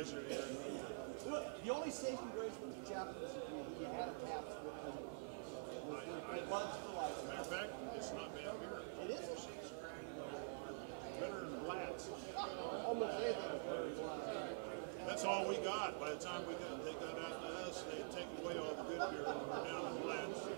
guys are here. The only saving grace with the Japanese you had a taps with buds for life. As a matter of fact, it's not bad beer. It is? Better than Blatz. Almost anything is better than Blatz. That's all we got. By the time they got out to us, they had taken away all the good beer and we're down to Blatz.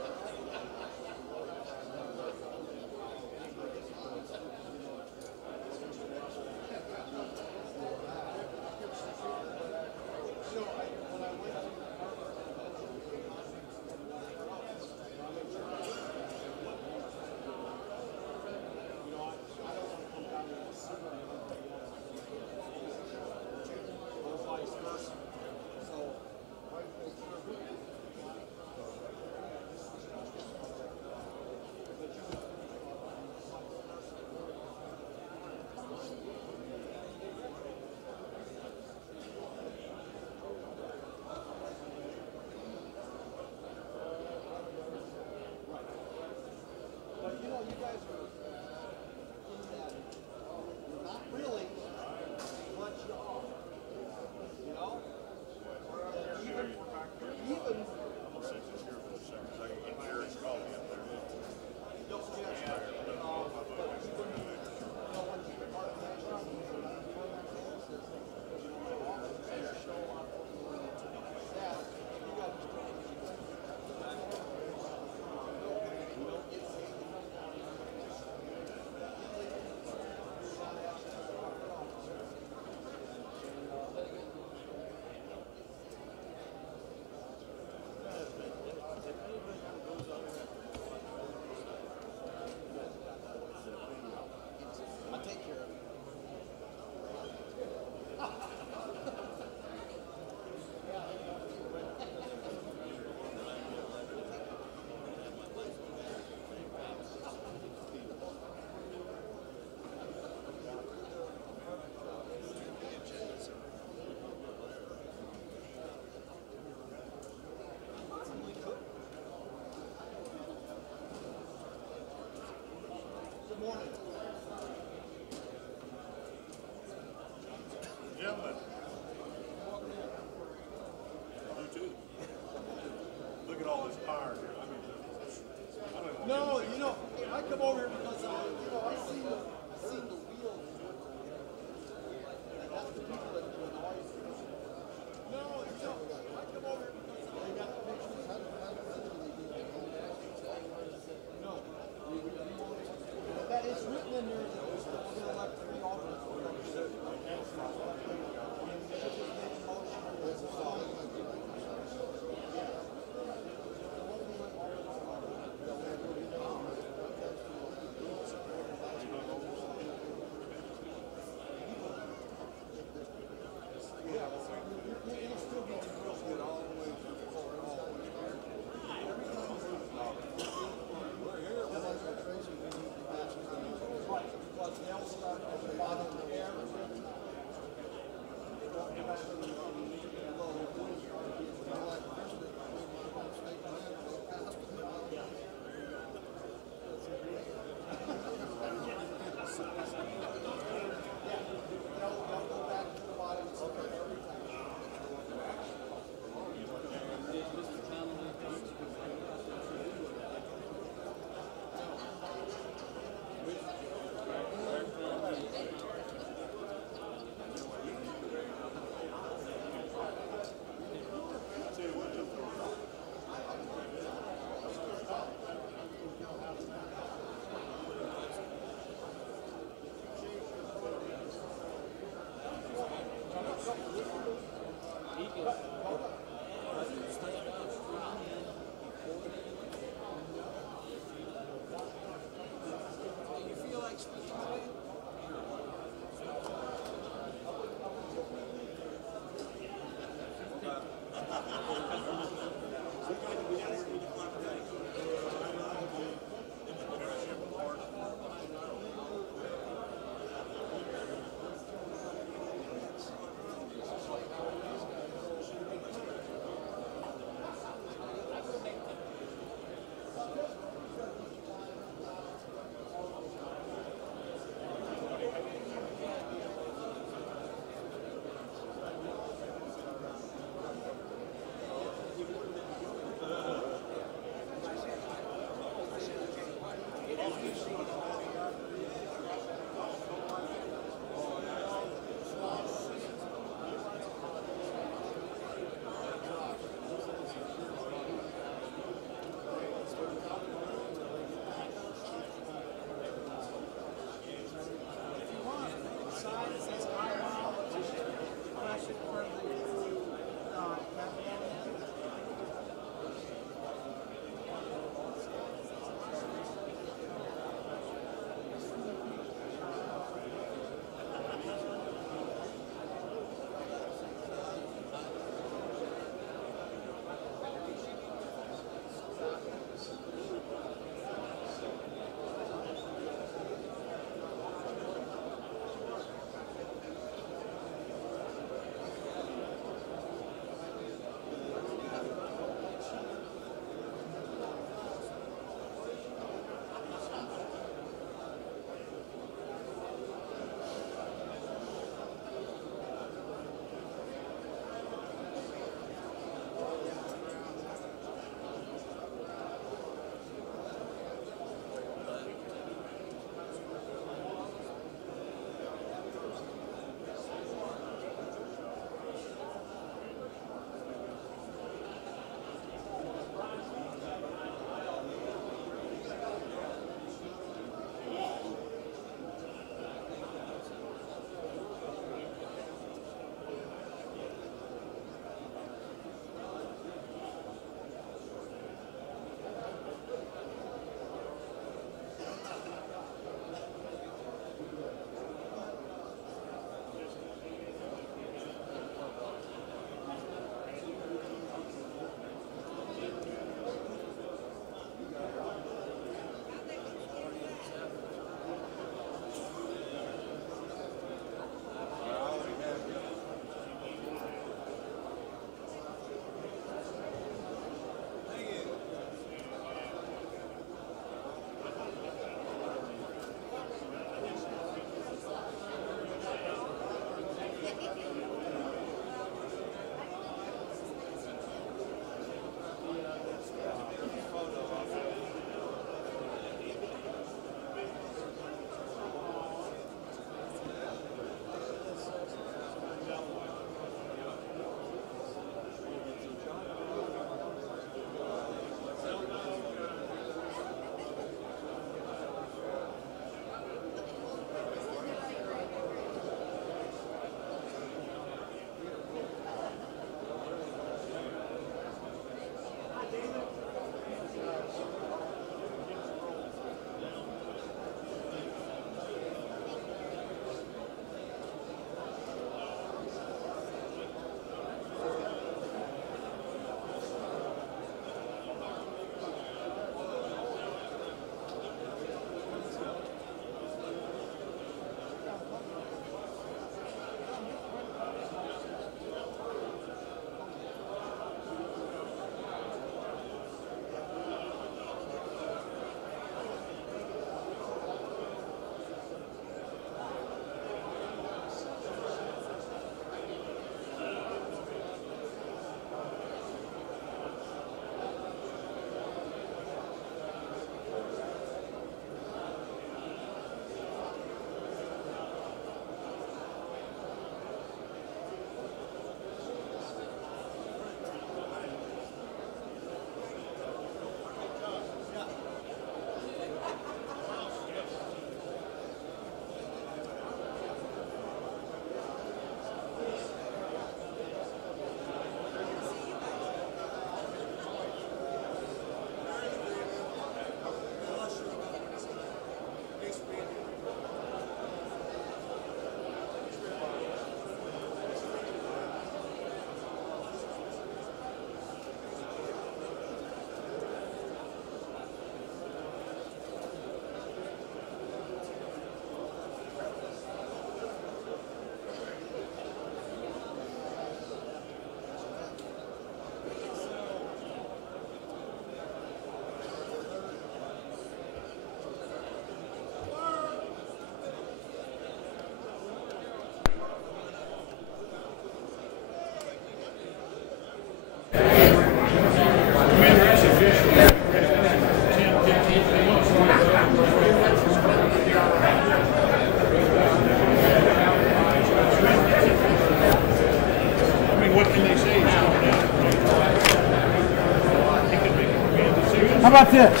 about this?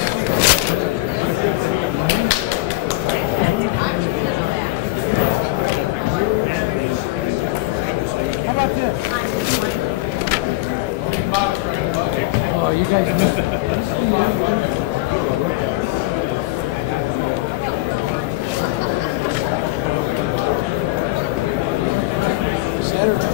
How about this? Oh, you guys missed it. Saturday.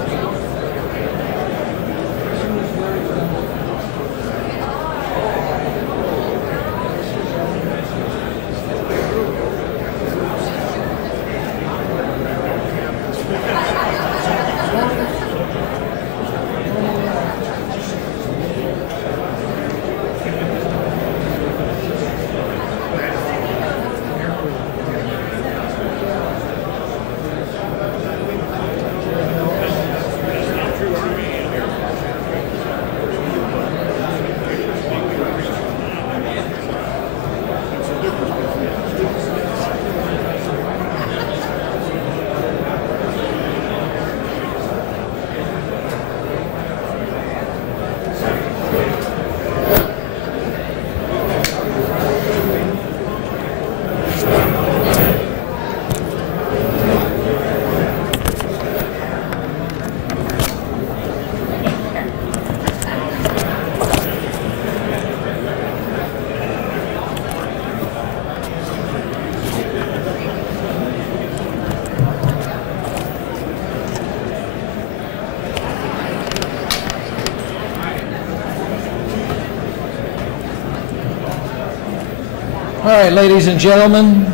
All right, ladies and gentlemen,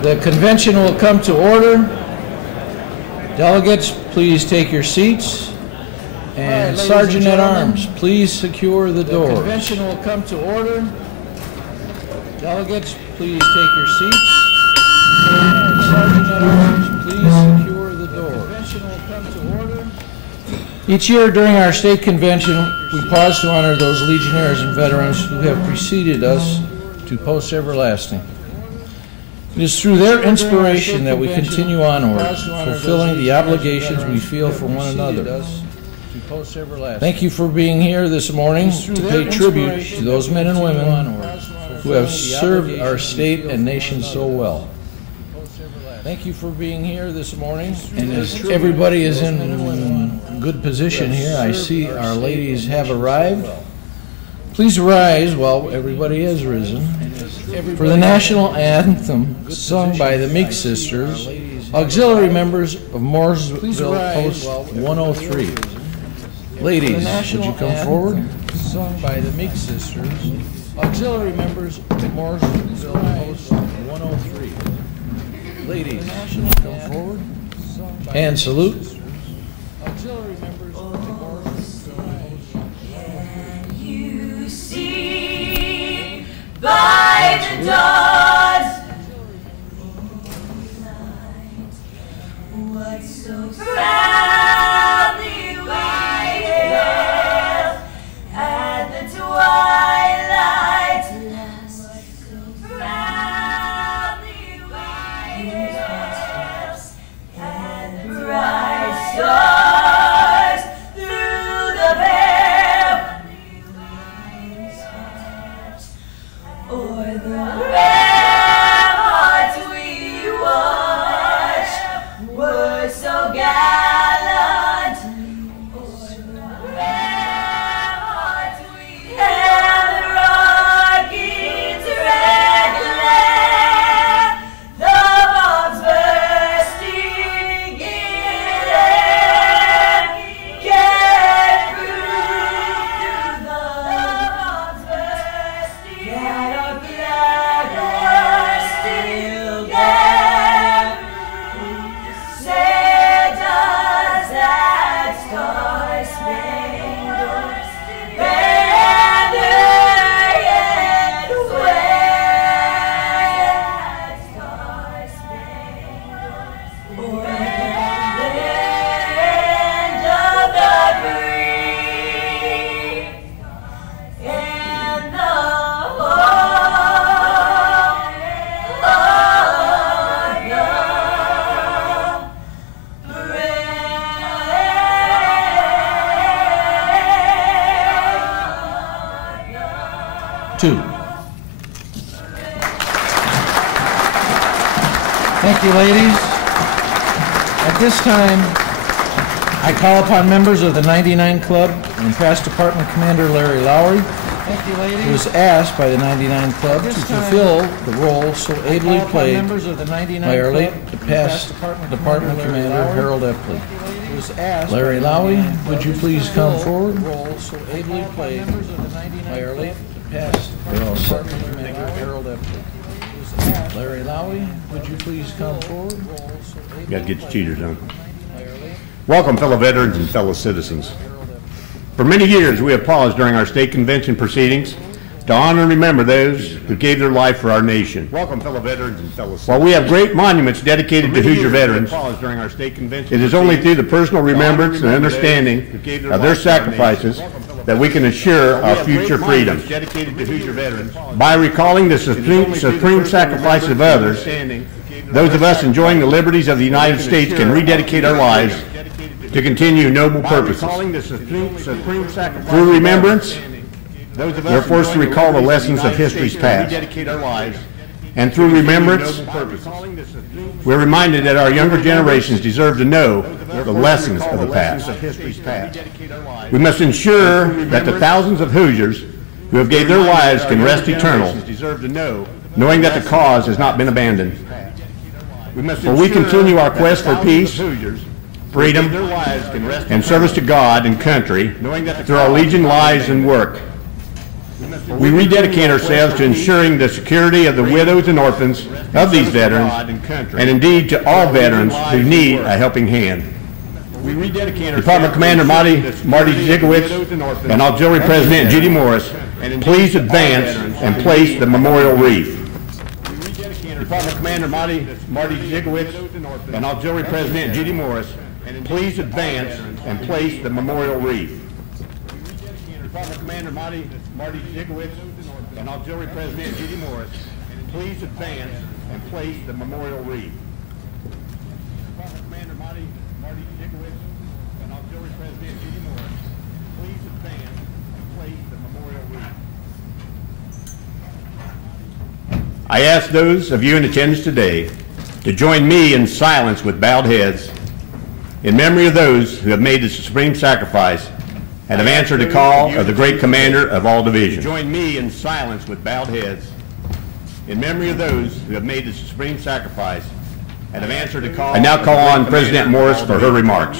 the convention will come to order. Delegates, please take your seats. And Sergeant at Arms, please secure the doors. The convention will come to order. Delegates, please take your seats. And Sergeant at Arms, please secure the doors. The convention will come to order. Each year during our state convention, we pause to honor those Legionnaires and veterans who have preceded us to post everlasting. It is through their inspiration that we continue onward, fulfilling the obligations we feel for one another. Thank you for being here this morning to pay tribute to those men and women who have served our state and nation so well. Thank you for being here this morning, and as everybody is in good position here, I see our ladies have arrived. Please rise while everybody has risen for the national anthem sung by the Meek Sisters, auxiliary members of Mooresville Post 103. Ladies, would you come forward? Sung by the Meek Sisters, auxiliary members of Mooresville Post 103. Ladies, would you come forward? And salute. Auxiliary members of Mooresville Post 103. By the dawn's light, what so proudly we hailed at the twilight's last, what so proudly we hailed at the bright stars 2. Thank you, ladies. At this time, I call upon members of the 99 Club and past Department Commander Larry Lowry, who was asked by the 99 Club to fulfill the role so ably played by our late past Department Commander Harold Epley. Larry Lowry, would you please come forward? Role so ably played by our late past Department Commander Harold Epley. Larry Lowry, would you please come forward? You got to get your cheaters on. Welcome, fellow veterans and fellow citizens. For many years, we have paused during our state convention proceedings to honor and remember those who gave their life for our nation. Welcome, fellow veterans and fellow citizens. While we have great monuments dedicated to Hoosier veterans, it is only through the personal remembrance and understanding of their sacrifices that we can assure our future freedom. By recalling the supreme sacrifice of others, those of us enjoying the liberties of the United States can rededicate our lives to continue noble purposes. Through remembrance, we're forced to recall the lessons of history's past. And through remembrance, we're reminded that our younger generations deserve to know the lessons of the past. We must ensure that the thousands of Hoosiers who have gave their lives can rest eternal, knowing that the cause has not been abandoned. For we continue our quest for peace, freedom, and service to God and country through our Legion lives and work. We rededicate ourselves to ensuring the security of the widows and orphans of these veterans, and indeed to all veterans who need a helping hand. Department Commander Marty Zigowitz and Auxiliary President Judy Morris, please advance and place the memorial wreath. Department Commander Marty Zigowitz and Auxiliary President Judy Morris, please advance and place the memorial wreath. Department Commander Marty Zigowitz and Auxiliary President Judy Morris, please advance and place the memorial wreath. Department Commander Marty Zigowitz and Auxiliary President Judy Morris, please advance and place the memorial wreath. I ask those of you in attendance today to join me in silence with bowed heads in memory of those who have made the supreme sacrifice and have answered the call of the great commander of all divisions. Join me in silence with bowed heads in memory of those who have made the supreme sacrifice and have answered the call. I now call on President Morris for her remarks.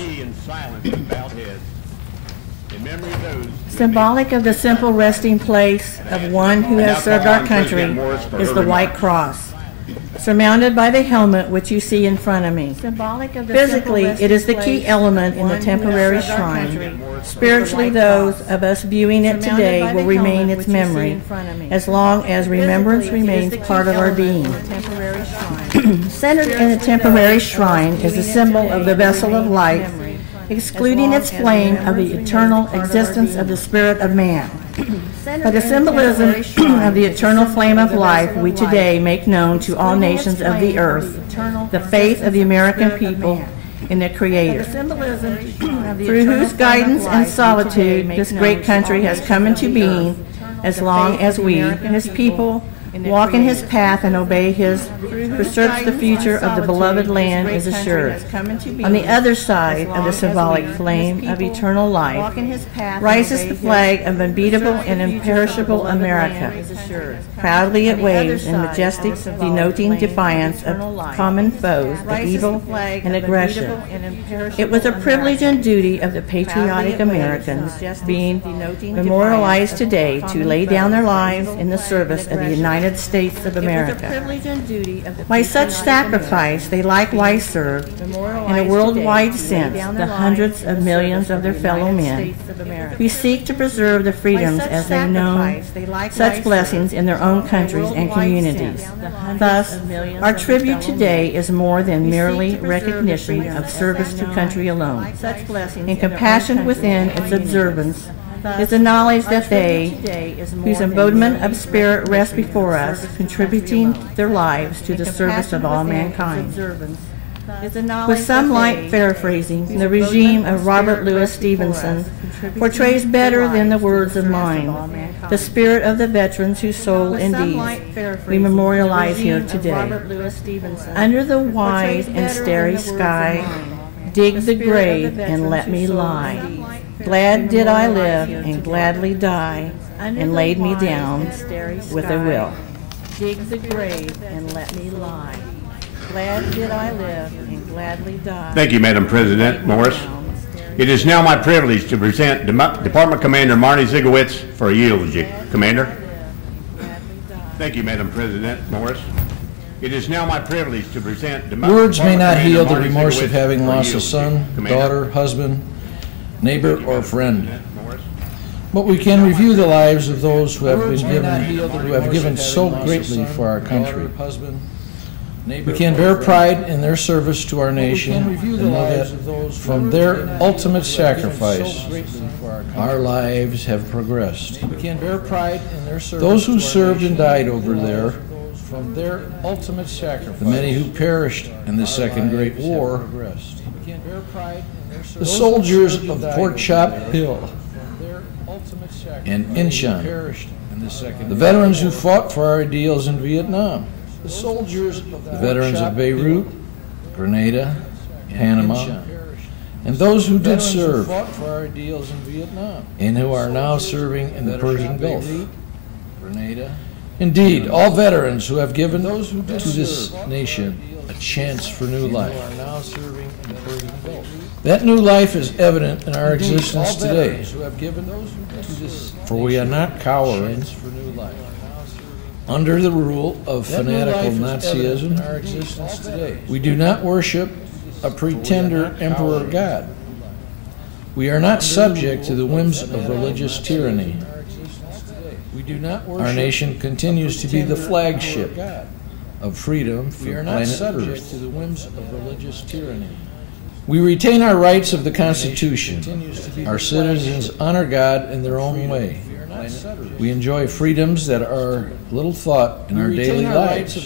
Symbolic of the simple resting place of one who has served our country is the white cross, surmounted by the helmet which you see in front of me. Physically, it is the key element in the temporary shrine. Spiritually, those of us viewing it today will remain its memory, as long as remembrance remains part of our being. Centered in the temporary shrine is the symbol of the vessel of light, excluding its flame of the eternal existence of the spirit of man. By the symbolism of the eternal flame of life, we today make known to all nations of the earth the faith of the American people in their Creator, through whose guidance and solitude this great country has come into being, as long as we, His people, walk in His path and obey His, who search the future of the beloved land is assured. On the other side of the symbolic flame of eternal life rises the flag of unbeatable and imperishable America. Proudly it waves in majestic, denoting defiance of common foes of evil and aggression. It was a privilege and duty of the patriotic Americans, being memorialized today, to lay down their lives in the service of the United States of America. By such sacrifice, they likewise serve, in a worldwide sense, the hundreds of millions of their fellow men who seek to preserve the freedoms as they know such blessings in their own countries and communities. Thus, our tribute today is more than merely recognition of service to country alone. In compassion within its observance is the knowledge that they, whose embodiment of spirit rests before us, contributing their lives to the service of all mankind. With some light paraphrasing, the regime of Robert Louis Stevenson portrays better than the words of mine the spirit of the veterans whose soul and deeds we memorialize here today. Under the wide and starry sky, dig the grave and let me lie. Glad did I live and gladly die, and laid me down with a will. Dig the grave and let me lie. Glad did I live and gladly die. Thank you, Madam President Morris. It is now my privilege to present Department Commander Marnie Zigowitz for a eulogy. Commander. Thank you, Madam President Morris. It is now my privilege to present Words may not heal the remorse of having lost a son, daughter, husband, neighbor, or friend. But we can review the lives of those who have given so greatly for our country. We can bear pride in their service to our nation and know that from their ultimate sacrifice, our lives have progressed. We can bear pride in their service. Those who served and died over there, from their ultimate sacrifice, the many who perished in the Second Great War, the soldiers of Pork Chop Hill and Inchon, the veterans who fought for our ideals in Vietnam, the veterans of Beirut, Grenada, Panama, and those who did serve and who are now serving in the Persian Gulf. Indeed, all veterans who have given to this nation a chance for new life. That new life is evident in our existence today, for we are not cowering under the rule of fanatical Nazism. We do not worship a pretender emperor god. We are not subject to the whims of religious tyranny. Our nation continues to be the flagship of freedom for planet Earth. We retain our rights of the Constitution. Our citizens honor God in their own way. We enjoy freedoms that are little thought in our daily lives,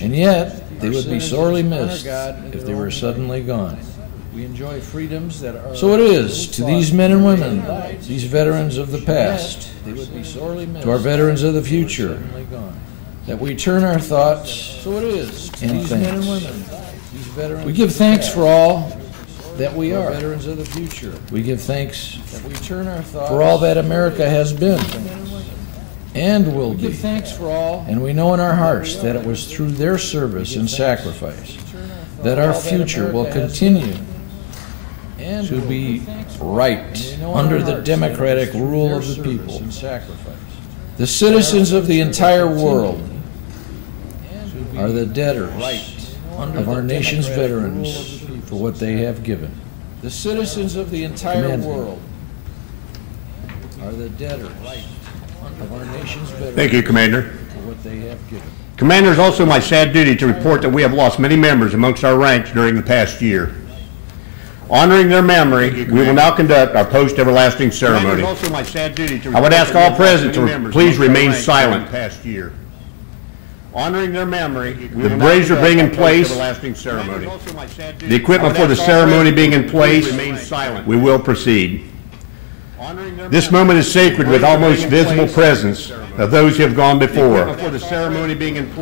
and yet they would be sorely missed if they were suddenly gone. So it is to these men and women, these veterans of the past, to our veterans of the future, that we turn our thoughts and thanks. We give thanks for all that we are. We give thanks for all that America has been and will be. And we know in our hearts that it was through their service and sacrifice that our future will continue to be right under the democratic rule of the people. The citizens of the entire world are the debtors of our nation's veterans for what they have given. The citizens of the entire world are the debtors of our nation's veterans. Thank you, Commander. For what they have given. Commander, it's also my sad duty to report that we have lost many members amongst our ranks during the past year. Honoring their memory, we will now conduct our post-everlasting ceremony. I would ask all present to please remain silent. Honoring their memory, the brazier being in place, the equipment for the ceremony being in place, we will proceed. This moment is sacred with almost visible presence of those who have gone before.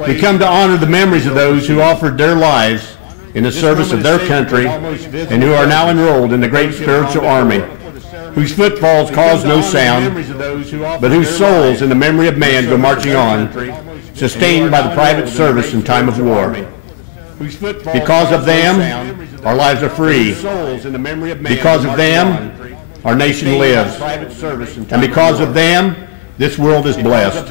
We come to honor the memories of those who offered their lives in the service of their country and who are now enrolled in the great spiritual army, whose footfalls cause no sound, but whose souls in the memory of man go marching on, sustained by the private service in time of war. Because of them, our lives are free. Because of them, our nation lives. And because of them, this world is blessed.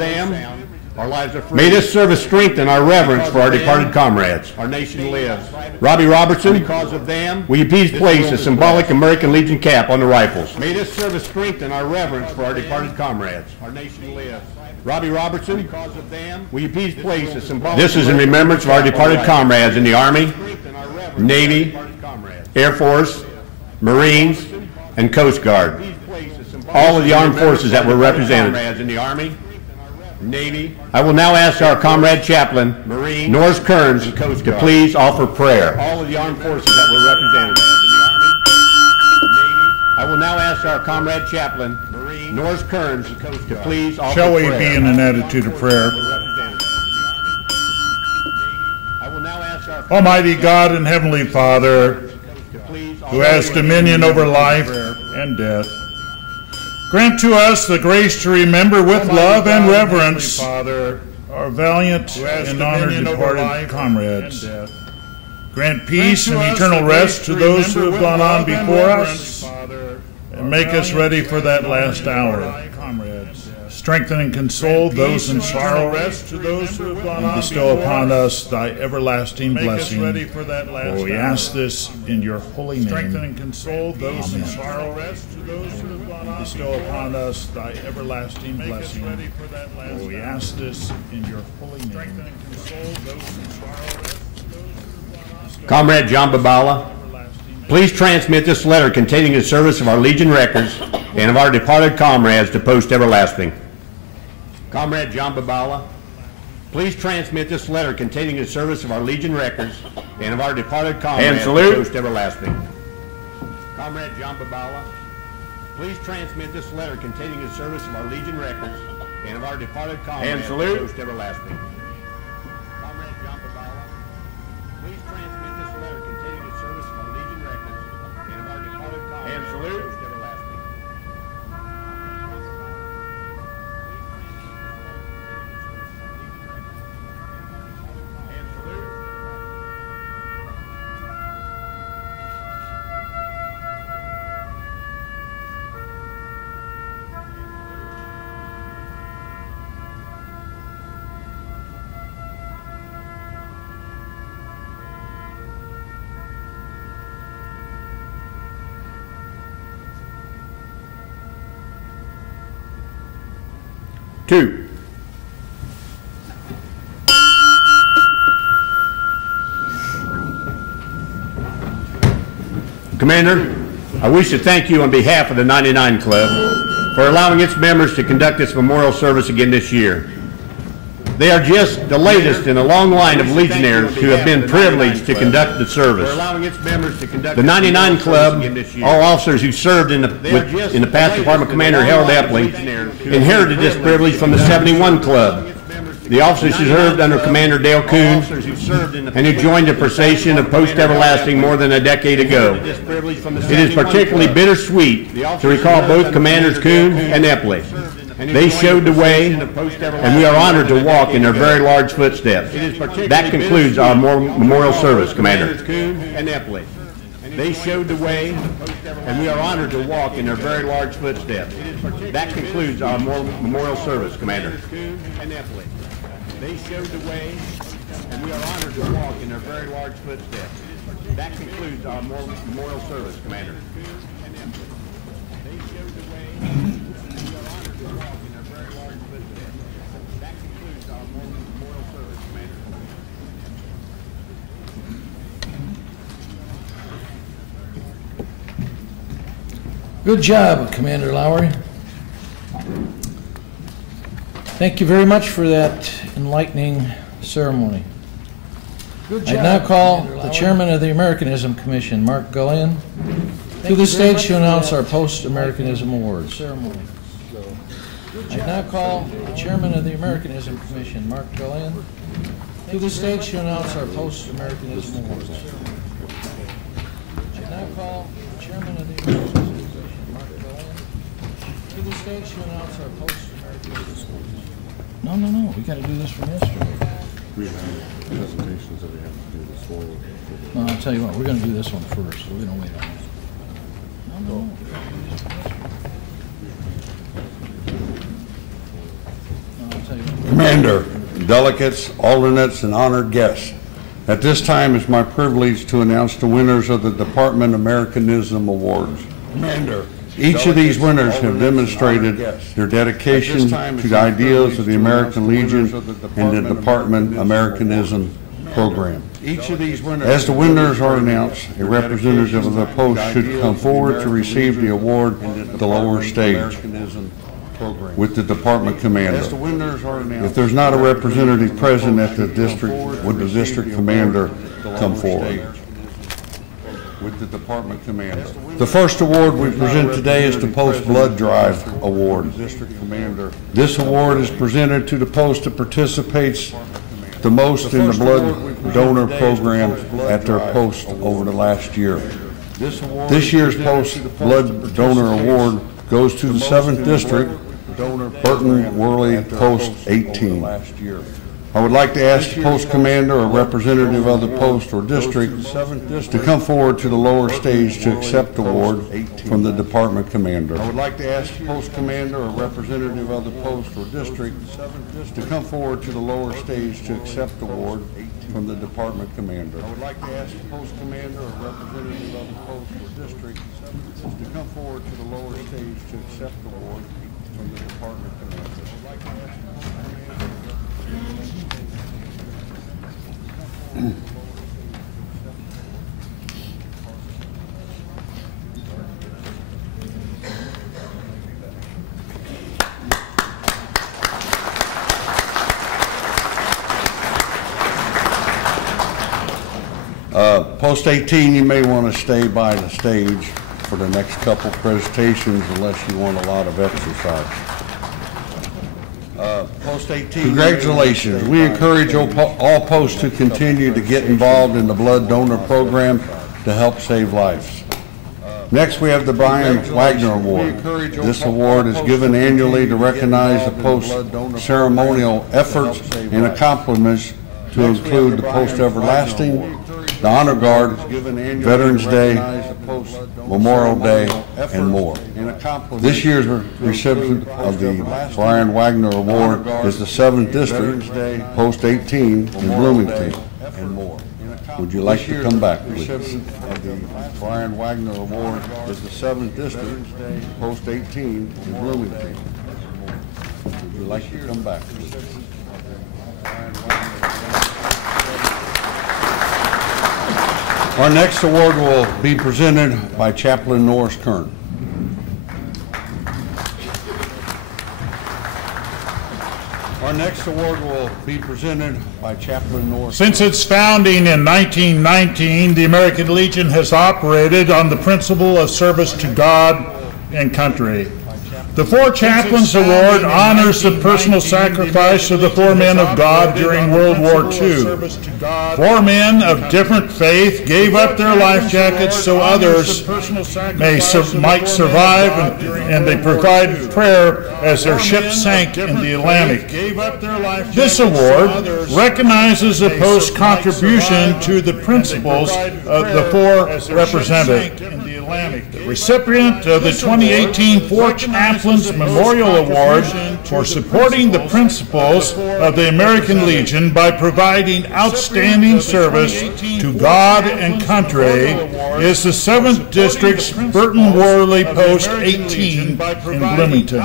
May this service strengthen our reverence for our departed comrades. Our nation lives. Robbie Robertson, will you please place a symbolic American Legion cap on the rifles? May this service strengthen our reverence for our departed comrades. Our nation lives. Robbie Robertson, will you please place a symbolic... This is in remembrance of our departed comrades in the Army, Navy, Air Force, Marines, and Coast Guard. All of the armed forces that were represented. In the Army, Navy. I will now ask our comrade chaplain, Norris Kearns, to please offer prayer. All of the armed forces that were represented. In the Army, Navy. I will now ask our comrade chaplain, Norris Kearns to please offer Shall we prayer. be in an attitude of prayer? I will now ask our Almighty God and Heavenly Father, who has dominion over life and death, grant to us the grace to remember with love and reverence our valiant and honored departed comrades. Grant peace and eternal rest to those who have gone on before us, and make us ready for that last hour. Strengthen and console those in sorrow, and bestow upon us thy everlasting blessing. For we ask this in your holy name. Strengthen and console those in sorrow, bestow upon us thy everlasting blessing. For we ask this in your holy name. Comrade John Babala, please transmit this letter containing the service of our Legion records and of our departed comrades to post everlasting. Comrade John Babala, please transmit this letter containing the service of our Legion records and of our departed comrades to post everlasting. Comrade John Babala, please transmit this letter containing the service of our Legion records and of our departed comrades to post everlasting. Comrade John Babala, please transmit this letter containing the service of our Legion records and of our departed comrades to post everlasting. Two. Commander, I wish to thank you on behalf of the 99 Club for allowing its members to conduct this memorial service again this year. They are just the latest in a long line of Legionnaires who have been privileged to conduct the service. The 99 Club, all officers who served in the past Department Commander Harold Epley, inherited this privilege from the 71 Club. The officers who served under Commander Dale Coons and who joined the procession of post-everlasting more than a decade ago. It is particularly bittersweet to recall both Commanders Coons and Epley. They showed the way, and we are honored to walk in their very large footsteps. That concludes our memorial service, Commander. They showed the way, and we are honored to walk in their very large footsteps. That concludes our memorial service, Commander. They showed the way, and we are honored to walk in their very large footsteps. That concludes our memorial service, Commander. They showed the way, and we are honored to walk in their very large footsteps. That concludes our memorial service, Commander. Good job, Commander Lowry. Thank you very much for that enlightening ceremony. I now call the Chairman of the Americanism Commission, Mark Gullion, to the stage to announce our Post-Americanism Awards. I now call the Chairman of the Americanism Commission, Mark Gullion, to the stage to announce our Post-Americanism Awards. I now call the Chairman of the Americanism Commission, Mark Gullion, to the stage to announce our Post-Americanism Awards. No, we got to do this from yesterday. We have presentations that we have to do this forward. No, I'll tell you what, we're going to do this one first. We're going to wait on it. No. I'll tell you what. Commander, delegates, alternates, and honored guests. At this time, it's my privilege to announce the winners of the Department Americanism Awards. Commander, each of these winners have demonstrated their dedication to the ideals of the American Legion and the Department Americanism program. As the winners are announced, a representative of the post should come forward to receive the award at the lower stage with the department commander. If there's not a representative present at the district, would the district commander come forward? with the department commander. The first award we present today is the Post Blood Drive Award. District Commander. This award is presented to the post that participates the most in the blood donor program at their post over the last year. This year's Post Blood Donor Award goes to the 7th District, Burton Worley Post 18. I would like to ask the post commander or representative of the post or district to come forward to the lower stage to accept the award from the department commander. I would like to ask the post commander or representative of the post or district to come forward to the lower stage to accept the award from the department commander. I would like to ask the post commander or representative of the post or district to come forward to the lower stage to accept the award from the department commander. I would like to ask the post commander. Post 18, you may want to stay by the stage for the next couple presentations unless you want a lot of exercise. Post 18. Congratulations. We encourage all posts to continue to get involved in the blood donor program to help save lives. Next, we have the Brian Wagner Award. This award is given annually to recognize the post ceremonial efforts and accomplishments to include the Post Everlasting, the Honor Guard, Veterans Day, Memorial Day, and more. This year's recipient of the Brian Wagner Award is the 7th District, Post 18 in Bloomington, and more. Would you like to come back, please? Of the Brian Wagner Award is the 7th District, Post 18 in Bloomington. Would you like to come back, please? Our next award will be presented by Chaplain Norris Kern. Our next award will be presented by Chaplain Norris. Since its founding in 1919, the American Legion has operated on the principle of service to God and country. The Four Chaplains Award honors the personal sacrifice of the four men of God during World War II. Four men of different faith gave up their life jackets so others might survive, and they provided prayer as their ship sank in the Atlantic. This award recognizes the post's contribution to the principles of the four represented. The recipient of the 2018 Four Chaplains Memorial Award for supporting the principles of the American Legion by providing outstanding service to God and country is the 7th District's Burton Worley Post 18 in Bloomington.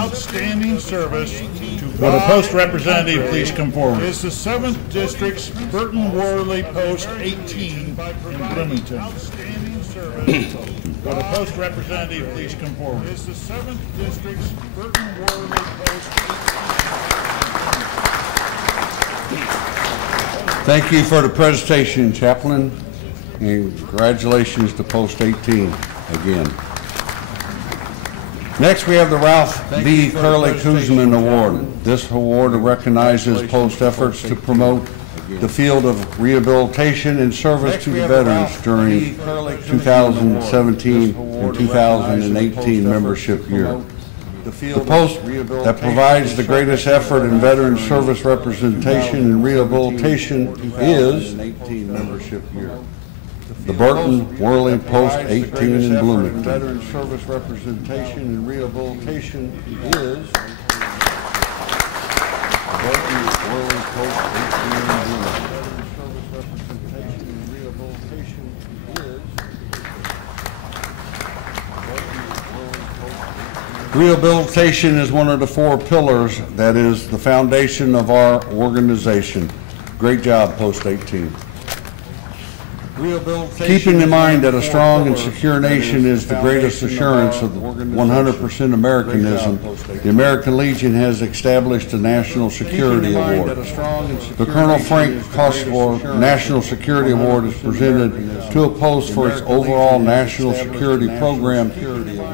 Will the post representative please come forward? Is the 7th District's Burton Worley Post 18 in Bloomington. Will the post representative please come forward? Is the 7th District's Burton Worley Post 18. Thank you for the presentation, Chaplain, and congratulations to Post 18 again. Next, we have the Ralph B. Curley Kuzman Award. This award recognizes post efforts to promote the field of rehabilitation and service to the veterans during 2017 and 2018 membership year. The post that provides the greatest effort in veteran service representation and rehabilitation is the Burton Worley Post 18 in Bloomington. Veteran service representation and rehabilitation is Burton Worley Post 18 in Bloomington. Service representation and rehabilitation is rehabilitation is one of the four pillars that is the foundation of our organization. Great job, Post 18. Keeping in mind that a strong and secure nation is the greatest assurance of 100% Americanism, the American Legion has established a National Security Award. The Colonel Frank Kosovo National Security Award is presented to a post for its overall national security program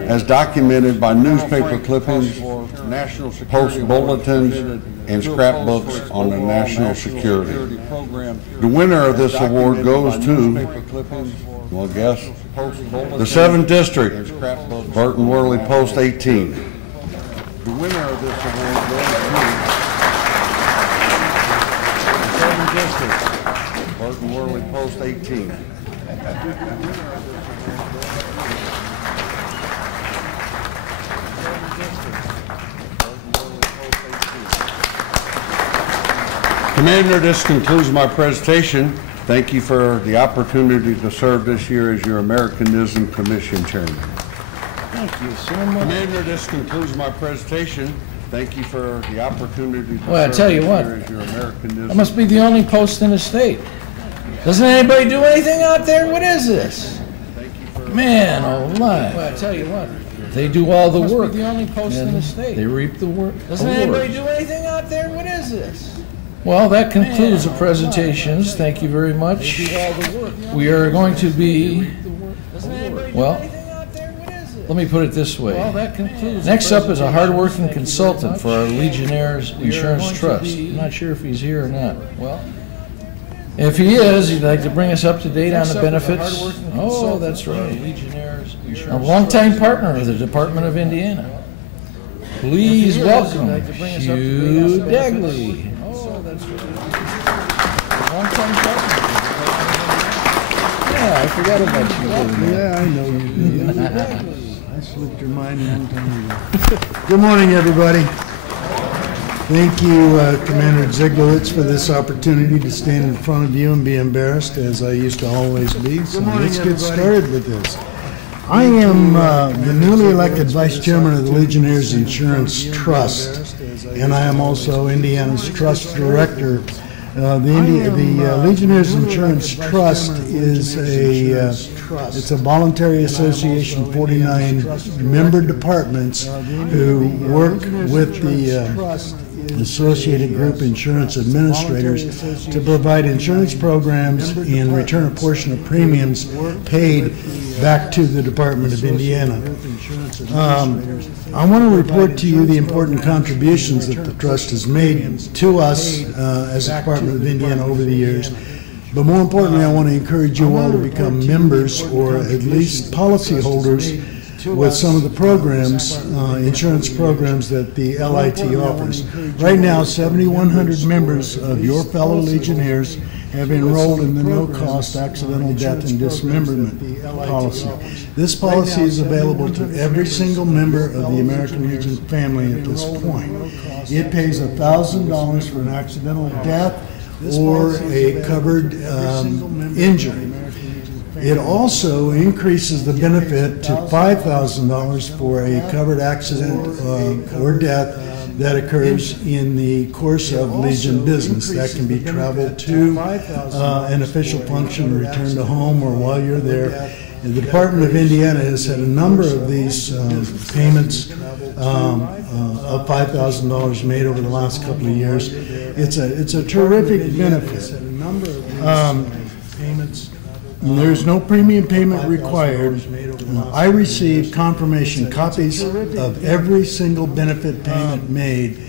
as documented by newspaper clippings, post bulletins, and scrapbooks on the national security. The winner of this award goes to, well, guess, the 7th District, Burton Worley Post 18. The winner of this award goes to the 7th District, Burton Worley Post 18. Commander, this concludes my presentation. Thank you for the opportunity to serve this year as your Americanism Commission Chairman. Thank you so much. Commander, this concludes my presentation. Thank you for the opportunity to Well, I serve tell you this what, year as your Americanism. I must be the only post in the state. Doesn't anybody do anything out there? What is this? Man, oh my. Well, I tell you what, they do all the work. Must be the only post in the state. They reap the work. Doesn't anybody do anything out there? What is this? Well, that concludes the presentations. Thank you very much. We are going to be, well, let me put it this way. Next up is a hardworking consultant for our Legionnaires Insurance Trust. I'm not sure if he's here or not. Well, if he is, he'd like to bring us up to date on the benefits. Oh, that's right. A longtime partner of the Department of Indiana. Please welcome Hugh Dagley. That's right. Long-time partner. Yeah, I forgot about you. Yeah, I know you do. I slipped your mind a long time ago. Good morning, everybody. Thank you, Commander Ziglowitz, for this opportunity to stand in front of you and be embarrassed, as I used to always be. So let's get started with this. I am the newly elected Vice Chairman of the Legionnaires Insurance Trust, and I am also Indiana's Trust Director. The Legionnaires Insurance Trust is it's a voluntary association of 49 member departments who work with the Associated Group Insurance Administrators to provide insurance programs and return a portion of premiums paid back to the Department of Indiana. I want to report to you the important contributions that the Trust has made to us as a Department of Indiana over the years. But more importantly, I want to encourage you all to become members or at least policyholders with some of the programs, insurance programs that the LIT offers. Right now, 7,100 members of your fellow Legionnaires have enrolled in the no-cost accidental death and dismemberment policy. This policy is available to every single member of the American Legion family at this point. It pays $1,000 for an accidental death or a covered injury. It also increases the benefit to $5,000 for a covered accident or death that occurs in the course of Legion business. That can be travel to an official function, return to home, or while you're there. The Department of Indiana has had a number of these payments of $5,000 made over the last couple of years. It's a terrific benefit. There's no premium payment required. I receive confirmation copies of every single benefit payment made.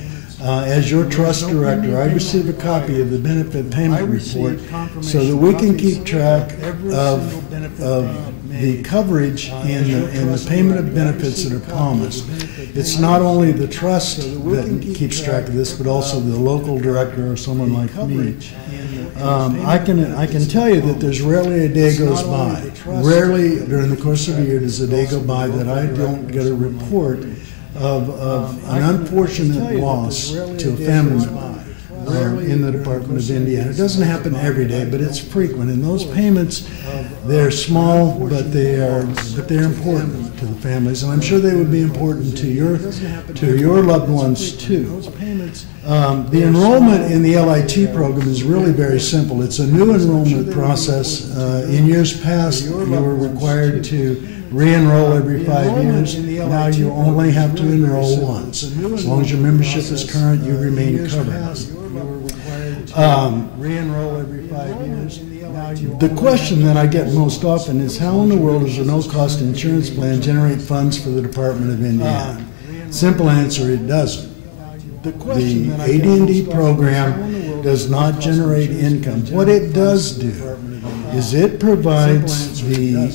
As your trust director, I receive a copy of the benefit payment report so that we can keep track of the coverage and the payment of benefits that are promised. It's not only the trust that keeps track of this, but also the local director or someone like me. I can tell you that there's rarely a day goes by. Rarely during the course of a year does a day go by that I don't get a report of an unfortunate loss to a family member. in the Department of Indiana. It doesn't happen every day, but it's frequent. And those payments, they're small, but they're important to the families. And I'm sure they would be important to your loved ones too. The enrollment in the LIT program is really very simple. It's a new enrollment process. In years past, you were required to re-enroll every 5 years. Now you only have to enroll once. As long as your membership is current, you remain covered. Re-enroll every 5 years. The question that I get most often is, how in the world does a no-cost insurance plan generate funds for the Department of Indiana? Simple answer, it doesn't. The AD&D program does not generate income. What it does do is it provides the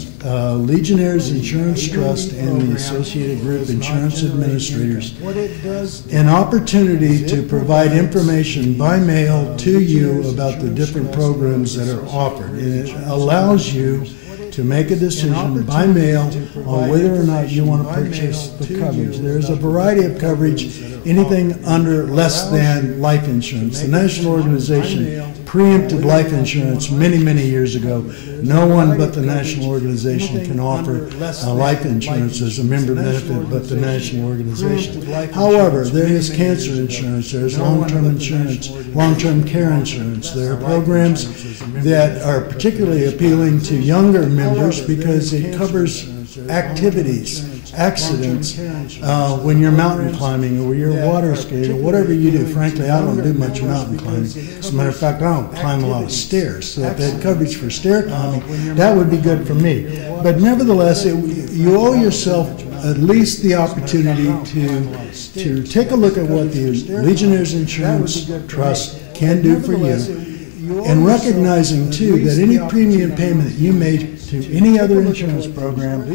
Legionnaires Insurance Trust and the Associated Group Insurance Administrators an opportunity to provide information by mail to you about the different programs that are offered. And it allows you to make a decision by mail on whether or not you want to purchase the coverage. There's a variety of coverage, anything under less than life insurance. The National Organization preempted life insurance many, many years ago. No one but the National Organization can offer life insurance as a member benefit but the National Organization. However, there is cancer insurance, there is long-term insurance, long-term care insurance. There are programs that are particularly appealing to younger members because it covers activities, accidents, when you're mountain climbing or you're water skating or whatever you do. Frankly, I don't do much mountain climbing. As a matter of fact, I don't climb a lot of stairs. So if they had coverage for stair climbing, that would be good for me. But nevertheless, you owe yourself at least the opportunity to take a look at what the Legionnaires Insurance Trust can do for you, and recognizing too that any premium payment that you make to any other insurance program,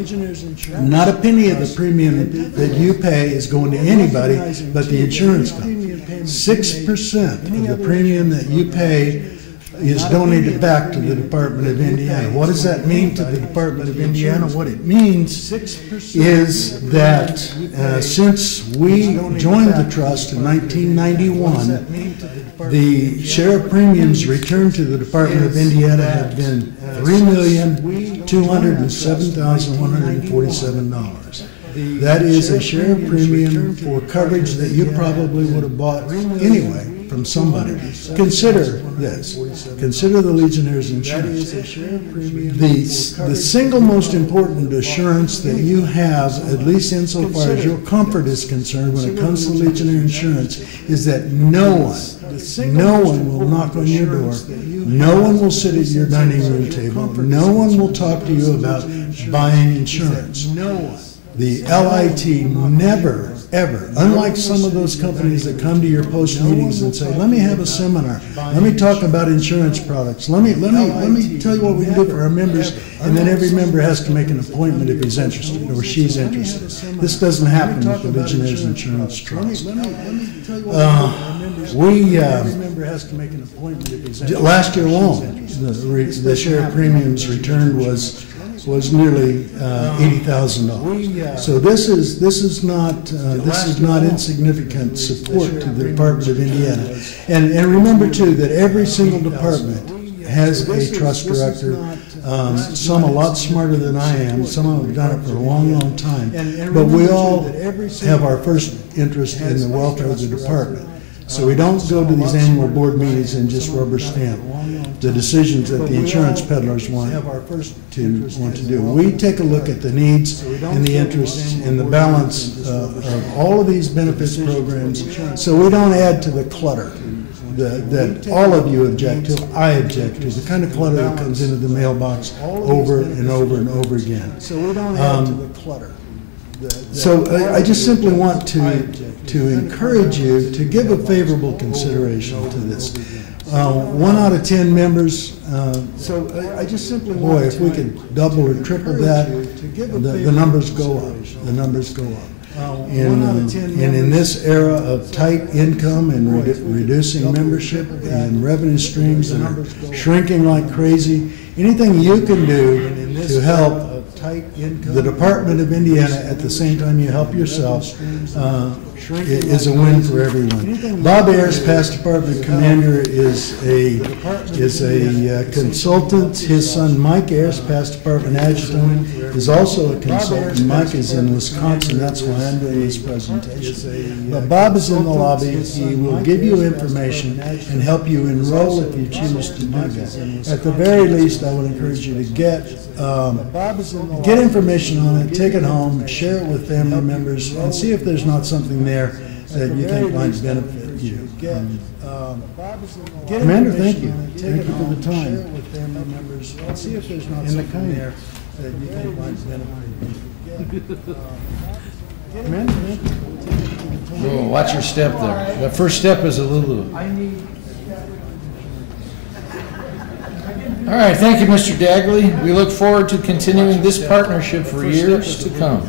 not a penny of the premium that you pay is going to anybody but the insurance company. 6% of the premium that you pay is donated back to the Department of Indiana. What does that mean to the Department of Indiana? What it means is that since we joined the trust in 1991, the share of premiums returned to the Department of Indiana have been $3,207,147. That is a share of premium for coverage that you probably would have bought anyway from somebody. Consider this. Consider the Legionnaires Insurance. The single most important assurance that you have, at least insofar as your comfort is concerned when it comes to Legionnaire Insurance, is that no one will knock on your door. No one will sit at your dining room table. No one will talk to you about buying insurance. The LIT never, ever, unlike some of those companies that come to your post meetings and say, let me have a seminar, let me talk about insurance products, let me tell you what we can do for our members, and then every member has to make an appointment if he's interested or she's interested. This doesn't happen with the Legionnaires Insurance Trust. Last year alone, the share of premiums returned was nearly $80,000. So this is not insignificant support to the Department of Indiana. And remember too that every single department has a trust director. Some a lot smarter than I am. Some of them have done it for a long, long time. But we all have our first interest in the welfare of the department. So we don't go to these annual board meetings and just rubber stamp the decisions that the insurance peddlers want to do. We take a look at the needs and the interests and the balance of all of these benefits programs, so we don't add to the clutter that all of you object to. I object to the kind of clutter that comes into the mailbox over and over and over again. So we don't add to the clutter. So I just simply want to encourage you to give a favorable consideration to this. 1 out of 10 members, boy, if we could double or triple that, the numbers go up. The numbers go up. And in this era of tight income and reducing membership and revenue streams that are shrinking like crazy, anything you can do to help the Department of Indiana at the same time you help yourself is a win for everyone. Bob Ayers, past department commander, is a consultant. His son Mike Ayers, past department adjutant, is also a consultant. Mike is in Wisconsin. That's why I'm doing this presentation. But Bob is in the lobby. He will give you information and help you enroll if you choose to do that. At the very least, I would encourage you to get information on it, take it home, share it with family members, and see if there's not something there that you think might benefit you. Commander, thank you. Thank you for the time. See if there's not something there that you think might benefit you. Commander, thank you. Oh, watch your step there. The first step is a Lulu. All right, thank you, Mr. Dagley. We look forward to continuing this partnership for years to come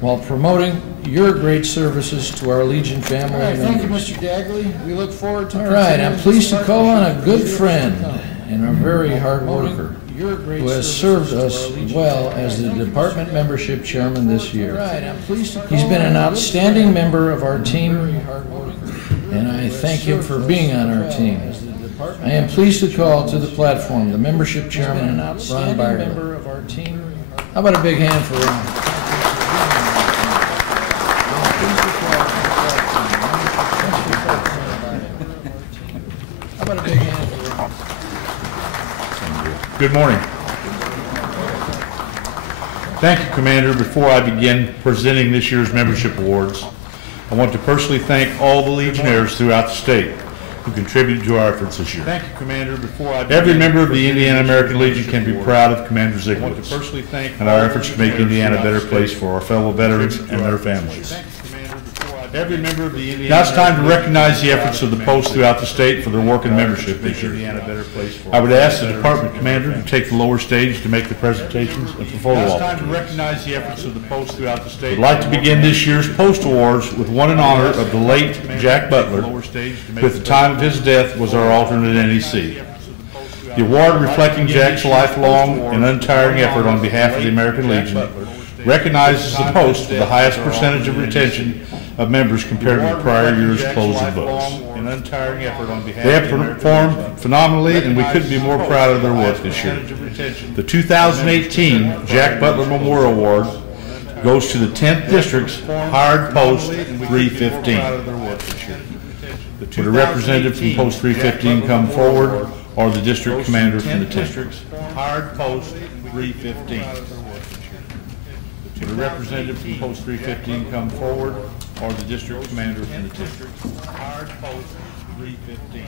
while promoting your great services to our Legion family members. Thank you, Mr. Dagley. We look forward to. All right, I'm pleased to call on a good friend and a very hard worker who has served us well as the department membership chairman this year. He's been an outstanding member of our team, and I thank him for being on our team. I am pleased to call to the platform the membership chairman, Ron Byron. How about a big hand for Ron? How about a big hand for Ron? Good morning. Thank you, Commander. Before I begin presenting this year's membership awards, I want to personally thank all the Legionnaires throughout the state who contributed to our efforts this year. Thank you, Commander. Every member of the Indiana American Legion can be proud of Commander Ziegler and our efforts to make Indiana a better place for our fellow veterans and their families. Now it's time to recognize the efforts of the posts throughout the state for their work in membership this year. I would ask the department commander to take the lower stage to make the presentations and for photo opportunities. I'd like to begin this year's post awards with one in honor of the late Jack Butler, who at the time of his death was our alternate NEC. The award reflecting Jack's lifelong and untiring effort on behalf of the American Legion recognizes the post with the highest percentage of retention of members compared to the prior year's closing books. They have performed phenomenally, and we couldn't be more proud of their work this year. The 2018 Jack Butler Memorial Award goes to the 10th District's Hired Post 315. Would a representative from Post 315 come forward, or the district commander from the 10th? Hired Post 315. Would a representative from Post 315 come forward, or the district commander from the district? Hired Post 315.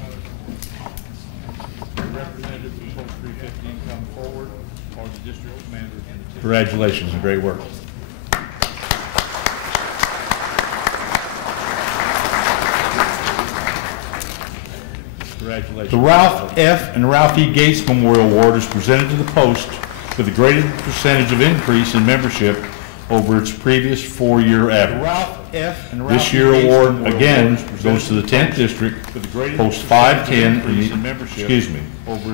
Would a representative from Post 315 come forward, or the district commander from the district? Congratulations and great work. Congratulations. The Ralph F. and Ralph E. Gates Memorial Award is presented to the post with a greater percentage of increase in membership over its previous 4-year average. This year award again goes to the 10th District, Post 510,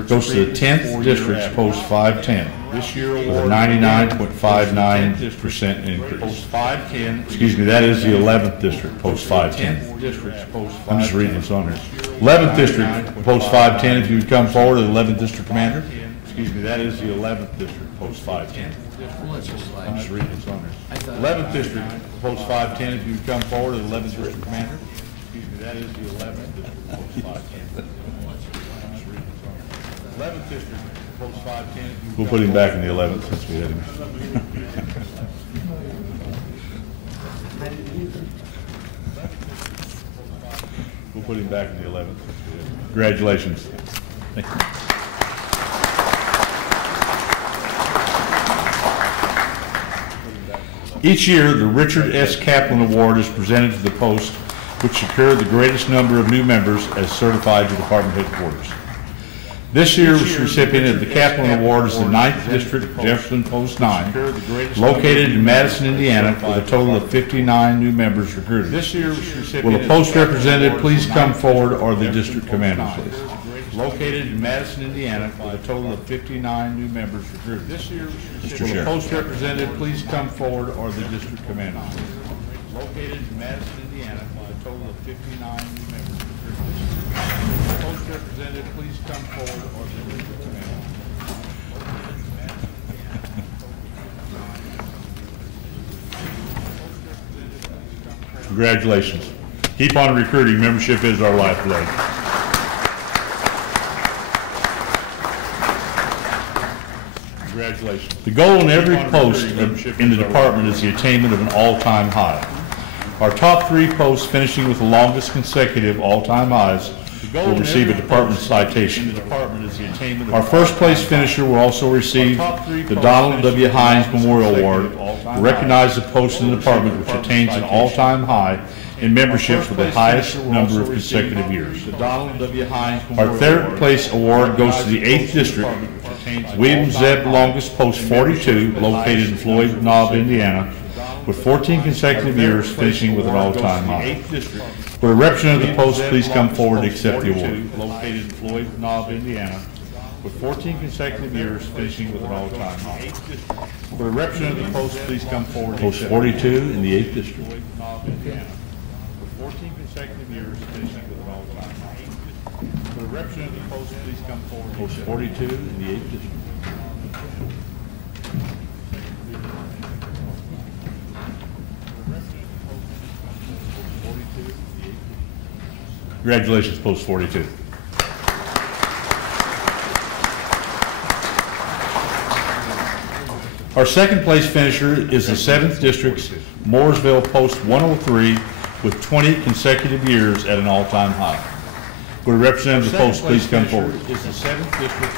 goes to the 10th District's Post 510, with a 99.59% increase. Excuse me, that is the 11th District, Post 510. I'm just reading this on here. 11th District, Post 510, if you would come forward, the 11th District Commander. Excuse me, that is the 11th District, Post 510. I'm just reading this on there. 11th District, Post 510, if you would come forward, the 11th District Commander. Excuse me, that is the 11th District, Post 510. I'm just reading this on there. 11th District, Post 510. We'll put him back in the 11th since we had him. We'll put him back in the 11th. Congratulations. Thank you. Each year, the Richard S. Kaplan Award is presented to the post which secured the greatest number of new members as certified to department headquarters. This year's recipient of the Kaplan Award is the 9th District, Jefferson Post 9, located in Madison, Indiana, with a total of 59 new members recruited. Will the post representative please come forward, or the district commander, please? Located in Madison, Indiana, with a total of 59 new members recruited. Will the post representative please come forward, or the district commander? Located in Madison, Indiana. a total of 59 new members. Post representative, please come forward or the command. Congratulations. Keep on recruiting. Membership is our lifeblood. Congratulations. The goal in every post in the department is the attainment of an all-time high. Our top 3 posts finishing with the longest consecutive all-time highs will receive a department citation. Our first place finisher will also receive the Donald W. Hines Memorial Award to recognize the post in the department which attains an all-time high in membership for the highest number of consecutive years. Our third place award goes to the 8th District, William Zeb Longest Post 42, located in Floyd Knob, Indiana, with 14 consecutive years finishing with an all-time high. Will a representative of the post please come forward to accept the award? Located in Floyd Knob, Indiana, with 14 consecutive years finishing with an all-time high. Will a representative of the post please come forward? Post 42 in the 8th District. Floyd Knob, Indiana, with 14 consecutive years finishing with an all-time high. Will a representative of the post please come forward? Post 42 in the 8th District. Congratulations, Post 42. Our second place finisher is the 7th District's Mooresville Post 103 with 20 consecutive years at an all-time high. Would a representative of the post please come forward? Is the 7th District's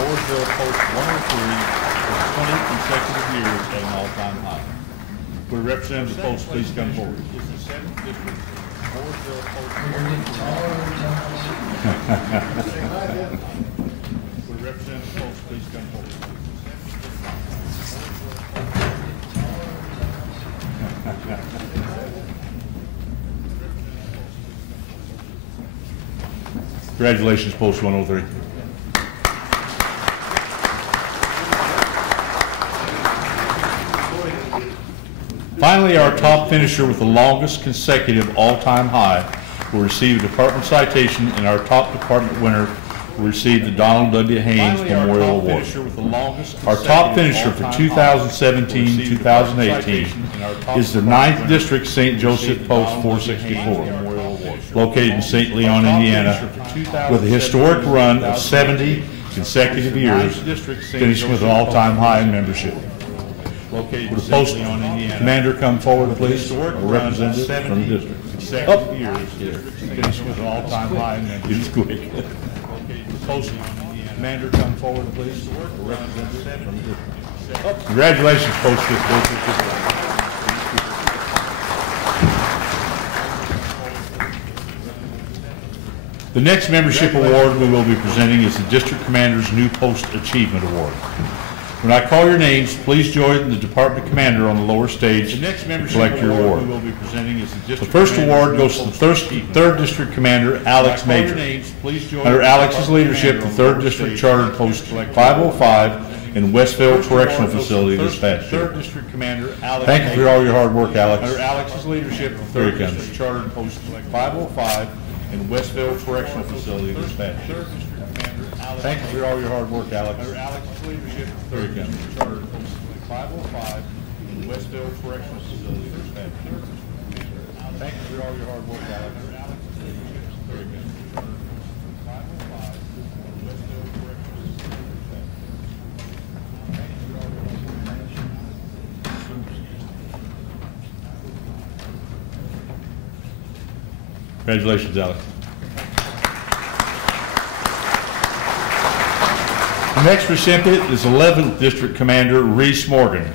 Mooresville Post 103 with 20 consecutive years at an all-time high. Would a representative of the post please come forward? Is the 7th District's Mooresville Post 103. Would a representative of the post please come forward? Congratulations, Post 103. Finally, our top finisher with the longest consecutive all-time high will receive a department citation, and our top department winner will receive the Donald W. Haynes Memorial Award. Our top finisher for 2017-2018 is the 9th District St. Joseph Post 464, located in St. Leon, Indiana, with a historic run of 70 consecutive years, finishing with an all-time high in membership. Would the post commander come forward, please, or representative from the district? Consecutive years, finishing with an all-time high in membership. It's quick. Post commander come forward, please, or representative from the district. Congratulations, Post 464. The next membership award we will be presenting is the District Commander's New Post Achievement Award. When I call your names, please join the Department Commander on the lower stage and collect your award. The first award goes to the 3rd District Commander, Alex Major. Under Alex's leadership, the 3rd District chartered Post 505 in Westville Correctional Facility this past year. Thank you for all your hard work, Alex. Under Alex's leadership, the 3rd District chartered Post 505 in Westville Correctional Facility this past year. Thank you for all your hard work, Alex. Under Alex's leadership, the 3rd District chartered Post 505 in Westville Correctional Facility this past year. Thank you for all your hard work, Alex. Under Alex's leadership, the 3rd District chartered Post 505 in Westville Correctional Facility this past year. Thank you for all your hard work, Alex. Congratulations, Alex. The next recipient is 11th District Commander Reese Morgan.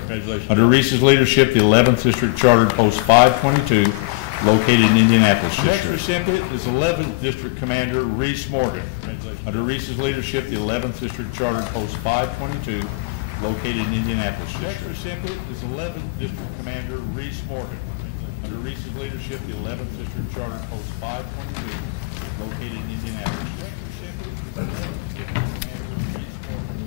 Under Reese's leadership, the 11th District chartered Post 522, located in Indianapolis. The next recipient is 11th District Commander Reese Morgan. Under Reese's leadership, the 11th District chartered Post 522, located in Indianapolis. The next recipient is 11th District Commander Reese Morgan. Under Reese's leadership, the 11th District chartered Post 522, located in Indianapolis. The next recipient is 11th District Commander Reese Morgan.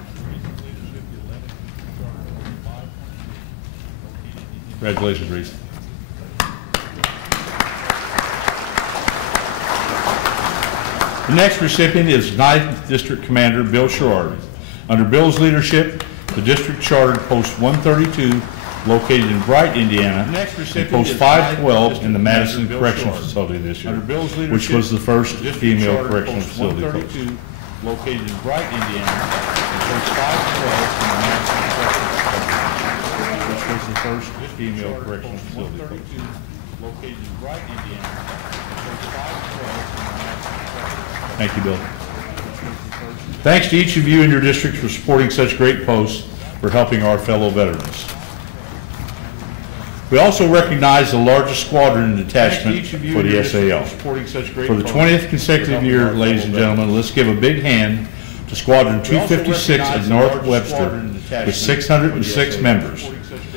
Under Reese's leadership, the 11th District chartered Post 522, located in Indianapolis. Congratulations, Reese. The next recipient is 9th District Commander Bill Sherrard. Under Bill's leadership, the district chartered Post 132, located in Bright, Indiana, and Post 512 in the Madison Correctional Facility this year, which was the first female correctional facility post. Located in Bright, Indiana, and Post 512 in the Madison Correctional Facility, which was the first female correctional facility post. Located in Bright, Indiana, and Post 512 in the Madison Correctional Facility. Thank you, Bill. Thanks to each of you in your districts for supporting such great posts for helping our fellow veterans. We also recognize the largest squadron detachment for the SAL. For the 20th consecutive year, ladies and gentlemen, let's give a big hand to Squadron 256 at North Webster with 606 members.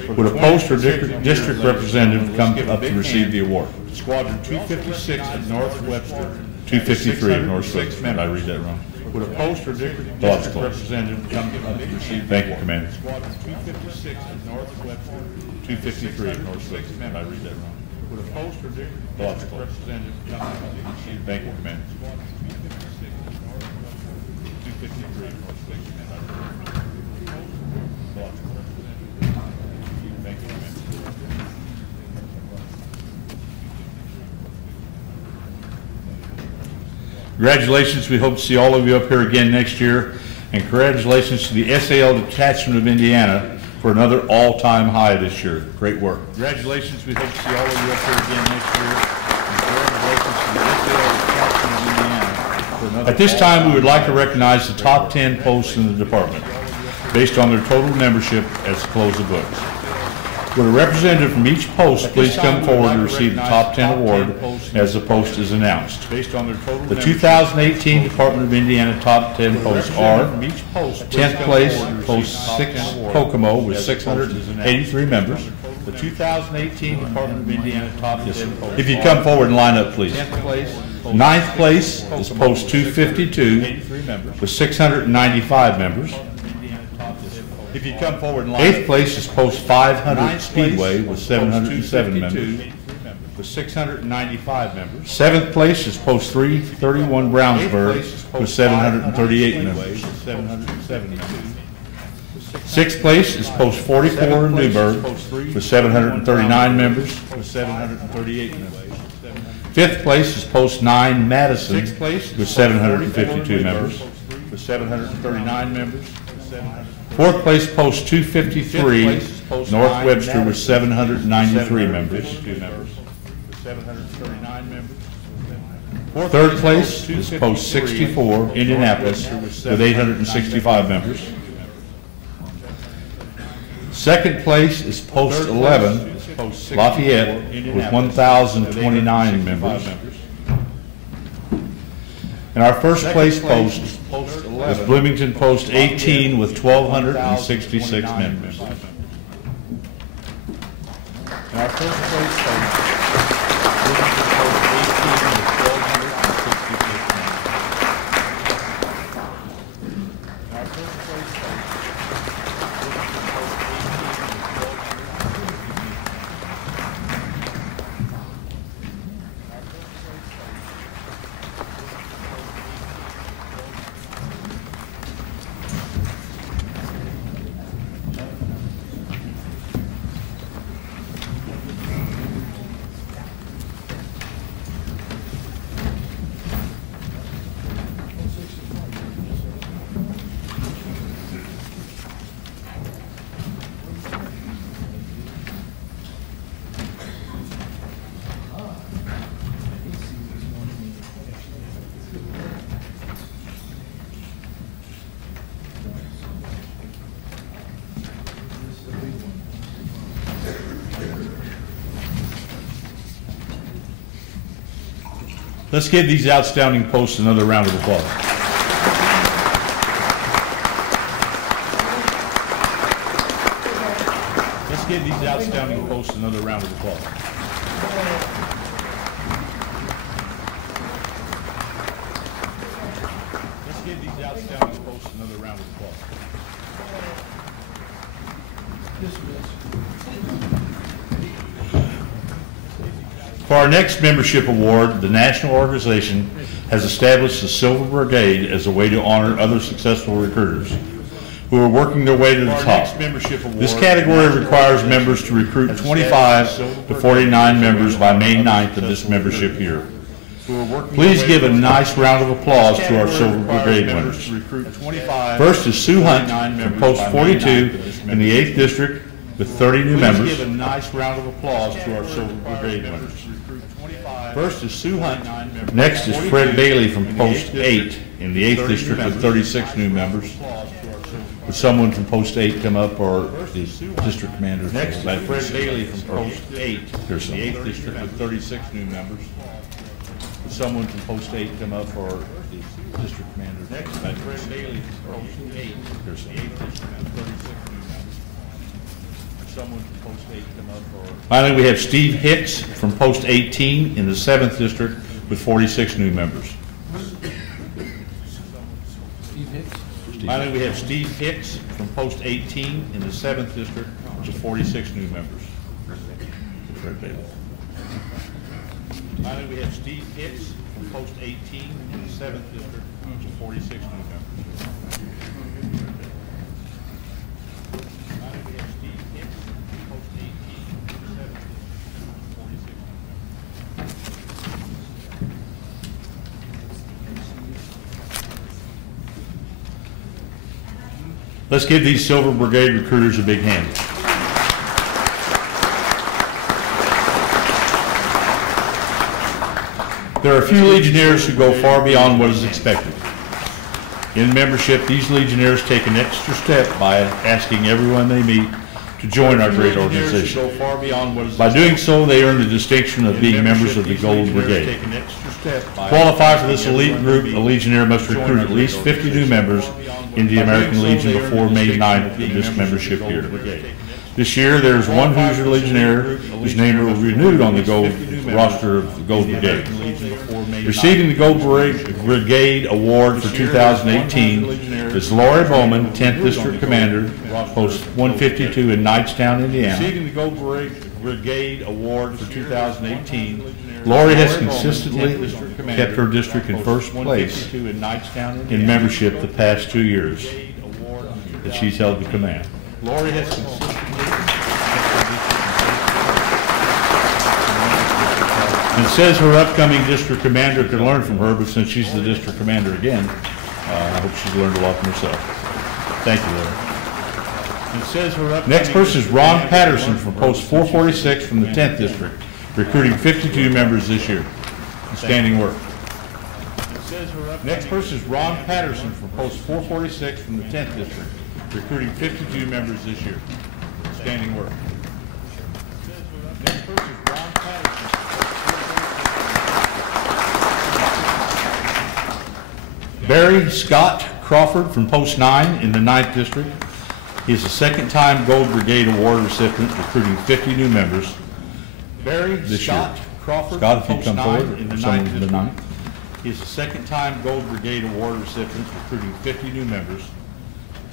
Would a post or district representative come up to receive the award? Squadron 256 at North Webster. 253 at North Webster. Did I read that wrong? Would a post or district representative come up to receive? Thank you, Commander. Squadron 256 at North Webster. 253 at North Webster. Did I read that wrong? Would a post or district representative come up to receive? Thank you, Commander. 253 at North Webster. Thank you, Commander. Congratulations. We hope to see all of you up here again next year. And congratulations to the SAL Detachment of Indiana for another all-time high this year. Great work. Congratulations. We hope to see all of you up here again next year. And congratulations to the SAL Detachment of Indiana for another. At this time, we would like to recognize the top 10 posts in the department based on their total membership as the close of books. Would a representative from each post please come forward and receive the top 10 award as the post is announced. The 2018 Department of Indiana top 10 posts are 10th place, Post 6 Kokomo with 683 members. The 2018 Department of Indiana top 10 posts. If you come forward and line up, please. 9th place is Post 252 with 695 members. If you come forward and line 8th place is Post 500 Speedway with 707 members. With 695 members. 7th place is Post 331 Brownsburg with 738 members. 6th place is Post 44 Newburgh with 739 members. With 738 members. 5th place is Post 9 Madison with 752 members. With 739 members. 4th place, Post 253, North Webster with 793 members. 3rd place is Post 64, Indianapolis, with 865 members. 2nd place is Post 11, Lafayette, with 1,029 members. And our first place post is Bloomington Post 18 with 1,266 members. And our first place post is Bloomington Post 18 with 1,266 members. And our first place post is Bloomington Post Let's give these outstanding posts another round of applause. Let's give these outstanding posts another round of applause. Let's give these outstanding posts another round of applause. For our next membership award, the national organization has established the Silver Brigade as a way to honor other successful recruiters who are working their way to the top. This category requires members to recruit 25 to 49 members by May 9th of this membership year. Please give a nice round of applause to our Silver Brigade winners. First is Sue Hunt from Post 42 in the 8th District with 30 new members. Give a nice round of applause to our Silver Brigade winners. First is Sue Hunt. Next is Fred Bailey from Post 8 in the 8th District with 36 new members. Would someone from Post 8 come up, or the district commander? Next is Fred Bailey from Post 8 in the 8th District with 36 new members. Would someone from Post 8 come up, or the district commander? Next is Fred Bailey from Post 8 in the 8th District with 36 new members. Would someone from Post 8 come up, or... Finally, we have Steve Hicks from Post 18 in the 7th District with 46 new members. Finally, we have Steve Hicks from Post 18 in the 7th District with 46 new members. Finally, we have Steve Hicks from Post 18 in the 7th District with 46 new members. Finally, we have Steve Hicks from Post 18 in the 7th District with 46 new members. Let's give these Silver Brigade recruiters a big hand. There are a few Legionnaires who go far beyond what is expected. In membership, these Legionnaires take an extra step by asking everyone they meet to join our great organization. By doing so, they earn the distinction of being members of the Gold Brigade. To qualify for this elite group, a Legionnaire must recruit at least 50 new members in the American Legion before May 9th of this membership year. This year, there is one Hoosier Legionnaire whose name will be renewed on the Gold roster of the Gold Brigade. Receiving the Gold Brigade Award for 2018 is Lori Bowman, 10th District Commander, Post 152 in Knightstown, Indiana. Receiving the Gold Brigade Award for 2018, Lori has consistently kept her district in first place in membership the past 2 years that she's held the command. Lori has consistently and says her upcoming district commander could learn from her, but since she's the district commander again, I hope she's learned a lot from herself. Thank you, Lori. Next person is Ron Patterson from Post 446 from the 10th District, recruiting 52 members this year. Standing work. Next person is Ron Patterson from Post 446 from the 10th District, recruiting 52 members this year. Standing work. Next person is Ron Patterson. Barry Scott Crawford from Post 9 in the 9th District. He is a second-time Gold Brigade Award recipient, recruiting 50 new members. Barry Scott Crawford Scott, if you come forward, in the 9th. He is a second-time Gold Brigade Award recipient, recruiting 50 new members.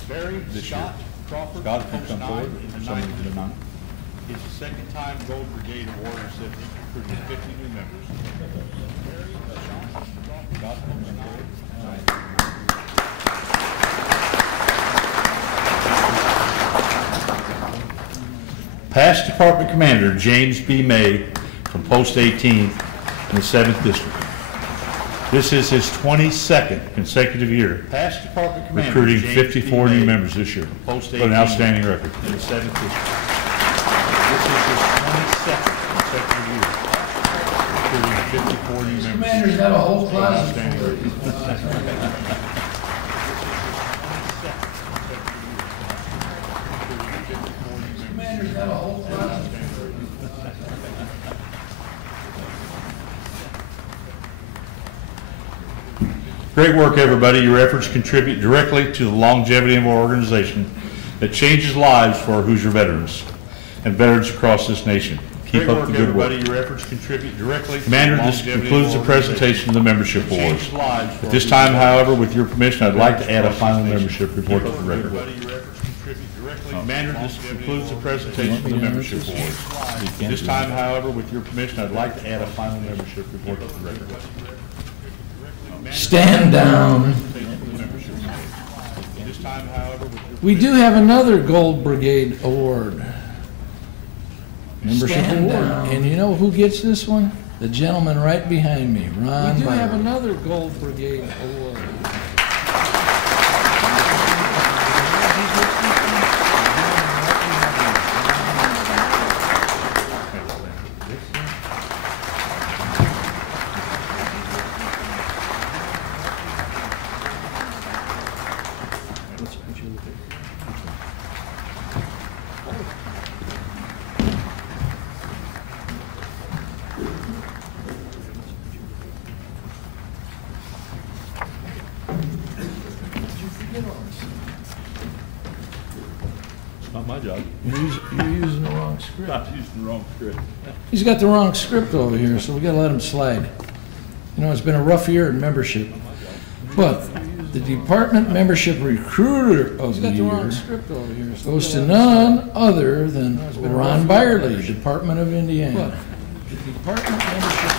Barry Scott Crawford Scott, if you come forward, in the 9th. He is a second-time Gold Brigade Award recipient, recruiting 50 new members. Barry Scott Crawford, Past Department Commander James B. May from Post 18 in the 7th District. This is his 22nd consecutive year Past Department Commander recruiting 54 new members this year. Post 18 an outstanding record in the 7th District. This is his 22nd consecutive year recruiting 54 new members. Commander's got a whole class. Great work, everybody. Your efforts contribute directly to the longevity of our organization that changes lives for our Hoosier veterans and veterans across this nation. Keep up the good work. Your efforts contribute directly. Commander, this concludes the presentation of the membership awards. At this time, however, with your permission, I'd like to add a final membership report to the record. Commander, this concludes the presentation of the membership board. This time, however, with your permission, I'd like to add a final membership report to the record. Stand down. This time, however, We do have another Gold Brigade Award. Membership Award. And you know who gets this one? The gentleman right behind me, Ron. We do have another Gold Brigade Award. not my job. You're using the wrong script. Not using the wrong script. He's got the wrong script over here, so we gotta let him slide. You know, it's been a rough year in membership. But the department membership recruiter of the year goes to none other than Ron Byerly, Department of Indiana. The department membership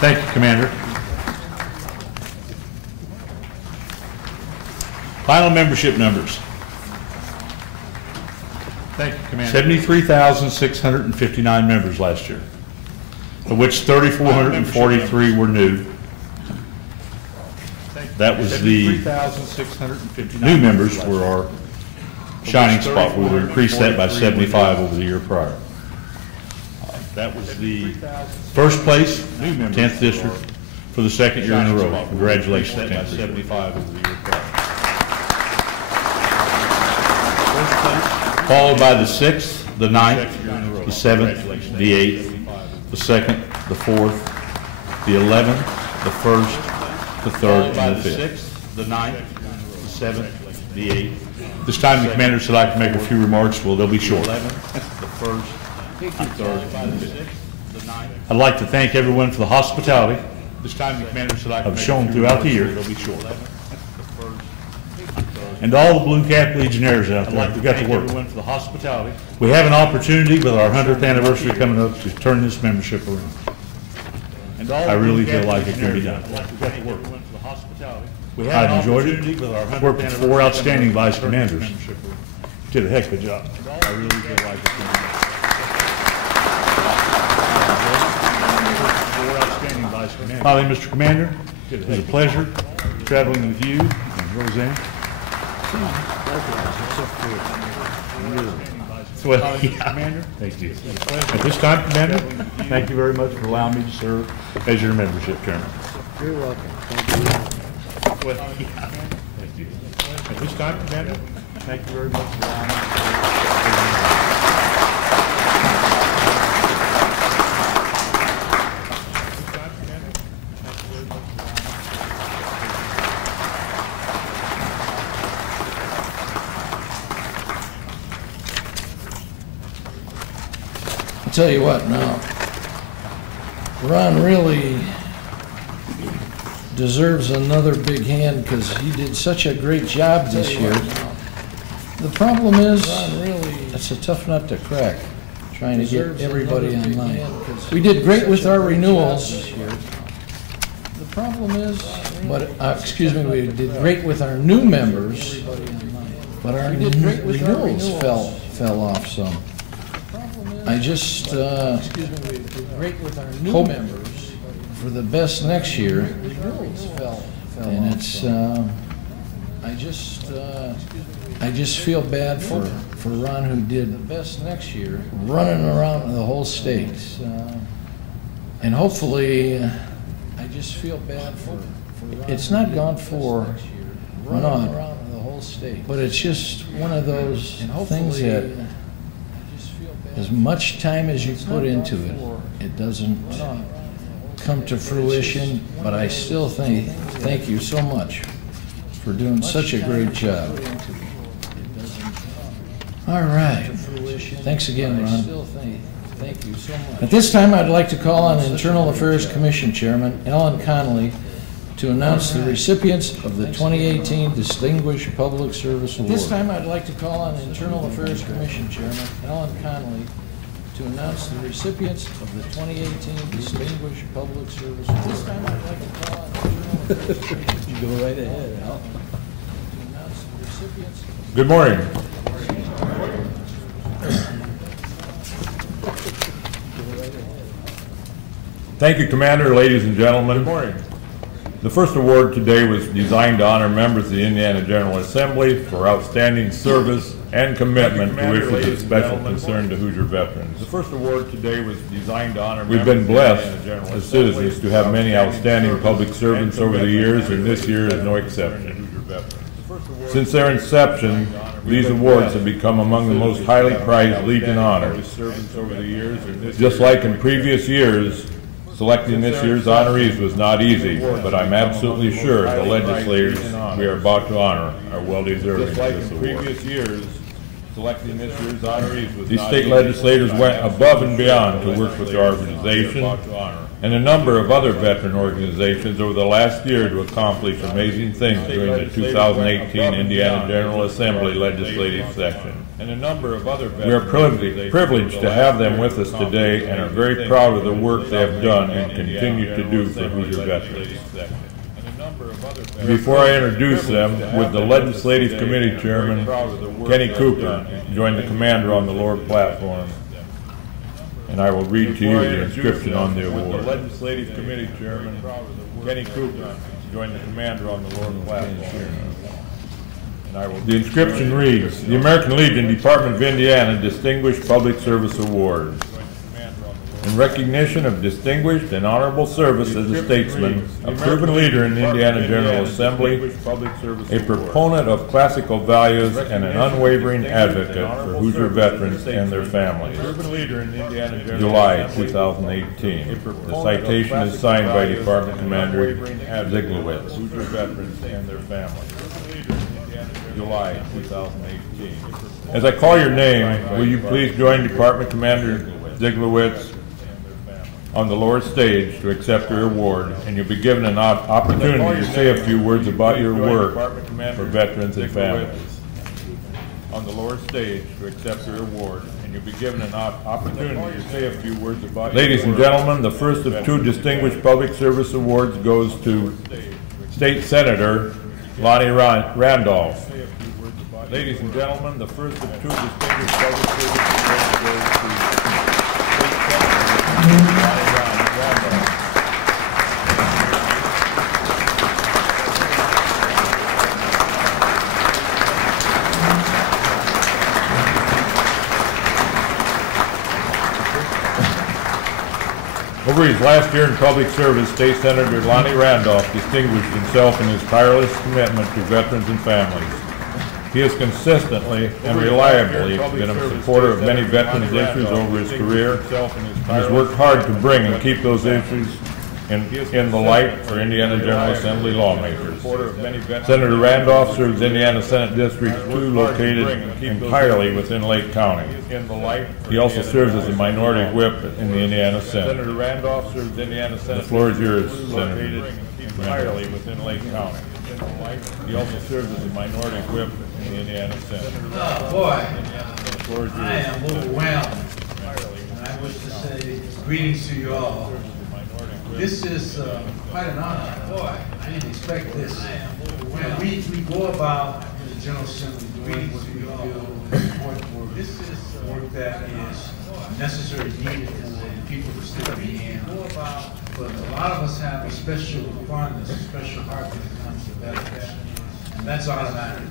Thank you, Commander. Final membership numbers. Thank you, Commander. 73,659 members last year, of which 3,443 were new. That was the new members were our shining spot. We would increase that by 75 over the year prior. That was the first place, 10th district, for the second year in a row. Congratulations, 10th district. 75 over the year prior. Followed by the 6th, the 9th, the 7th, the 8th, the 2nd, the 4th, the 11th, the 1st, the 3rd, and the 5th. The 9th, the 7th, the 8th. This time the commanders would like to make a few remarks. Well, they'll be short. The 1st, the 3rd, and the 5th. I'd like to thank everyone for the hospitality I've shown throughout the year. And all the Blue Cap Legionnaires out there who got to work. We have an opportunity with our 100th anniversary coming up to turn this membership around. I really feel like it can be done. I've enjoyed it. Worked with 4 outstanding vice commanders. Did a heck of a job. I really feel like it can be done. Finally, Mr. Commander, it was a pleasure traveling with you and Roseanne. Well, yeah. Commander, thank you. At this time, Commander, thank you very much for allowing me to serve as your membership chairman. You're welcome. Thank you. Well, yeah. Thank you. At this time, Commander, thank you very much for allowing me to serve. I'll tell you what now, Ron really deserves another big hand because he did such a great job this year. The problem is, it's a tough nut to crack, trying to get everybody online. We did great with our renewals. The problem is, excuse me, we did great with our new members, but our renewals fell off some. I just hope for the best next year, and it's I just feel bad for Ron, who did the best next year, running around the whole state, and hopefully I just feel bad for it's not gone for naught, but it's just one of those things that, as much time as you put into it, it doesn't come to fruition, but I still thank you so much for doing such a great job. All right. Thanks again, Ron. Thank you so much. At this time, I'd like to call on Internal Affairs Commission Chairman Ellen Connolly to announce the recipients of the 2018 Distinguished Public Service Award. At this time, I'd like to call on Internal Affairs Commission Chairman Ellen Connolly to announce the recipients of the 2018 Distinguished Public Service Award. At this time, I'd like to call on Internal Affairs Commission. You go right ahead, Al. To announce the recipients. Good morning. Thank you, Commander, ladies and gentlemen. Good morning. The first award today was designed to honor members of the Indiana General Assembly for outstanding service and commitment to issues of special concern to Hoosier veterans. The first award today was designed to honor. We've been blessed as citizens to have many outstanding public servants over the years, and this year is no exception. Since their inception, these awards have become among the most highly prized Legion honors. Just like in previous years, selecting this year's honorees was not easy, but I'm absolutely sure the legislators we are about to honor are well deserving of this award. Selecting this year's honorees, these state legislators went above and beyond to work with the organization and a number of other veteran organizations over the last year to accomplish amazing things during the 2018 Indiana General Assembly legislative session. We are privileged to have them with us today and are very proud of the work they have done and continue to do for Hoosier veterans. Before I introduce them, would the Legislative Committee Chairman, Kenny Cooper, join the Commander on the lower platform? And I will read to you the inscription on the award. The Legislative Committee Chairman, Kenny Cooper, join the Commander on the lower platform. The inscription reads, the American Legion Department of Indiana Distinguished Public Service Award. In recognition of distinguished and honorable service as a statesman, a proven leader in the Indiana General Assembly, a proponent of classical values, and an unwavering advocate for Hoosier veterans and their families. July 2018. The citation is signed by Department Commander Ziglowitz. Hoosier veterans and their families. July 2018. As I call your name, will you please join Department Commander Ziglowitz on the lower stage to accept your award, and you'll be given an opportunity to say a few words about your work for veterans and families. On the lower stage to accept your award, and you'll be given an opportunity to say a few words about your work. Ladies and gentlemen, the first of two Distinguished Public Service Awards goes to State Senator Lonnie Randolph. Ladies and gentlemen, the first of two Distinguished Public Service Awards goes to State Senator Lonnie Randolph. Over his last year in public service, State Senator Lonnie Randolph distinguished himself in his tireless commitment to veterans and families. He has consistently and reliably been a supporter of many veterans' issues over his career. He has worked hard to bring and keep those issues in the light for Indiana General Assembly lawmakers. Senator Randolph serves Indiana Senate District 2, located entirely within Lake County. He also serves as a minority whip in the Indiana Senate. Senator Randolph serves Indiana Senate. The floor is yours, Senator. Entirely within Lake County. He also serves as a minority whip in the Indiana Senate. Oh boy, I am overwhelmed. And I wish to say greetings to you all. This is quite an honor. Boy, I didn't expect this. When we go about in the General Assembly doing what we feel is important work. This is work that is necessary, needed for the people who still be in. But a lot of us have a special fondness, a special heart when it comes to veterans. And that's automatic.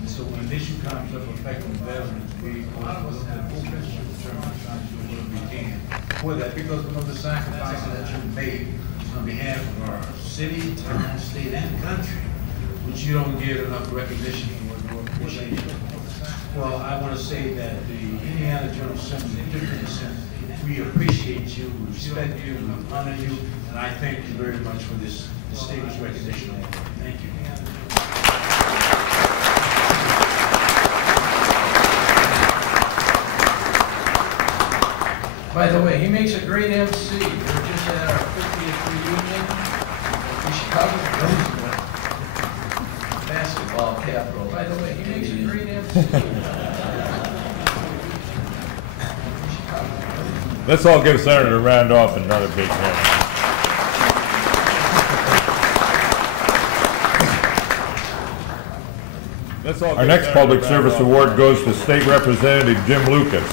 And so when an issue comes up affecting veterans, a lot of us have a special determined trying to do whatever we can for that, because we know the sacrifices that you've made on behalf of our city, town, state, and country, which you don't get enough recognition for or appreciation. Well, I want to say that the Indiana General Assembly, we appreciate you, we respect you, we honor you, and I thank you very much for this distinguished recognition. Thank you. By the way, he makes a great MC. We were just at our 50th reunion. The Chicago basketball capital. By the way, he makes a great MC. Let's all give Senator Randolph another big hand. Our next public service award goes to State Representative Jim Lucas.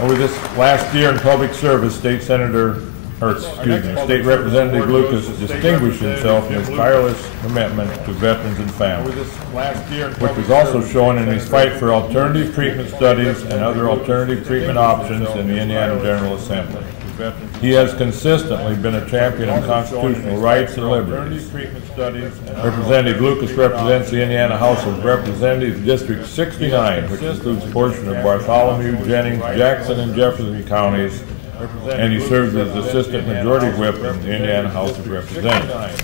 Over this last year in public service, State Representative Lucas distinguished himself in his tireless commitment to veterans and families, which was also shown in his fight for alternative treatment studies and other alternative treatment options in the Indiana General Assembly. He has consistently been a champion of constitutional rights and liberties. Representative Lucas represents the Indiana House of Representatives District 69, which includes a portion of Bartholomew, Jennings, Jackson, and Jefferson counties, and he serves as Assistant Majority Whip in the Indiana House of Representatives.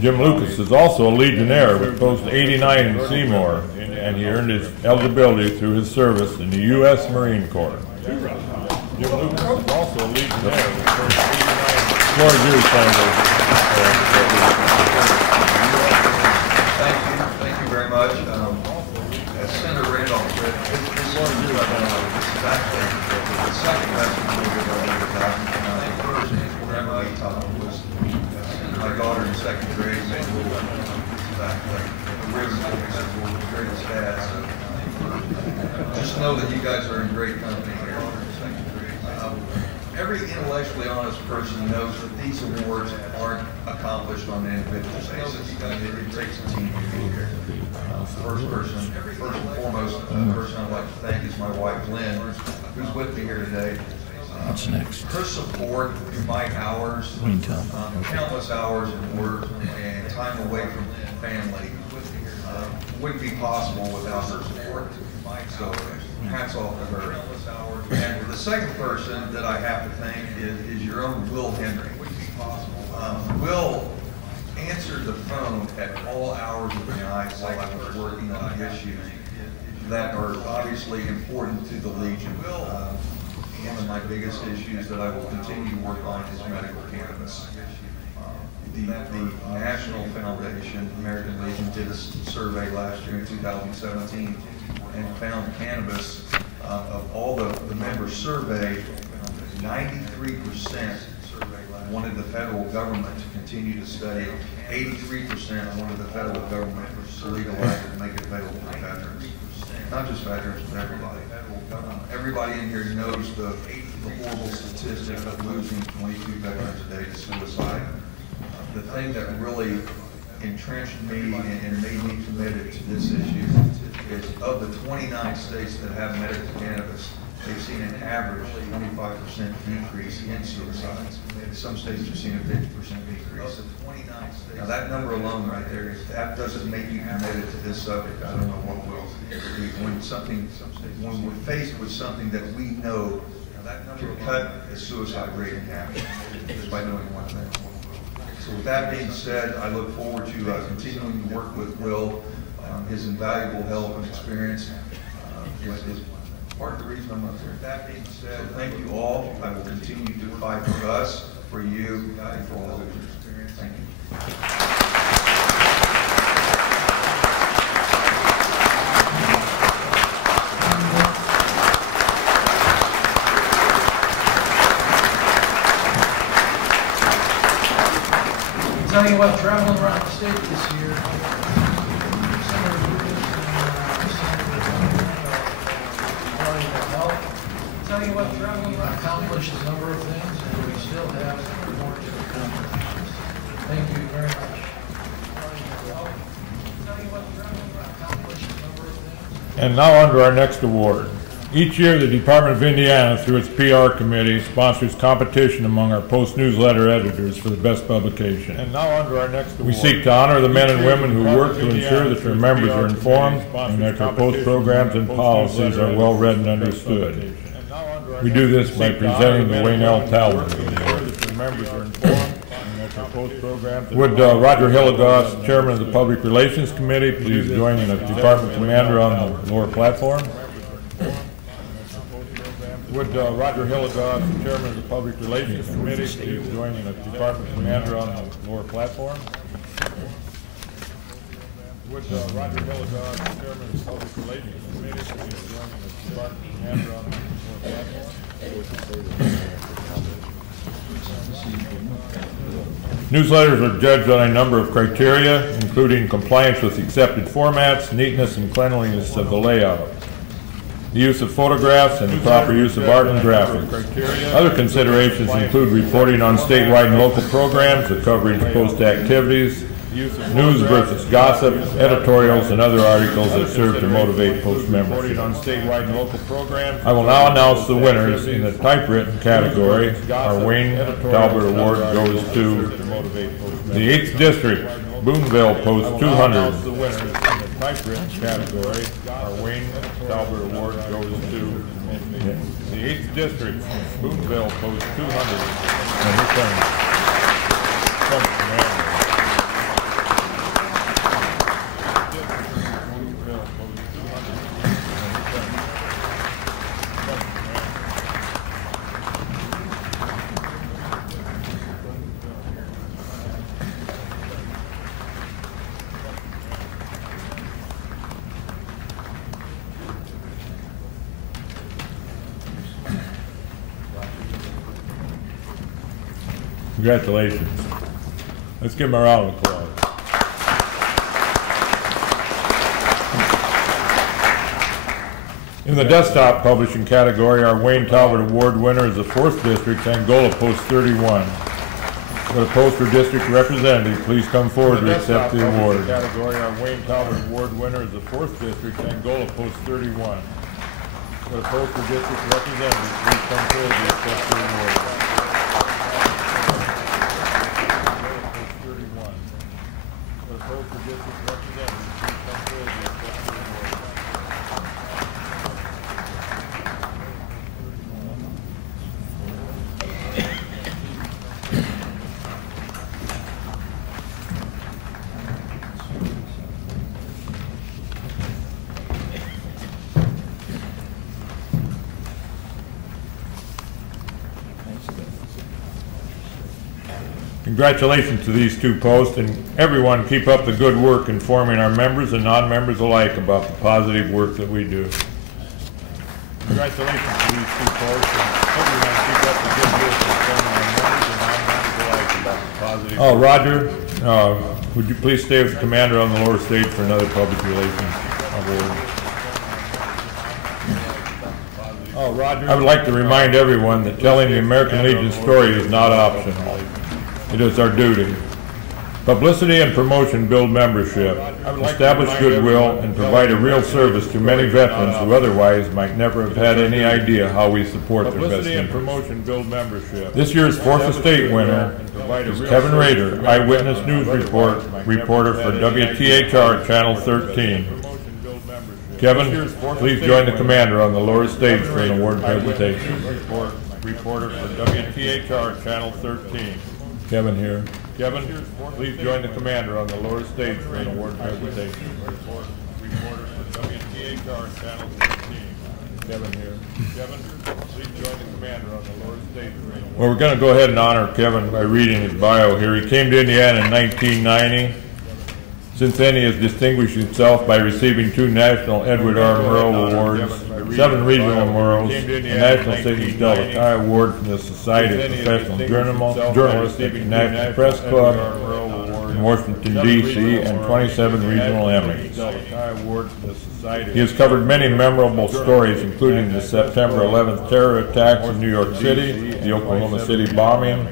Jim Lucas is also a Legionnaire with Post 89 in Seymour, and he earned his eligibility through his service in the U.S. Marine Corps. Jim Lucas is also a Legionnaire with Post 89. Floor is yours, Senator. Thank you very much. As Senator Randolph said, this is actually the second best movie I've ever done. The first memory was my daughter in second grade made a little back the ribbon for me as one of the greatest dads. So just know that you guys are in great company here. Every intellectually honest person knows that these awards aren't accomplished on an individual basis. It takes a team to be here. First and foremost, the person I'd like to thank is my wife, Lynn, who's with me here today. What's next? Her support through my hours, countless hours of work and time away from family wouldn't be possible without her support. So hats off to her. And the second person that I have to thank is your own Will Henry. Will answered the phone at all hours of the night while I was working on issues that are obviously important to the Legion. One of my biggest issues that I will continue to work on is medical cannabis. The National Foundation, American Legion, did a survey last year in 2017 and found cannabis, of all the members surveyed, 93% wanted the federal government to continue to study. 83% wanted the federal government to legalize it and make it available for veterans. Not just veterans, but everybody. Everybody in here knows the horrible statistic of losing 22 veterans a day to suicide. The thing that really entrenched me and made me committed to this issue is of the 29 states that have medical cannabis, they've seen an average 25% decrease in suicides. Some states have seen a 50% decrease. Now that number alone right there, if that doesn't make you committed to this subject, I don't know what will. When we're faced with something that we know can cut the suicide rate in half, just by knowing one thing. So with that being said, I look forward to continuing to work with Will. His invaluable help and experience is part of the reason I'm up here. That being said, so thank you all. I will continue to fight for us, for you, and for all of your experience. Thank you. Tell you what, traveling around the state this year, accomplished a number of things, and we still have more to accomplish. Thank you very much. And now on to our next award. Each year, the Department of Indiana, through its PR committee, sponsors competition among our post-newsletter editors for the best publication. And now on to our next award. We seek to honor the men and women who work to ensure that their members are informed and that their post programs and policies are well read and understood. We do this by presenting the Wayne L. Talbot Award. Would Roger Hilligoss, Chairman of the Public Relations Committee, please join the Department Commander on the lower platform? Would Roger Hilligoss, the chairman of the Public Relations Committee, please join the department commander on the lower platform? Would Roger Hilligoss, the chairman of the Public Relations Committee, please join the department commander on the lower platform? Newsletters are judged on a number of criteria, including compliance with accepted formats, neatness and cleanliness of the layout, the use of photographs, and the proper use of art and graphics. Other considerations include reporting on statewide and local programs, the coverage of post-activities, news versus gossip, editorials, and other articles that serve to motivate post membership. I will now announce the winners in the typewritten category. Our Wayne Talbert Award goes to the 8th District, Boonville Post 200. The winners in the typewritten category. Our Wayne Talbert Award goes to the 8th District, Boonville Post 200. And return. Congratulations. Let's give them a round of applause. In the desktop publishing category, our Wayne Talbot Award winner is the 4th District, Angola Post 31. Would a post or district representative please come forward to accept the award? Category, our Wayne Talbot Award winner is the 4th District, Angola Post 31. Would a post or district representative please come forward to accept the award? Congratulations to these two posts, and everyone keep up the good work informing our members and non-members alike about the positive work that we do. Congratulations to these two posts, and everyone keep up the good work informing our members and non-members alike about the positive work. Roger, would you please stay with the commander on the lower stage for another public relations award? I would like to remind everyone that telling the American Legion story is not optional. It is our duty. Publicity and promotion build membership, establish goodwill, and provide a real service to many veterans who otherwise might never have had any idea how we support their best interests. This year's 4th Estate winner is Kevin Rader, Eyewitness News reporter for WTHR Channel 13. Kevin, please join the commander on the lower stage for an award presentation. Reporter for WTHR Channel 13. Kevin here. Kevin, please join the commander on the lower stage for an award presentation. Reporter for WTHR Channel 13. Kevin here. Kevin, please join the commander on the lower stage for an award. Well, we're going to go ahead and honor Kevin by reading his bio here. He came to Indiana in 1990. Since then, he has distinguished himself by receiving 2 National Edward R. Murrow Awards, 7 regional Murrows, a National Sidney Delta Chi Award from the Society of Professional Journalists at the National Press Club in Washington, D.C., and 27 regional Emmys. He has covered many memorable stories, including the September 11th terror attacks in New York City, the Oklahoma City bombing,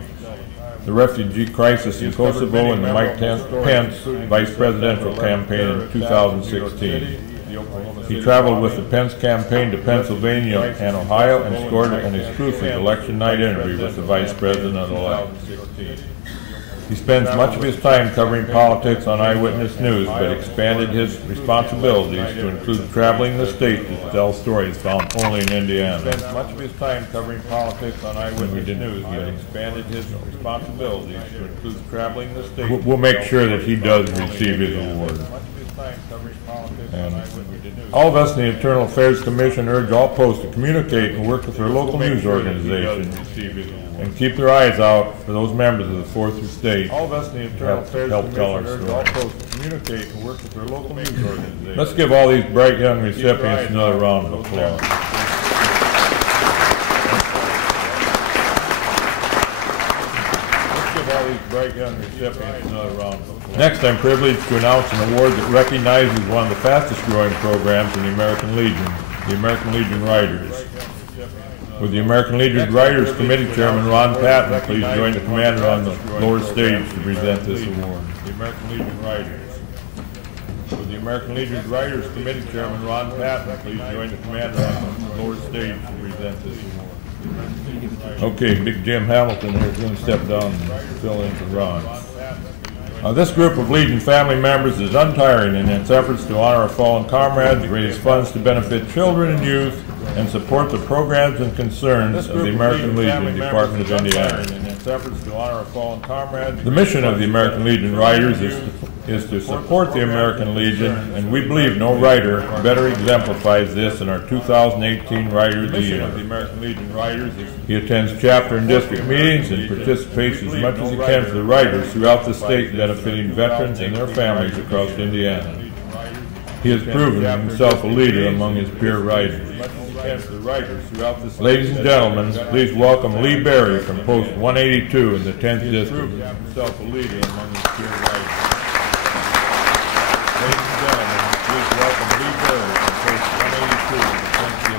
the refugee crisis in Kosovo, and the Mike Pence vice presidential campaign in 2016. He traveled with the Pence campaign to Pennsylvania and Ohio and scored an exclusive election night interview with the vice president-elect. He spends much of his time covering politics on Eyewitness News, but expanded his responsibilities to include traveling the state to tell stories found only in Indiana. He spends much of his time covering politics on Eyewitness News, but expanded his responsibilities to include traveling the state. We'll make sure that he does receive his award. And all of us in the Internal Affairs Commission urge all posts to communicate and work with their local news organizations and keep their eyes out for those members of the Fourth Estate. All of us in the Internal Affairs Commission urge all posts to communicate and work with their local news organizations. Let's give all these bright young recipients another round of applause. Bright young recipients another round of applause. Next, I'm privileged to announce an award that recognizes one of the fastest growing programs in the American Legion, the American Legion Riders. With the American Legion Riders Committee Chairman Ron Patton, please join the commander on the lower stage to present this award. The American Legion Riders. With the American Legion Riders Committee Chairman Ron Patton, please join the commander on the lower stage to present this award. Okay, Big Jim Hamilton here is going to step down and fill in for Ron. This group of Legion family members is untiring in its efforts to honor our fallen comrades, raise funds to benefit children and youth, and support the programs and concerns of the American Legion Department of Indiana. The mission of the American Legion Riders is to support the American Legion, and we believe no rider better exemplifies this than our 2018 Rider of the Year. He attends chapter and district meetings and participates as much as he can for the riders throughout the state, benefiting veterans and their families across Indiana. He has proven himself a leader among his peer riders. Ladies and gentlemen, please welcome Lee Berry from Post 182 in the 10th District. Himself a leader among his peer riders. Ladies and gentlemen, please welcome Lee Berry from Post 182 in the 10th District.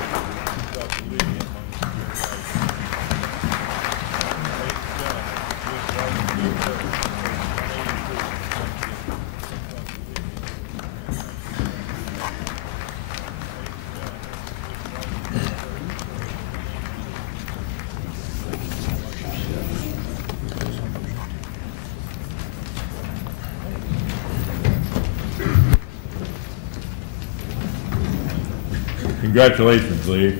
Congratulations, Lee.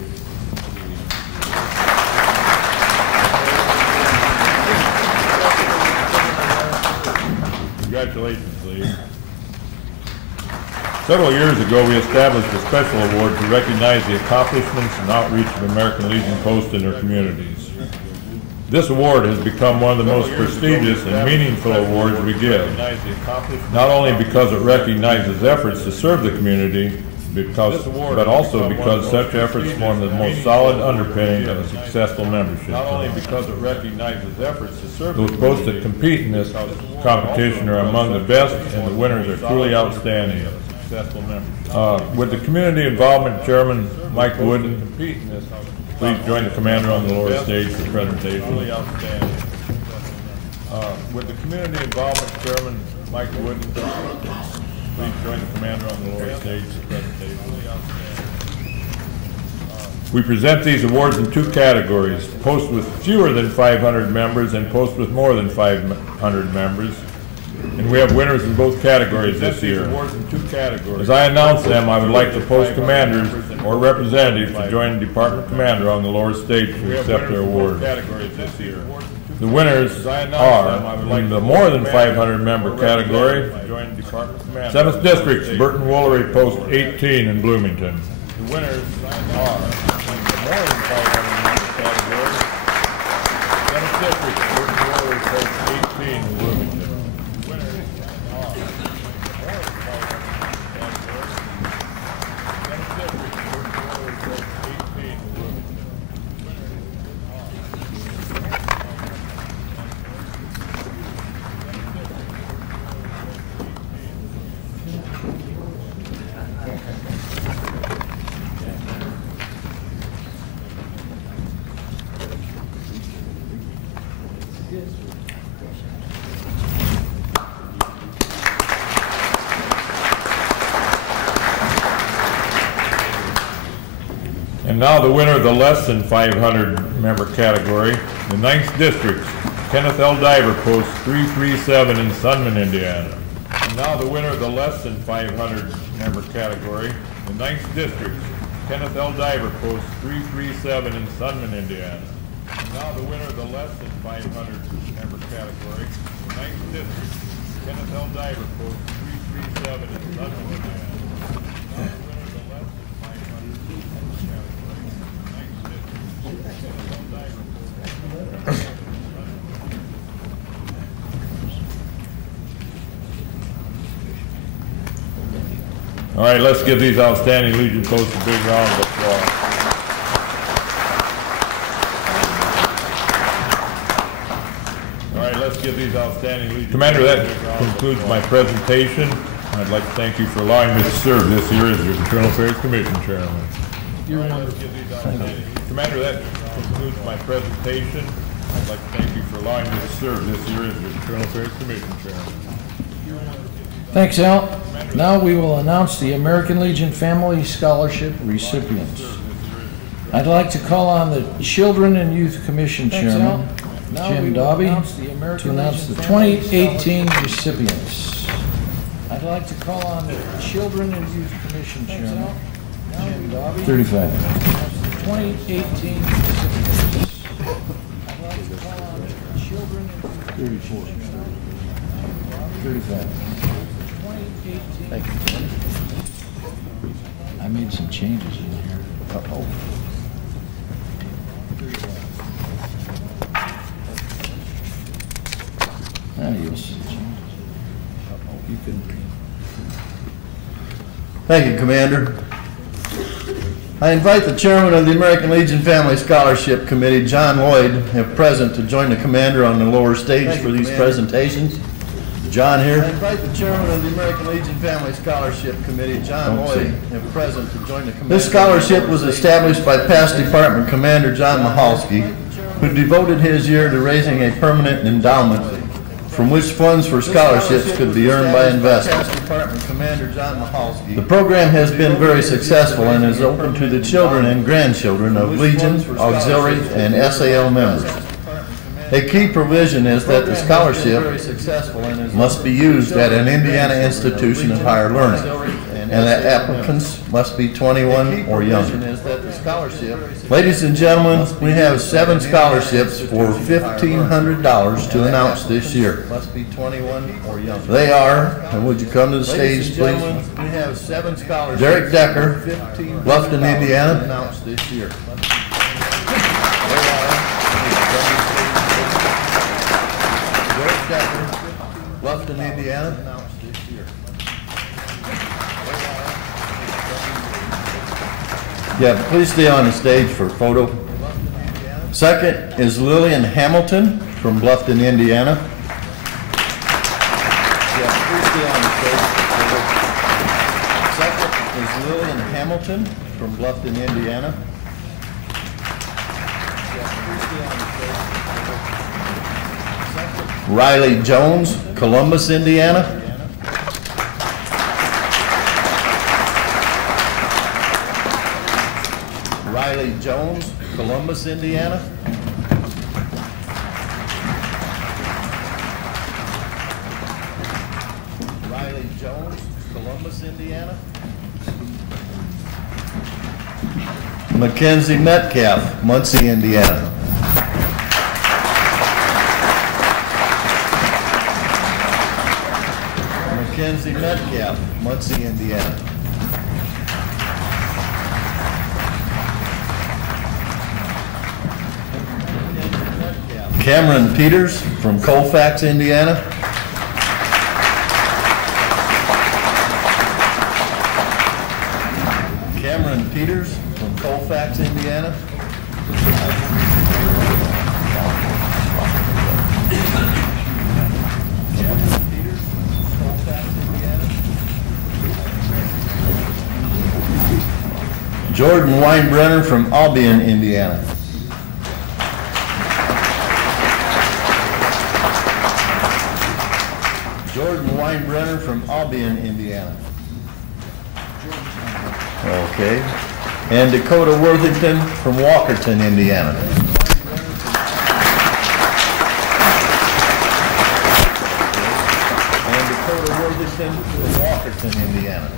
Congratulations, Lee. Several years ago, we established a special award to recognize the accomplishments and outreach of American Legion posts in their communities. This award has become one of the most prestigious and meaningful awards we give, not only because it recognizes efforts to serve the community, but also because such efforts form the most solid underpinning of a successful membership. Not only because it recognizes efforts to serve those posts that compete in this competition are among the best, and the winners are truly outstanding. With the Community Involvement Chairman, Mike Wooden, please join the commander on the lower stage for presentation. With the Community Involvement Chairman, Mike Wooden, please join the commander on the lower stage for presentation. We present these awards in two categories: posts with fewer than 500 members and posts with more than 500 members. And we have winners in both categories this year. As I announce them, I would like the post commanders or representatives to join the department commander on the lower stage to accept their award. The winners are, in the more than 500 member category, 7th District's Burton Woolery Post 18 in Bloomington. The winners are, in the more than 500 member category, 7th District's Burton Woolery Post 18 in Bloomington. And now the winner of the less than 500 member category, the 9th District, Kenneth L. Diver, Post 337 in Sunman, Indiana. And now the winner of the less than 500 member category, the 9th District, Kenneth L. Diver, Post 337 in Sunman, Indiana. And now the winner of the less than 500 member category, the 9th District, Kenneth L. Diver, Post 337. All right, let's give these outstanding Legion posts a big round of applause. All right, let's give these outstanding Legion. Commander, that concludes my presentation. I'd like to thank you for allowing me to serve this year as your Internal Affairs Commission Chairman. You're wonderful. Commander, that concludes my presentation. I'd like to thank you for allowing me to serve this year as your Internal Affairs Commission Chairman. Thanks, Al. Now we will announce the American Legion Family Scholarship recipients. I'd like to call on the Children and Youth Commission Chairman, Jim Dobby, to announce the 2018 recipients. I'd like to call on the Children and Youth Commission Chairman, Jim Dobby, 35. 2018 recipients. I'd like to call on the Children and Youth 34. 35. Thank you. I made some changes in here. Uh-oh. Now you'll see changes. Uh-oh, you can. Thank you, Commander. I invite the Chairman of the American Legion Family Scholarship Committee, John Lloyd, if present, to join the Commander on the lower stage for these presentations. John here. I invite the Chairman of the American Legion Family Scholarship Committee, John Lloyd, if present, to join the Commander. This scholarship was established by past Department Commander John Mahalski, who devoted his year to raising a permanent endowment from which funds for scholarships could be earned by investment. The program has been very successful and is open to the children and grandchildren of Legion, Auxiliary, and SAL members. A key provision is that the scholarship must be used at an Indiana institution of higher learning, and that applicants must be 21 or younger. Ladies and gentlemen, we have 7 scholarships for $1,500 to announce this year. They are, and would you come to the stage, please? Derek Decker, Bluffton, Indiana. Bluffton, Indiana. Yeah, please stay on the stage for a photo. Second is Lillian Hamilton from Bluffton, Indiana. Yeah, please stay on the stage. Second is Lillian Hamilton from Bluffton, Indiana. Riley Jones, Columbus, Indiana. Riley Jones, Columbus, Indiana. Riley Jones, Columbus, Indiana. Mackenzie Metcalf, Muncie, Indiana. Mackenzie Metcalf, Muncie, Indiana. Cameron Peters from Colfax, Indiana. Cameron Peters from Colfax, Indiana. Jordan Weinbrenner from Albion, Indiana. Jordan Weinbrenner from Albion, Indiana. Okay. And Dakota Worthington from Walkerton, Indiana. And Dakota Worthington from Walkerton, Indiana.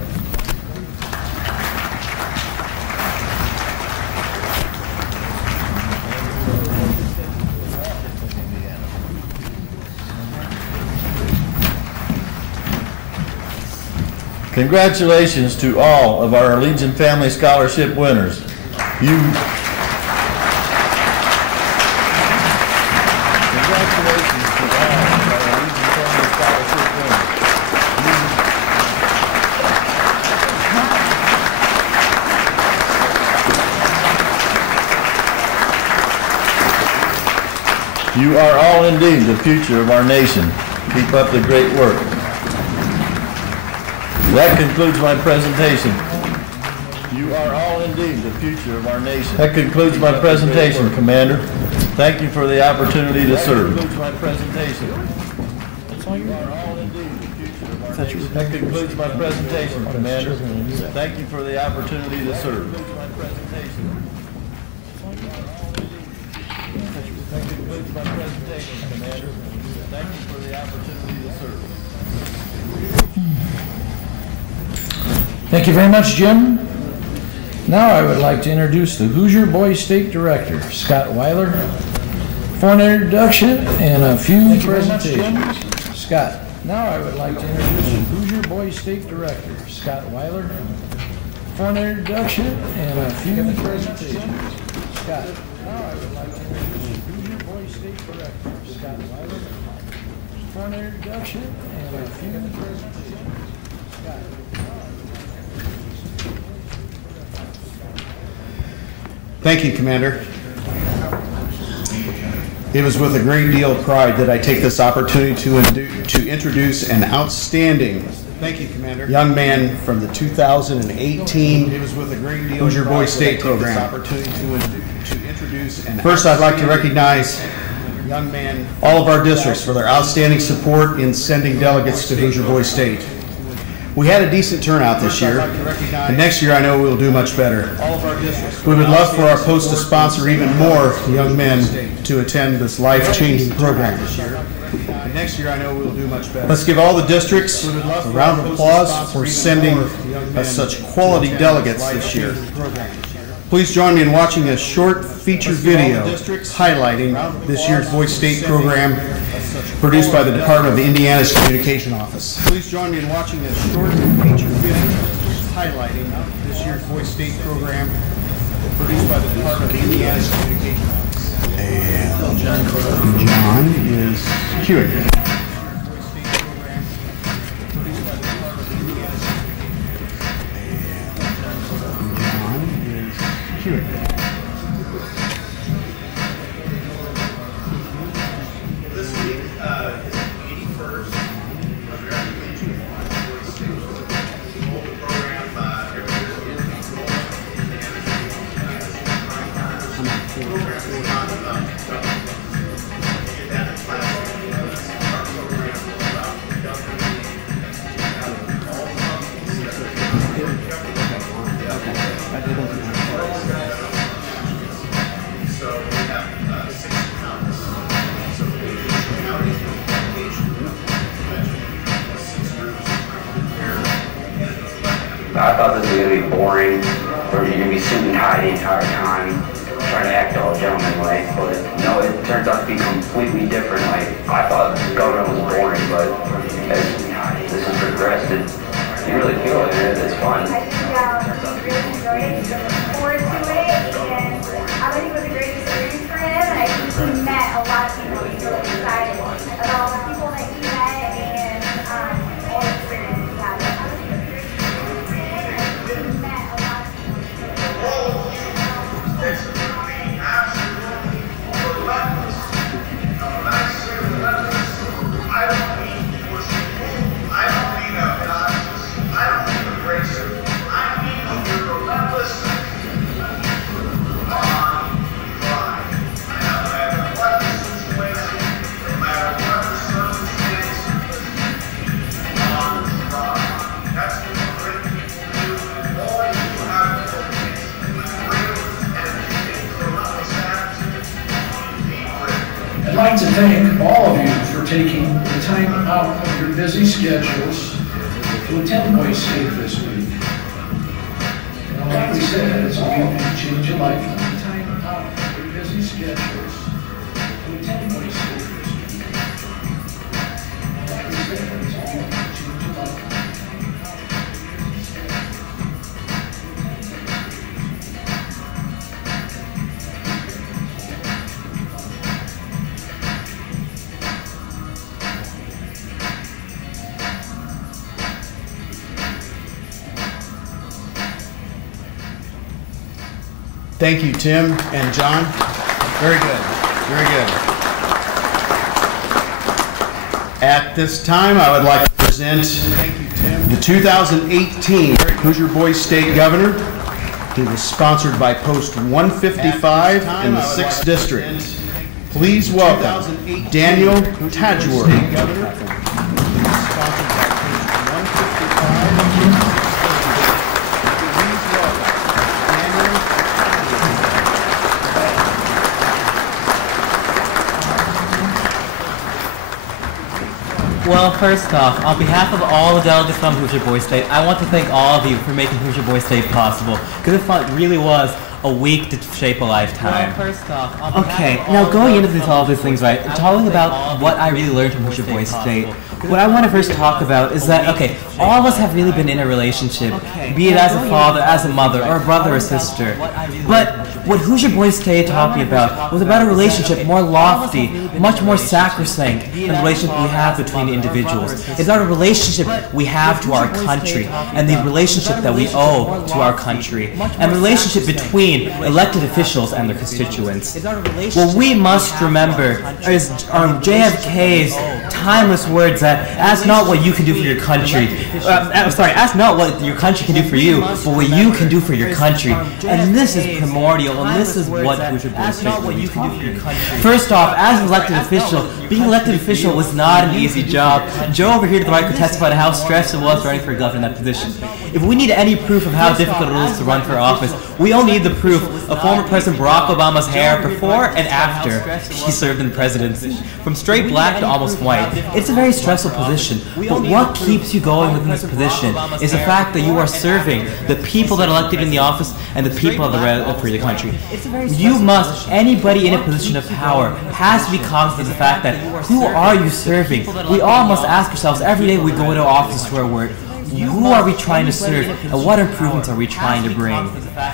Congratulations to all of our Legion Family Scholarship winners. You are all indeed the future of our nation. Keep up the great work. That concludes my presentation. You are all indeed the future of our nation. That concludes my presentation, Commander. Thank you for the opportunity to serve. That concludes my presentation. That concludes my presentation, Commander. Thank you for the opportunity to serve. That concludes my presentation, Commander. Thank you for the opportunity to serve. Thank you very much, Jim. Now I would like to introduce the Hoosier Boys State Director, Scott Weiler, for an introduction and a few presentations. Scott, now I would like to introduce the Hoosier Boys State Director, Scott Weiler, for an introduction and a few presentations. Scott, now I would like to introduce the Hoosier Boys State Director, Scott Weiler, for an introduction and a few presentations. Scott. Thank you, Commander. It was with a great deal of pride that I take this opportunity to introduce an outstanding young man from the 2018 Hoosier Boys State program. First, I'd like to recognize all of our districts for their outstanding support in sending delegates to Hoosier Boys State. We had a decent turnout this year, and next year I know we'll do much better. We would love for our post to sponsor even more young men to attend this life-changing program. Next year I know we'll do much better. Let's give all the districts a round of applause for sending us such quality delegates this year. Please join me in watching a short feature video highlighting this year's Boys State program produced by the Department of Indiana's Communication Office. Please join me in watching a short feature video highlighting this year's Boys State program produced by the Department of Indiana's Communication Office. And John is queuing. I thought this was going to be boring, or you're going to be suit and tie the entire time, trying to act all gentlemanlike, but no, it turns out to be completely different. Like, I thought government was boring, but as this has progressed, you really feel it, and it's fun. I think really enjoyed it, he's looking forward to it, and I think it was a great experience for him, and I think he met a lot of people. He's really excited about all the people that he met, and all the experiences he had. I'd like to thank all of you for taking the time out of your busy schedules to attend Boys State this week. And like we said, it's a week to change your life. Take the time out of your busy schedules to attend Boys State this week. And like we said, it's a week to change your life. Thank you, Tim and John. Very good. Very good. At this time, I would like to present the 2018 Hoosier Boys State Governor. He was sponsored by Post 155 in the 6th District. Please welcome Daniel Tadjor. Well, first off, on behalf of all the delegates from Hoosier Boys State, I want to thank all of you for making Hoosier Boys State possible, because it really was a week to shape a lifetime. Well, first off, okay, now going into all these things, right, talking about what I really learned from Hoosier Boys State, what I want to first talk about is that, okay, all of us have really been in a relationship, be it as a father, as a mother, or a brother or sister. But what Hoosier Boys State taught me about was about a relationship more lofty, much more sacrosanct than the relationship we have between individuals. It's about a relationship we have to our country, and the relationship that we owe to our country, and the relationship between elected officials and their constituents. What we must remember is JFK's timeless words that ask not what you can do for your country, ask not what your country can do for you, but what you can do for your country. And this is primordial, and this is what Hoosier Boys State really taught me. First off, as an elected official, being an elected official was not an easy job. Joe over here to the right could testify to how stressed it was running for governor in that position. If we need any proof of how difficult it is to run for office, we all need the proof of former President Barack Obama's hair before and after he served in the presidency. From straight black to almost white. It's a very stressful position, but what keeps you going within this position is the fact that you are serving the people that elected in the office and the people of the country. You must, anybody in a position of power has to be cognizant of the fact that who are you serving? We all must ask ourselves every day we go into office to our work, who are we trying to serve, and what improvements are we trying to bring?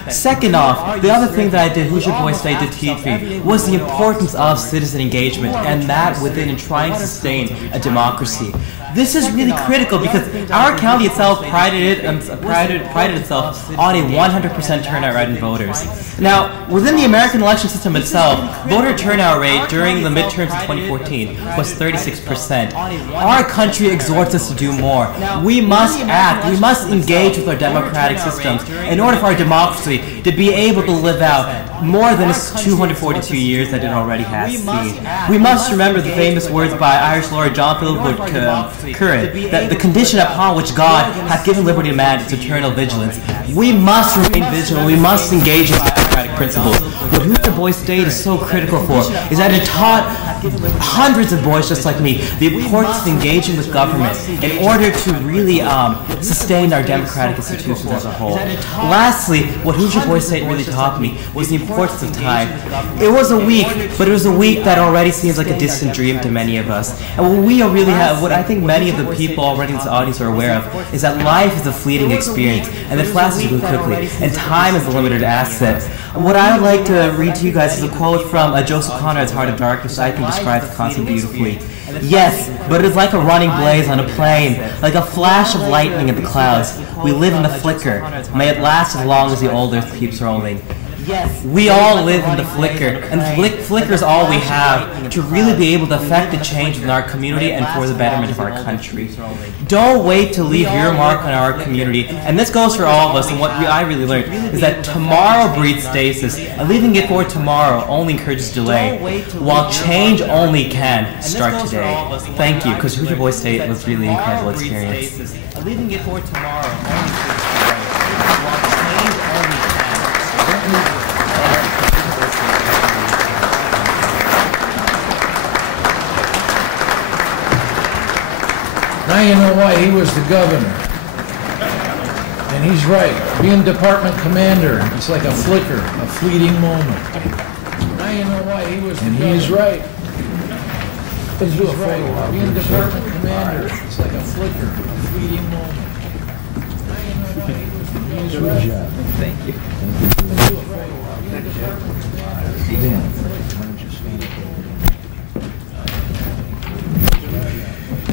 Second off, the other thing that I did, Hoosier Boys State did teach me, was the importance of citizen engagement, and that within and trying to sustain a democracy. This is really critical because our county itself prided itself on a 100% turnout rate in voters. Now, within the American election system itself, voter turnout rate during the midterms in 2014 was 36%. Our country exhorts us to do more. We must act, we must engage with our democratic systems in order for our democracy to be able to live out more than its 242 years that it already has seen. We must remember the famous words by Irish lawyer John Philip Curran, that the condition upon which God hath given liberty to man is eternal vigilance. We must remain vigilant, we must engage in democratic principles. What Hoosier Boys State is so critical for is that it taught hundreds of boys just like me the importance of engaging with government in order to really sustain our democratic institutions as a whole. Lastly, what Hoosier Boys State really taught me was the importance of time. It was a week, but it was a week that already seems like a distant dream to many of us. And what we really have, what I think many of the people already in this audience are aware of, is that life is a fleeting experience, and it flashes really quickly, and time is a limited asset. What I would like to read to you guys is a quote from Joseph Conrad's Heart of Darkness that I think describes the concept beautifully. Yes, but it is like a running blaze on a plain, like a flash of lightning in the clouds. We live in the flicker. May it last as long as the old earth keeps rolling. Yes, we all live in the flicker, and flicker is all we have to really be able to affect the change in our community and for the betterment of our country. Don't wait to leave your mark on our community, and this goes for all of us, and what I really learned is that tomorrow breeds stasis, and leaving it for tomorrow only encourages delay, while change only can start today. Thank you, because Hoosier Boys State was really an incredible experience. Leaving it for tomorrow only encourages delay, while change only can. Now you know why he was the governor. And he's right. Being department commander, it's like a flicker, a fleeting moment. Now you know why he was the governor. And he's right. Let's do a photo. Being department commander, it's like a flicker, a fleeting moment. Now you know why he was the governor. He's right. Thank you.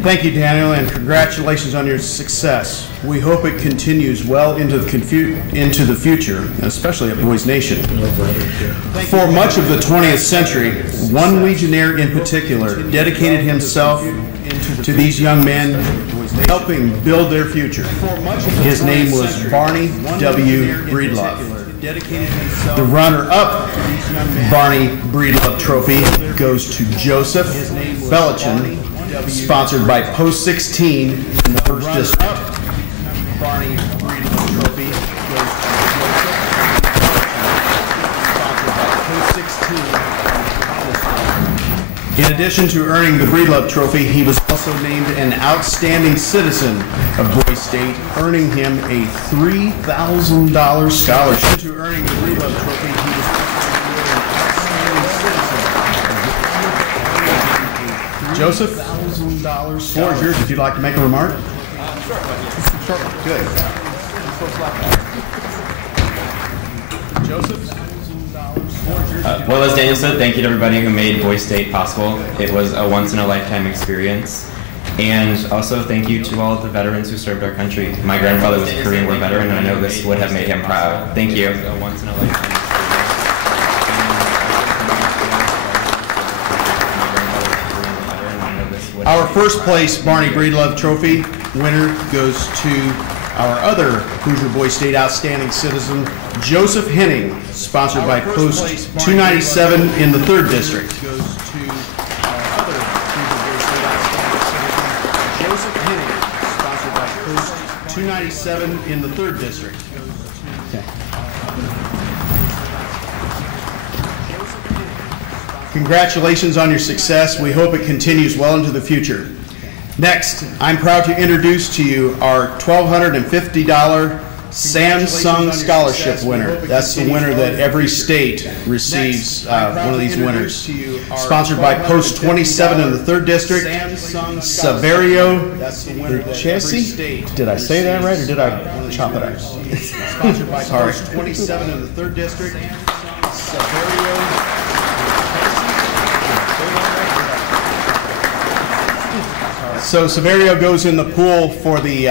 Thank you, Daniel, and congratulations on your success. We hope it continues well into the future, especially at Boys Nation. For much of the 20th century, one Legionnaire in particular dedicated himself to these young men, helping build their future. His name was Barney W. Breedlove. The runner-up Barney Breedlove Trophy goes to Joseph Belichin, sponsored by Post 16 in the 1st District. Barney Breedlove Trophy goes to Joseph, sponsored by Post 16. In addition to earning the Breedlove Trophy, he was also named an outstanding citizen of Boise State, earning him a $3,000 scholarship. To earning the Breedlove Trophy, he was Joseph, $1,000. Floor is yours. Would you like to make a remark? Sure. Good. Joseph. Well, as Daniel said, thank you to everybody who made Boise State possible. It was a once-in-a-lifetime experience. And also thank you to all of the veterans who served our country. My grandfather was a Korean War veteran, and I know this would have made him proud. Thank you. A once-in-a-lifetime experience. Our first place Barney Breedlove Trophy winner goes to our other Hoosier Boys State Outstanding Citizen, Joseph Henning, sponsored by Post 297 in the 3rd District. Goes to our other Hoosier Boys State Outstanding Citizen, Joseph Henning, sponsored by Post 297 in the 3rd District. Okay. Congratulations on your success. We hope it continues well into the future. Next, I'm proud to introduce to you our $1,250 Samsung Scholarship winner. That's the winner that every state receives, one of these winners. Sponsored by Post 27 in the 3rd District, Saverio Lucchesi. Did I say that right, or did I chop it up? Sponsored by Post 27 in the 3rd District, Saverio. So Saverio goes in the pool for the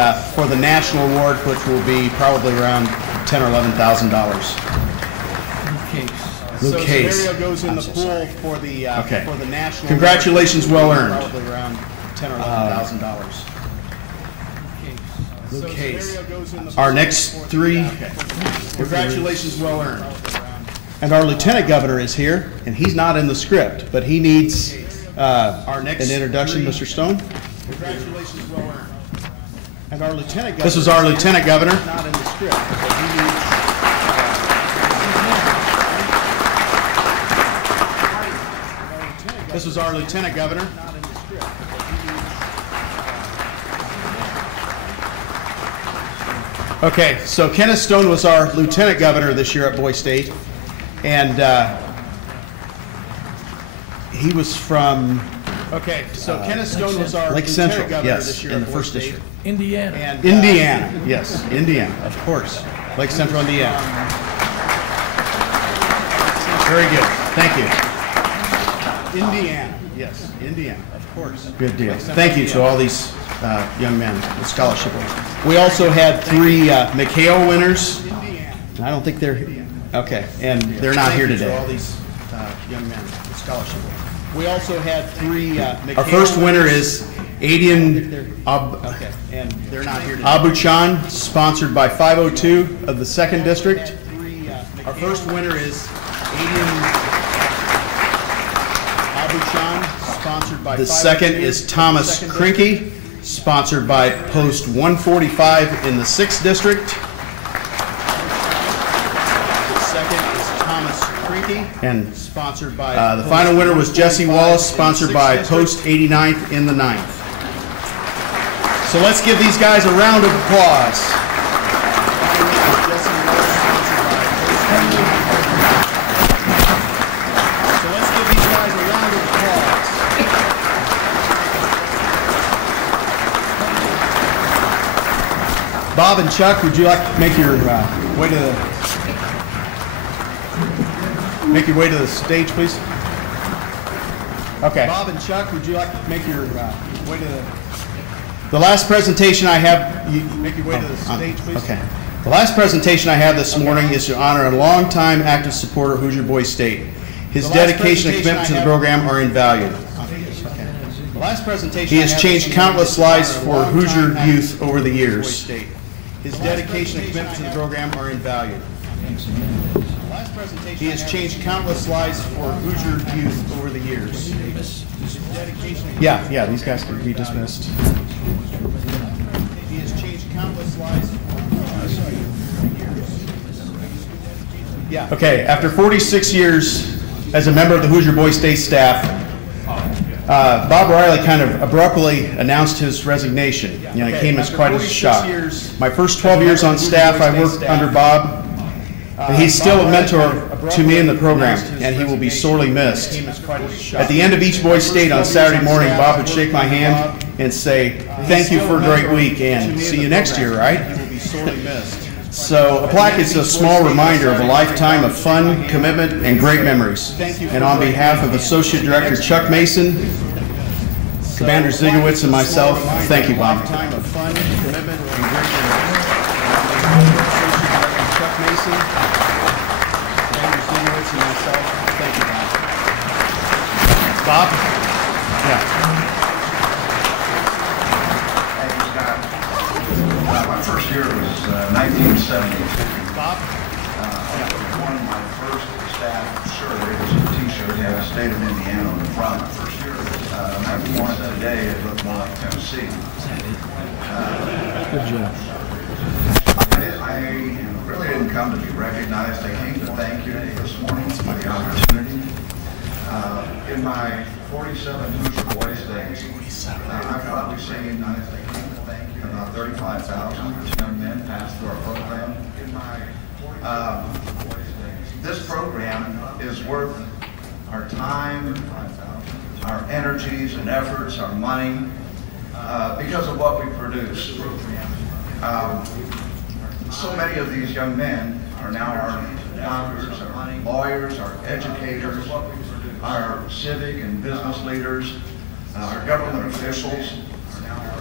national award, which will be probably around $10,000 or $11,000. Luke Case. So Saverio goes in the pool for the national. Congratulations, well earned. Probably around $10,000 or $11,000. Luke Case. Our next three. Congratulations, well earned. And our lieutenant governor is here, and he's not in the script, but he needs an introduction, Mr. Stone. Congratulations, well earned. And our lieutenant governor. This is our lieutenant governor. Not in the script, but he needs. This is our lieutenant governor. Not in the script, but he needs. Okay, so Kenneth Stone was our lieutenant governor this year at Boise State, and he was from. Okay, so Kenneth Stone was our Lake Central, yes, this year in the 1st District. Indiana. And, Indiana, yes, Indiana, of course. Lake Central, Indiana. Very good, thank you. Indiana, yes, Indiana, of course. Good deal. Thank you to all these young men with scholarship. We also had 3 McHale winners. I don't think they're, okay, and they're not here today. All these young men with scholarship. We also had 3. Our first winner is Adian Abuchan, sponsored by 502 of the 2nd District. Our first winner is Adian Abuchan, sponsored by 502. The second is Thomas Krinke, sponsored by Post 145 in the 6th District. And sponsored by the final winner was Jesse Wallace, sponsored by Post 89th in the 9th. So let's give these guys a round of applause. So let's give these guys a round of applause. Bob and Chuck, would you like to make your way to the way to the stage, please? Okay. Bob and Chuck, would you like to make your way to the The last presentation I have, make your way to the stage, please. Okay. The last presentation I have this morning is to honor a longtime active supporter of Hoosier Boys State. His dedication and commitment to the program are invaluable. He has changed countless lives for Hoosier youth over the years. His dedication and commitment to the program are invaluable. He has changed countless lives for Hoosier youth over the years. Yeah, these guys can be dismissed. He has changed countless lives for Hoosier youth over the years. Okay, after 46 years as a member of the Hoosier Boys State staff, Bob Riley kind of abruptly announced his resignation. It came as quite a shock. My first 12 years on staff, I worked under Bob. He's still a mentor to me in the program, and he will be sorely missed. At the end of each Boys State on Saturday morning, Bob would shake my hand and say, "Thank you for a great week, and see you next year, right?" So a plaque is a small reminder of a lifetime of fun, commitment, and great memories. And on behalf of Associate Director Chuck Mason, Commander Zigowitz, and myself, thank you, Bob. Bob? Yeah. My first year was 1970. Bob? One of my first staff shirt, it was a t-shirt, had a state of Indiana on the front. My first year, I've worn it today, it looked more like Tennessee. Good job. I really didn't come to be recognized. I came to thank you this morning for the opportunity. In my 47 Hoosier Boys days, I've probably seen about 35,000 young men pass through our program. This program is worth our time, our energies and efforts, our money, because of what we produce. So many of these young men are now our doctors, our lawyers, our educators, our civic and business leaders, our government officials.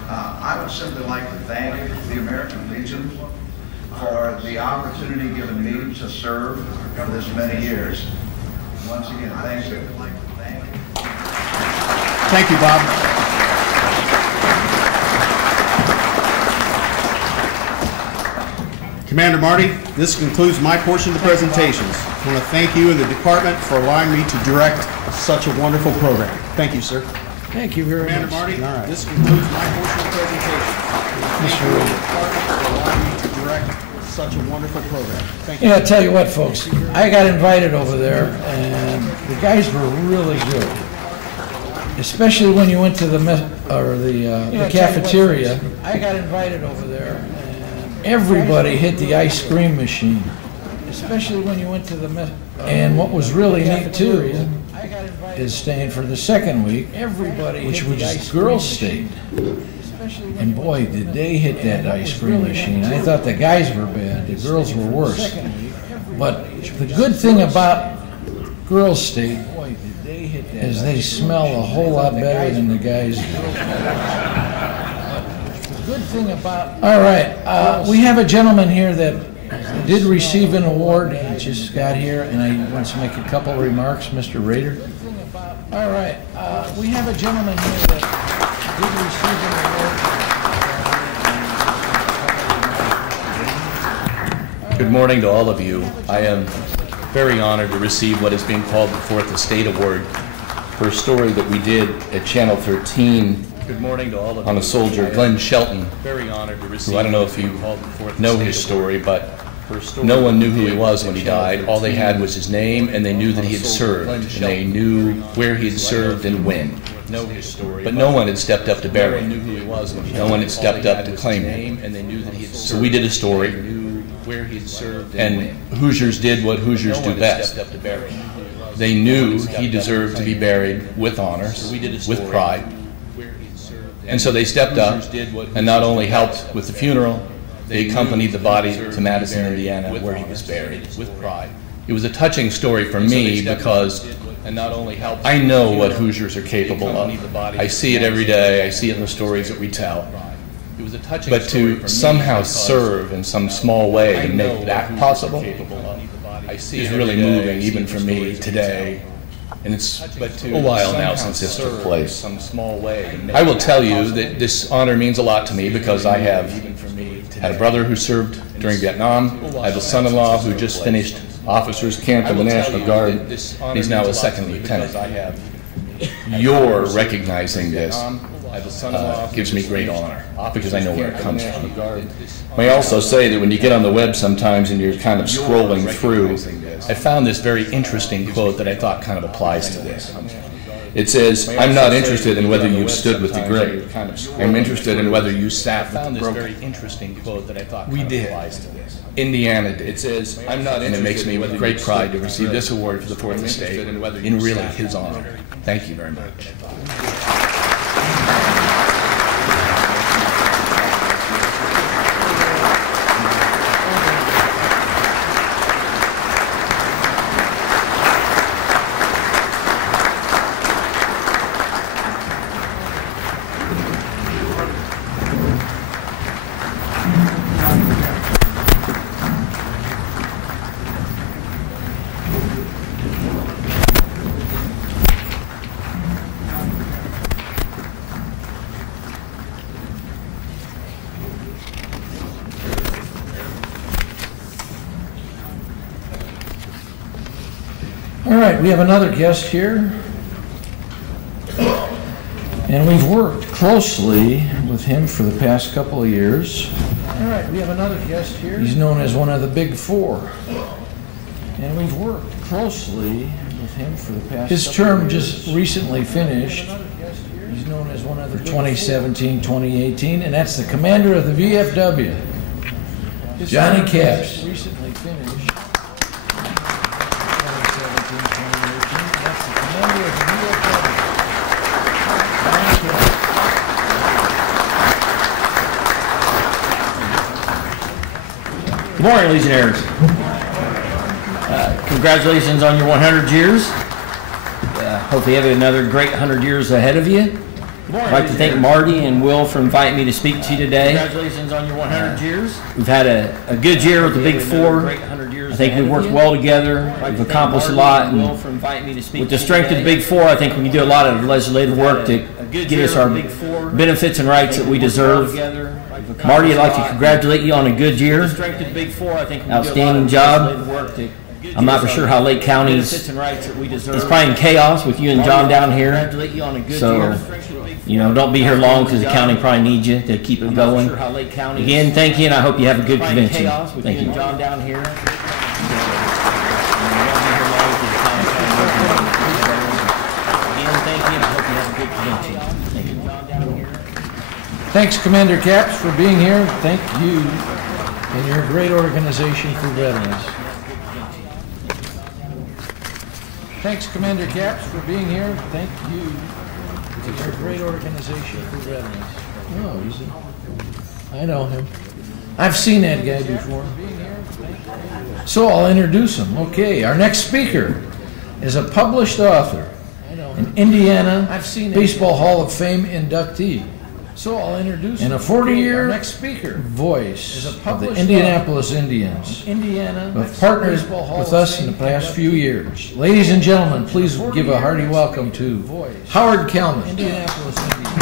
I would simply like to thank the American Legion for the opportunity given me to serve for this many years. Once again, thank you. Thank you, Bob. Commander Marty, this concludes my portion of the presentations. I want to thank you and the department for allowing me to direct such a wonderful program. Thank you, sir. Thank you very Commander much. Marty, All right. this concludes my portion of the presentation. Thank you and the department for allowing me to direct such a wonderful program. Thank you. Yeah, I'll tell you what, folks. I got invited over there, and the guys were really good. Especially when you went to the cafeteria. I got invited over there, and everybody hit the ice cream machine. Especially when you went to the and what was really neat too is staying for the second week, which was Girls State. And boy, did they hit that ice cream machine. I thought the guys were bad, the girls were worse. But the good thing about Girls State is they smell a whole lot better than the guys do. Good thing about... All right, we have a gentleman here that did receive an award. He just got here, and I want to make a couple of remarks, Mr. Rader. All right, we have a gentleman here that did receive an award. Good morning to all of you. I am very honored to receive what is being called the Fourth Estate Award for a story that we did at Channel 13. Good morning to all of on a soldier, Glenn Shelton, very honored to receive who I don't know if you know his story, but no one knew who he was when he died. All they had was his name, and they knew that he had served, and they knew where he had served and when. But no one had stepped up to bury him. No one had stepped up to claim him. So we did a story, and Hoosiers did what Hoosiers do best. They knew he deserved to be buried with honors, with pride. And so they stepped up and not only helped with the funeral, they accompanied the body to Madison, Indiana, where he was buried with pride. It was a touching story for me because I know what Hoosiers are capable of. I see it every day. I see it in the stories that we tell. But to somehow serve in some small way to make that possible is really moving even for me today. And it's a while now since this took place. I will tell you that this honor means a lot to me because I have had a brother who served during Vietnam. I have a son-in-law who just finished officers camp in the National Guard. He's now a second lieutenant. Your recognizing this gives me great honor because I know where it comes from. I also say that when you get on the web sometimes and you're kind of scrolling through, I found this very interesting quote that I thought kind of applies to this. It says, "I'm not interested in whether you've stood with the great. I'm interested in whether you sat with the broken." Very interesting quote that I thought we did. Indiana did. It says, "I'm not," and it makes me with great pride to receive this award for the Fourth Estate in really his honor. Thank you very much. All right, we have another guest here, and we've worked closely with him for the past couple of years. All right, we have another guest here. He's known as one of the Big Four, and we've worked closely with him for the past. His term just recently finished. He's known as one of the 2017-2018, and that's the commander of the VFW, Johnny Capps. Recently finished. Good morning, Legionnaires. Congratulations on your 100 years. Hope you have another great 100 years ahead of you. I'd like to thank Marty and Will for inviting me to speak to you today. Congratulations on your 100 years. We've had a good year with the Big Four. I think we've worked well together. We've accomplished a lot. And with the strength of the Big Four, I think we can do a lot of legislative work to get us our benefits and rights that we deserve. Marty, I'd like to congratulate you on a good year. Outstanding job. I'm not for sure how Lake County is probably in chaos with you and John down here. So, you know, don't be here long because the county probably needs you to keep it going. Again, thank you, and I hope you have a good convention. Thank you. John down here. Thanks, Commander Capps, for being here. Thank you and your great organization for veterans. Thanks, Commander Capps, for being here. Thank you and your great organization for veterans. Oh, I know him. I've seen that guy before. So I'll introduce him. Okay, our next speaker is a published author, an Indiana Baseball Hall of Fame inductee. So I'll introduce and a 40-year next speaker voice of the Indianapolis Indians, who have partnered with us in the past few years. Ladies and gentlemen, please give a hearty welcome to Howard Kelman. Indianapolis Indians.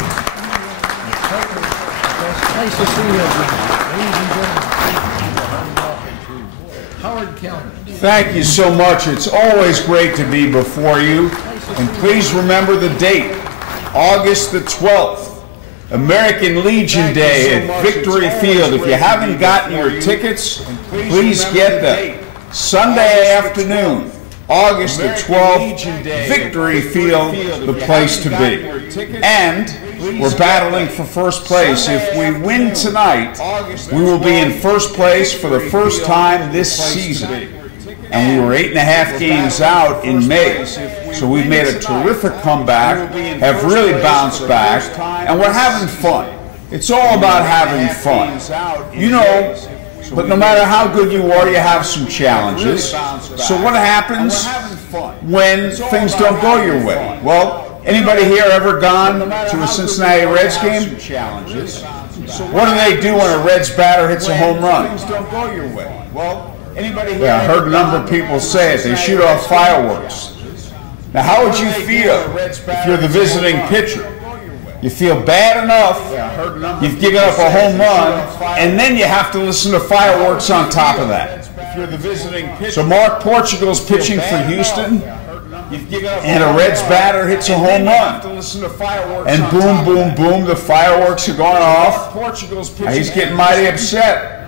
Nice to see you. Ladies and gentlemen, Howard Kelman. Thank you so much. It's always great to be before you. And please remember the date, August the 12th. American Legion Day at Victory Field. If you haven't gotten your tickets, please get them. Sunday afternoon, August the 12th, Victory Field, the place to be. And we're battling for first place. If we win tonight, we will be in first place for the first time this season. And we were 8.5 games out in May. So we've made a terrific comeback, have really bounced back, and we're having fun. It's all about having fun. You know, but no matter how good you are, you have some challenges. So what happens when things don't go your way? Well, anybody here ever gone to a Cincinnati Reds game? What do they do when a Reds batter hits a home run? Things don't go your way. Well, anybody here? Yeah, I heard a number of people say it. They shoot off fireworks. Now, how would you feel if you're the visiting pitcher? You feel bad enough, you've given up a home run, and then you have to listen to fireworks on top of that. So Mark Portugal's pitching for Houston, and a Reds batter hits a home run. And boom, boom, boom, the fireworks are going off. Now he's getting mighty upset.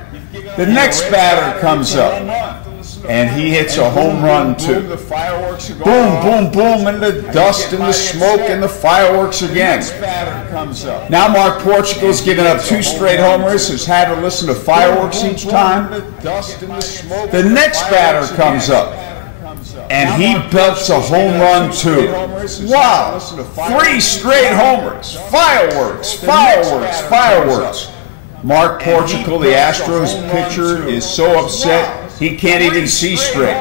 The next batter comes up, and he hits a home run too. Boom, boom, boom, and the dust and the smoke and the fireworks again. Now Mark Portugal's given up 2 straight homers, has had to listen to fireworks each time. The next batter comes up, and he belts a home run too. Wow, 3 straight homers, fireworks, fireworks, fireworks. Mark Portugal, the Astros pitcher, is so upset he can't even see straight.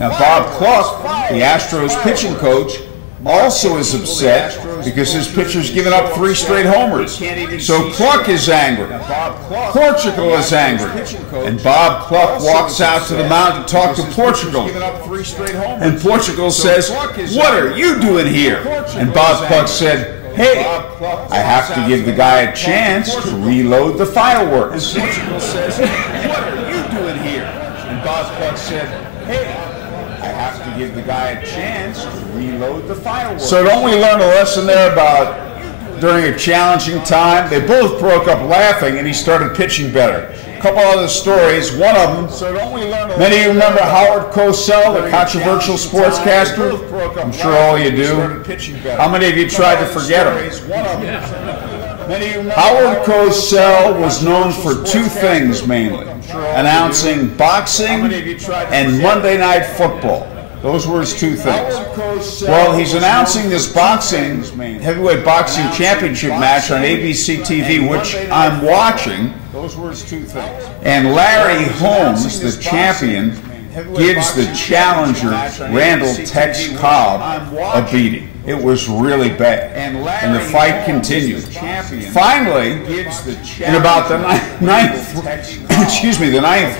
Now Bob Cluck, the Astros pitching coach, also is upset because his pitcher's given up 3 straight homers. So Cluck is angry. Portugal is angry. And Bob Cluck walks out to the mound to talk to Portugal. And Portugal says, "What are you doing here?" And Bob Cluck said, "Hey, I have to give the guy a chance to reload the fireworks." Portugal says, "What are you doing here?" And Bob Cluck said, "Hey, I have to give the guy a chance to reload the fireworks." So don't we learn a lesson there about during a challenging time? They both broke up laughing and he started pitching better. A couple other stories. One of them, many of you remember Howard Cosell, the controversial sportscaster? I'm sure all you do. How many of you tried to forget him? Howard Cosell was known for 2 things mainly: announcing boxing and Monday Night Football. Those were his 2 things. Well, he's announcing this heavyweight boxing championship match on ABC TV, which I'm watching. Those were his 2 things. And Larry Holmes, the champion, gives the challenger, Randall Tex Cobb, a beating. It was really bad. And the fight continued. Finally, in about the ninth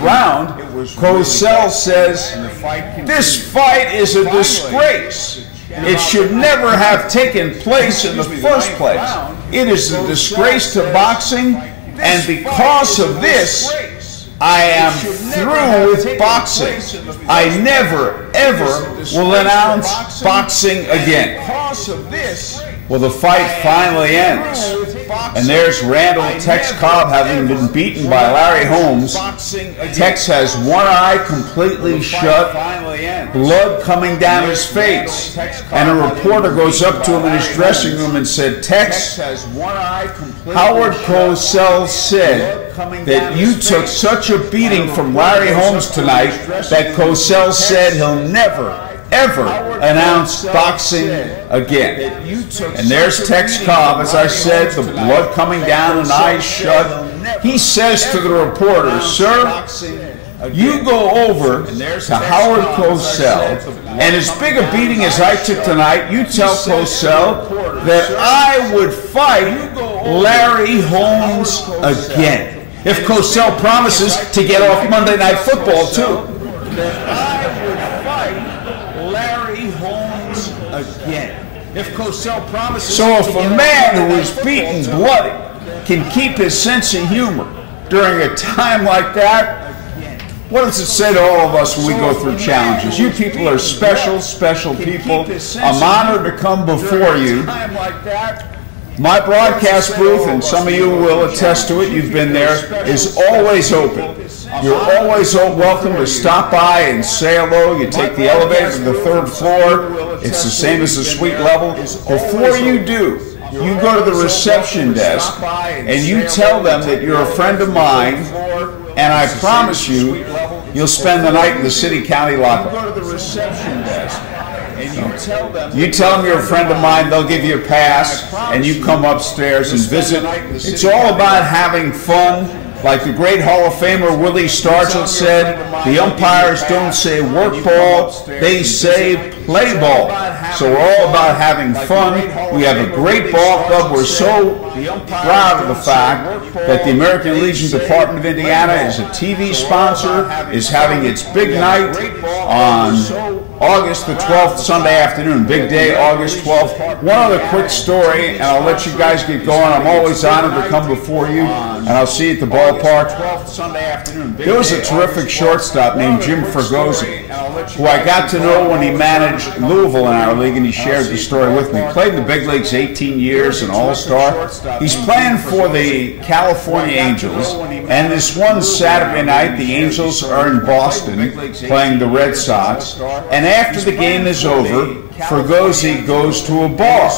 round, Cosell says, "This fight is a disgrace. It should never have taken place in the first place. It is a disgrace to boxing, and because of this, I am through with boxing. I never, ever will announce boxing again." Well, the fight finally ends. And there's Randall Tex Cobb having been beaten by Larry Holmes. Tex has one eye completely shut, blood coming down his face. And a reporter goes up to him in his dressing room and said, "Tex, Howard Cosell said that you took such a beating from Larry Holmes tonight that Cosell said he'll never, ever announce boxing again." And there's Tex Cobb, as I said, the blood coming down and eyes shut. He says to the reporter, "Sir, you go over to Howard Cosell, and as big a beating as I took tonight, you tell Cosell that I would fight Larry Holmes again. If Cosell promises to get off Monday Night Football, too. I would fight Larry Holmes again. If Cosell promises." So if a man who is beaten bloody can keep his sense of humor during a time like that, what does it say to all of us when we go through challenges? You people are special, special people. I'm honored to come before you. My broadcast booth, and some of you will attest to it, you've been there, is always open. You're always welcome to stop by and say hello. You take the elevator to the 3rd floor. It's the same as the suite level. Before you do, you go to the reception desk and you tell them that you're a friend of mine, and I promise you, you'll spend the night in the city-county lockup. Go to the reception desk. You tell them you're a friend of mine, they'll give you a pass, and you come upstairs and visit. It's all about having fun Like the great Hall of Famer Willie Stargell said, the umpires don't say work ball, they say play ball. So we're all about having fun. We have a great ball club. We're so proud of the fact that the American Legion Department of Indiana is a TV sponsor, is having its big night on August the 12th, Sunday afternoon. Big day, August 12th. One other quick story, and I'll let you guys get going. I'm always honored to come before you, and I'll see you at the ballpark. There was a terrific shortstop named Jim Fergozzi, who I got to know when he managed Louisville in our league, and he shared the story with me. He played in the big leagues 18 years, an all-star. He's playing for the California Angels, and this one Saturday night, the Angels are in Boston playing the Red Sox, and after the game is over, Fergozzi goes to a bar,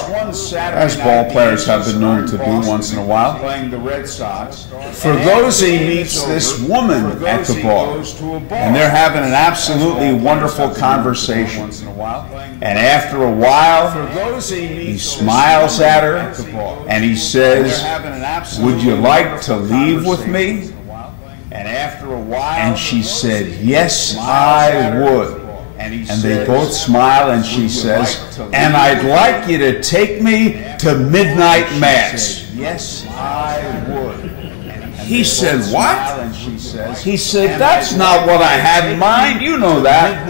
as ball players have been known to do once in a while. Fergozzi meets this woman at the bar, and they're having an absolutely wonderful conversation. And after a while, he smiles at her, and he says, "Would you like to leave with me?" And she said, "Yes, I would." And they both smile, and she says, "And I'd like you to take me to midnight mass." "Yes, I would." He said, "What?" He said, "That's not what I had in mind. You know that.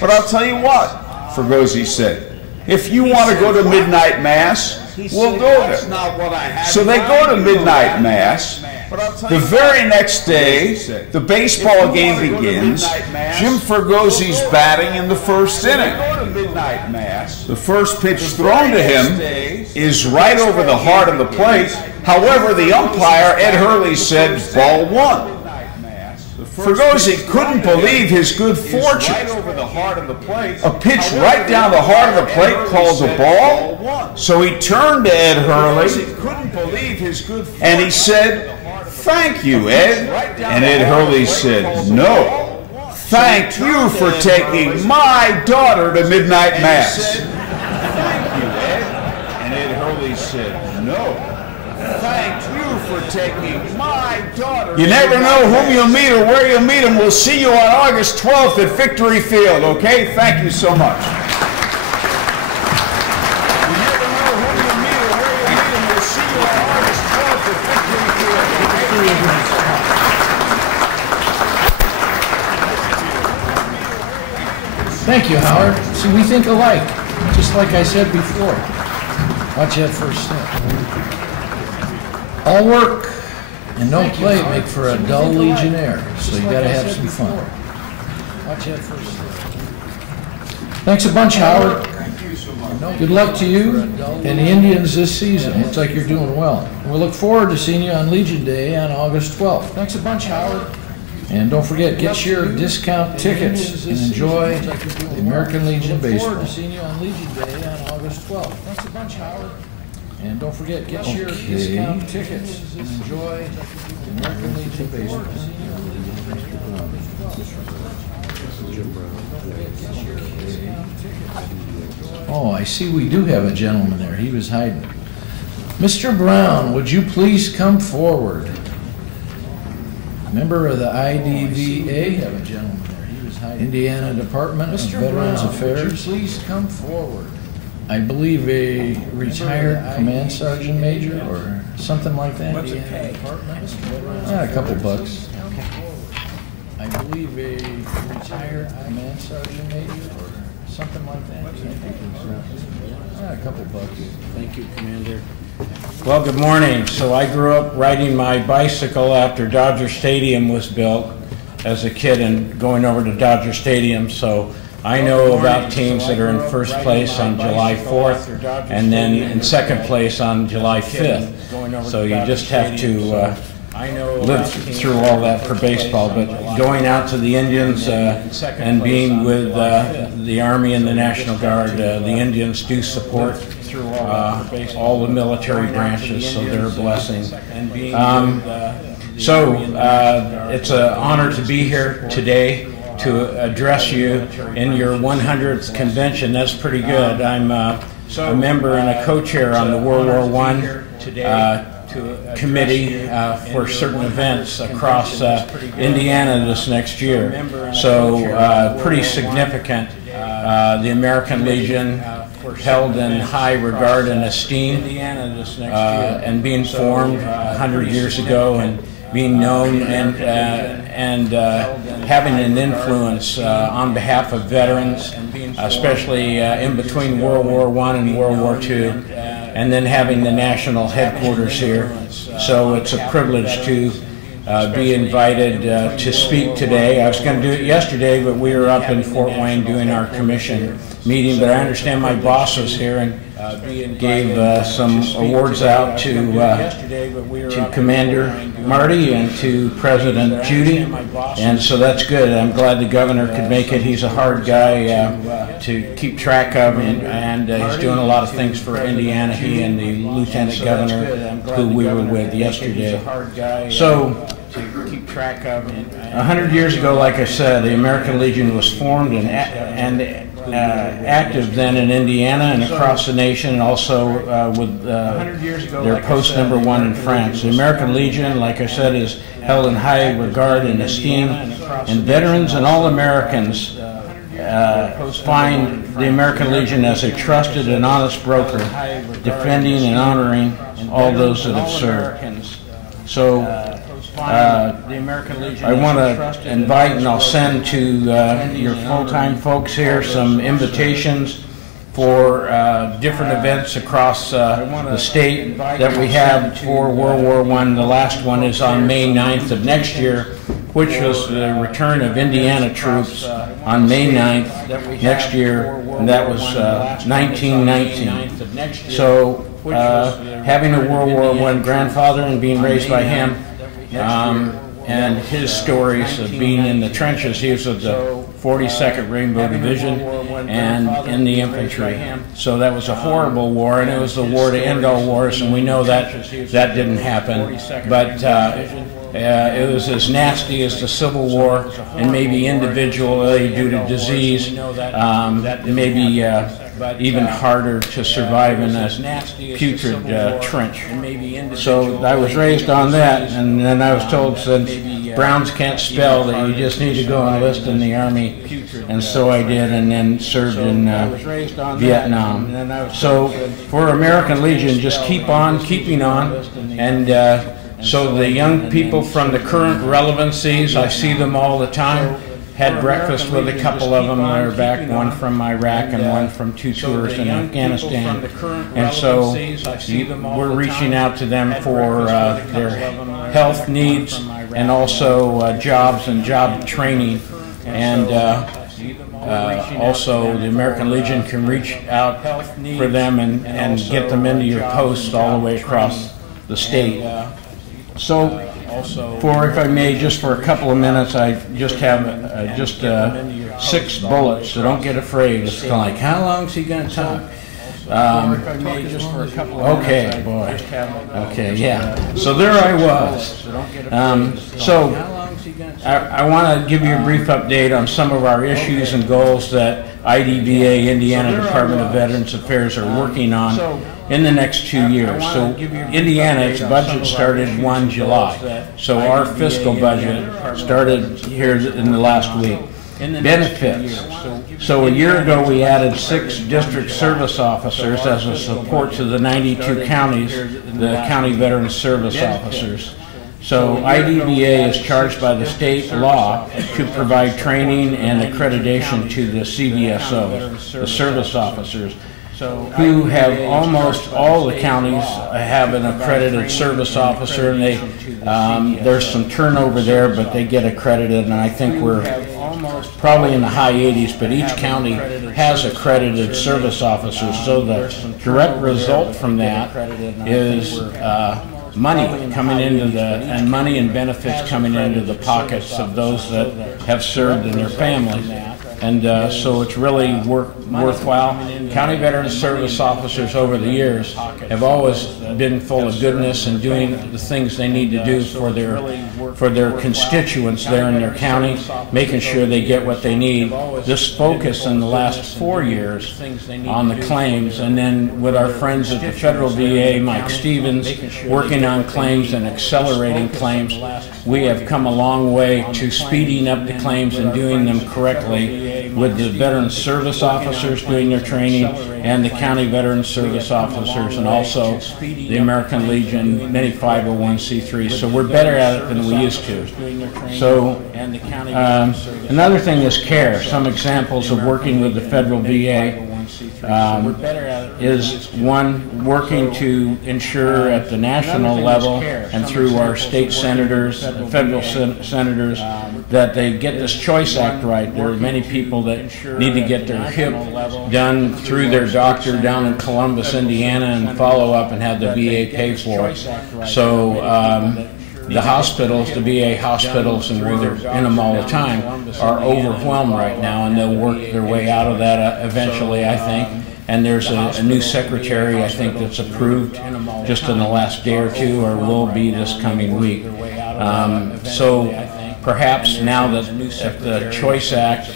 But I'll tell you what," Fergozzi said, "if you want to go to midnight mass, we'll go there." So they go to midnight mass. The very next day, the baseball game begins. Jim Fergozzi's batting in the first inning. The first pitch thrown to him is right over the heart of the plate. However, the umpire, Ed Hurley, said ball one. Fergozzi couldn't believe his good fortune. A pitch right down the heart of the plate called a ball. So he turned to Ed Hurley and he said, "Thank you, Ed." And Ed Hurley said, "No, thank you for taking my daughter to midnight mass." Thank you, Ed. And Ed Hurley said, "No, thank you for taking my daughter." You never know whom you'll meet or where you'll meet them. We'll see you on August 12th at Victory Field, okay? Thank you so much. Thank you, Howard. See, we think alike, just like I said before. Watch that first step. All work and no play make for a dull Legionnaire, so you gotta have some fun. Watch that first step. Thanks a bunch, Howard. Good luck to you and the Indians this season. Looks like you're doing well. We look forward to seeing you on Legion Day on August 12th. Thanks a bunch, Howard. And don't forget, get your discount tickets and enjoy the American Legion baseball. Look forward to seeing you on Legion Day on August 12th. Thanks a bunch, Howard. And don't forget, get your discount tickets and enjoy the American Legion baseball. Oh, I see we do have a gentleman there. He was hiding. Mr. Brown, would you please come forward? Member of the IDVA, have a gentleman there. He was hiding. Indiana Department of Veterans Affairs. Would you please come forward? I believe a retired command sergeant major or something like that. What's it pay? A couple bucks. I believe a retired command sergeant major or something like that. A couple bucks. Thank you, Commander. Well, good morning. So I grew up riding my bicycle after Dodger Stadium was built as a kid and going over to Dodger Stadium. So I know about teams that are in first place on July 4th and then in second place on July 5th. So you just have to live through all that for baseball. But going out to the Indians and being with the Army and the National Guard, the Indians do support all the military branches, so they're a blessing. It's an honor to be here today to address you in your 100th convention. That's pretty good. I'm a member and a co-chair on the World War I committee for certain events across Indiana this next year. So pretty significant. The American Legion held in high regard and esteem, and being formed 100 years ago, and being known and having an influence on behalf of veterans, especially in between World War I and World War II, and then having the national headquarters here. So it's a privilege to be invited to speak today. I was going to do it yesterday, but we were up in Fort Wayne doing our commission meeting, but I understand my boss was here and gave some awards out to Commander Marty and to President Judy, and so that's good. I'm glad the governor could make it. He's a hard guy to keep track of, and he's doing a lot of things for Indiana, he and the lieutenant governor who we were with yesterday. So, to keep track of. 100 years ago, like I said, the American Legion was formed and active then in Indiana and across the nation, and also with their post #1 in France. The American Legion, like I said, is held in high regard and esteem, and veterans and all Americans find the American Legion as a trusted and honest broker, defending and honoring all those that have served. So I want to invite, and I'll send to your full-time folks here some invitations for different events across the state that we have for World War I. The last one is on May 9th of next year, which was the return of Indiana troops on May 9th next year, and that was 1919. So having a World War I grandfather and being raised by him, and his stories of being in the trenches. He was of the 42nd Rainbow Division and in the infantry. So that was a horrible war, and it was the war to end all wars, and we know that that didn't happen. But it was as nasty as the Civil War, and maybe individually due to disease, maybe even harder to survive in a putrid trench. So I was raised on that, and then I was told, since Browns can't spell, that you just need to go enlist in the Army, and so I did, and then served in Vietnam. So for American Legion, just keep on keeping on, and so the young people from the current relevancies, I see them all the time. Had breakfast with a couple of them that are back, one from Iraq and one from 2 tours in Afghanistan. And so we're reaching out to them for their health needs, and also jobs and job training. And also the American Legion can reach out for them and get them into your posts all the way across the state. So, if I may, just for a couple of minutes, I just have 6 bullets, so don't get afraid. It's kind of like, how long is he going to talk? Okay, boy. Okay, yeah. So there I was. I want to give you a brief update on some of our issues and goals that IDVA, Indiana Department of Veterans Affairs, are working on in the next 2 years. So Indiana, its budget started 1 July. So our fiscal budget started here in the last week. Benefits. So a year ago we added 6 district service officers as a support to the 92 counties, the county veteran service officers. So IDVA is charged by the state law to provide training and accreditation to the CVSOs, the service officers, who have almost all the counties have an accredited service officer, and there's some turnover there, but they get accredited, and I think we're probably in the high 80s, but each county has accredited service officers. So the direct result from that is money coming into and money and benefits coming into the pockets of those that have served and their families. And so it's really worthwhile. County Veteran Service officers over the years have always been full of goodness and doing the things they need to do for their constituents there in their county, making sure they get what they need. This focus in the last 4 years on the claims, and then with our friends at the federal VA, Mike Stevens, working on claims and accelerating claims, we have come a long way to speeding up the claims and doing them correctly, with the Veteran Service officers doing their training and the County Veteran Service officers, and also the American Legion, many 501c3s. So we're better at it than we used to. So another thing is care. Some examples of working with the federal VA is one, working to ensure at the national level and through our state senators, federal senators, that they get this Choice Act right. There are many people that need to get their hip done through their doctor down in Columbus, Indiana, and follow up and have the VA pay for it. So the hospitals, the VA hospitals, and we're in them all the time, are overwhelmed right now, and they'll work their way out of that eventually, I think. And there's a new secretary, I think, that's approved just in the last day or two, or will be this coming week. So perhaps now that if the Choice Act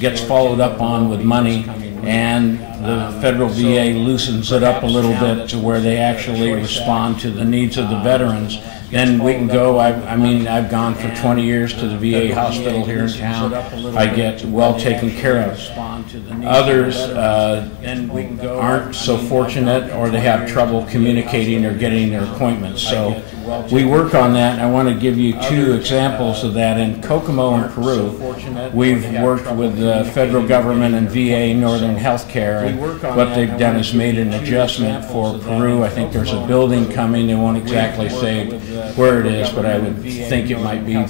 gets followed up on with money, and the federal VA loosens it up a little bit to where they actually respond to the needs of the veterans, then we can go. I mean, I've gone for 20 years to the VA hospital here in town. I get well taken care of. Others aren't so fortunate, or they have trouble communicating or getting their appointments. So we work on that. I want to give you 2 examples of that. In Kokomo and Peru, we've worked with the federal government and VA Northern Healthcare, and what they've done is made an adjustment for Peru. I think there's a building coming. They won't exactly say where it is, but I would think it might be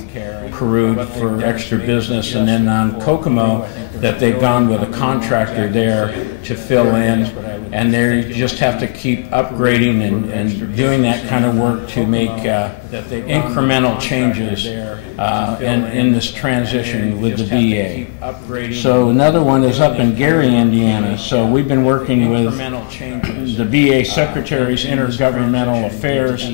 Peru for extra business. And then on Kokomo, that they've gone with a contractor there to fill in, and they just have to keep upgrading and doing that kind of work to make incremental changes in this transition with the VA. So another one is up in Gary, Indiana. So we've been working with the VA Secretary's Intergovernmental Affairs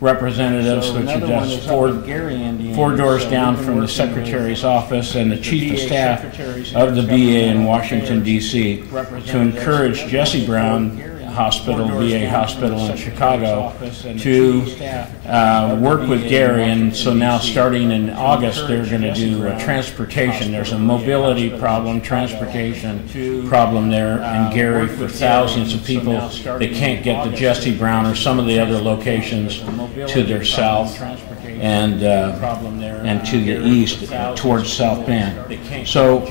representatives, which are just four doors down from the Secretary's office, and the Chief of Staff of the VA in Washington, D.C., to encourage Jesse Brown Hospital, VA Hospital in Chicago, to work with Gary. And so now, starting in August, they're going to do transportation. There's a mobility problem, transportation problem there in Gary for thousands of people that can't get to Jesse Brown or some of the other locations to their south and to the east towards South Bend. So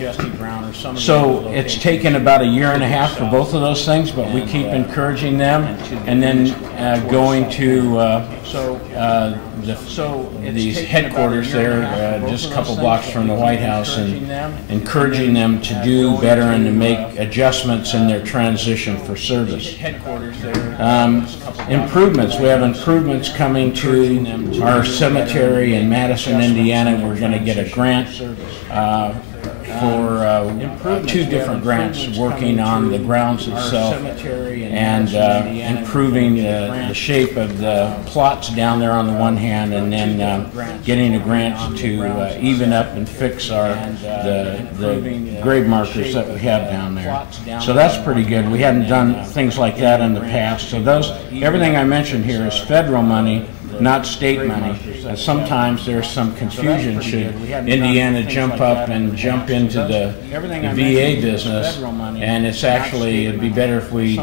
it's taken about 1.5 years for both of those things, but we keep encouraging them, and then going to these headquarters there, just a couple blocks from the White House, and encouraging them to do better and to make adjustments in their transition for service. Improvements. We have improvements coming to our cemetery in Madison, Indiana. We're going to get a grant for 2 different grants working on the grounds itself and improving the shape of the plots down there on the one hand, and then getting a grant to even up and fix the grave markers that we have down there. So that's pretty good. We hadn't done things like that in the past. So everything I mentioned here is federal money, not state money. And sometimes there's some confusion. Should Indiana jump up and jump into the VA business? And it's actually, it'd be better if we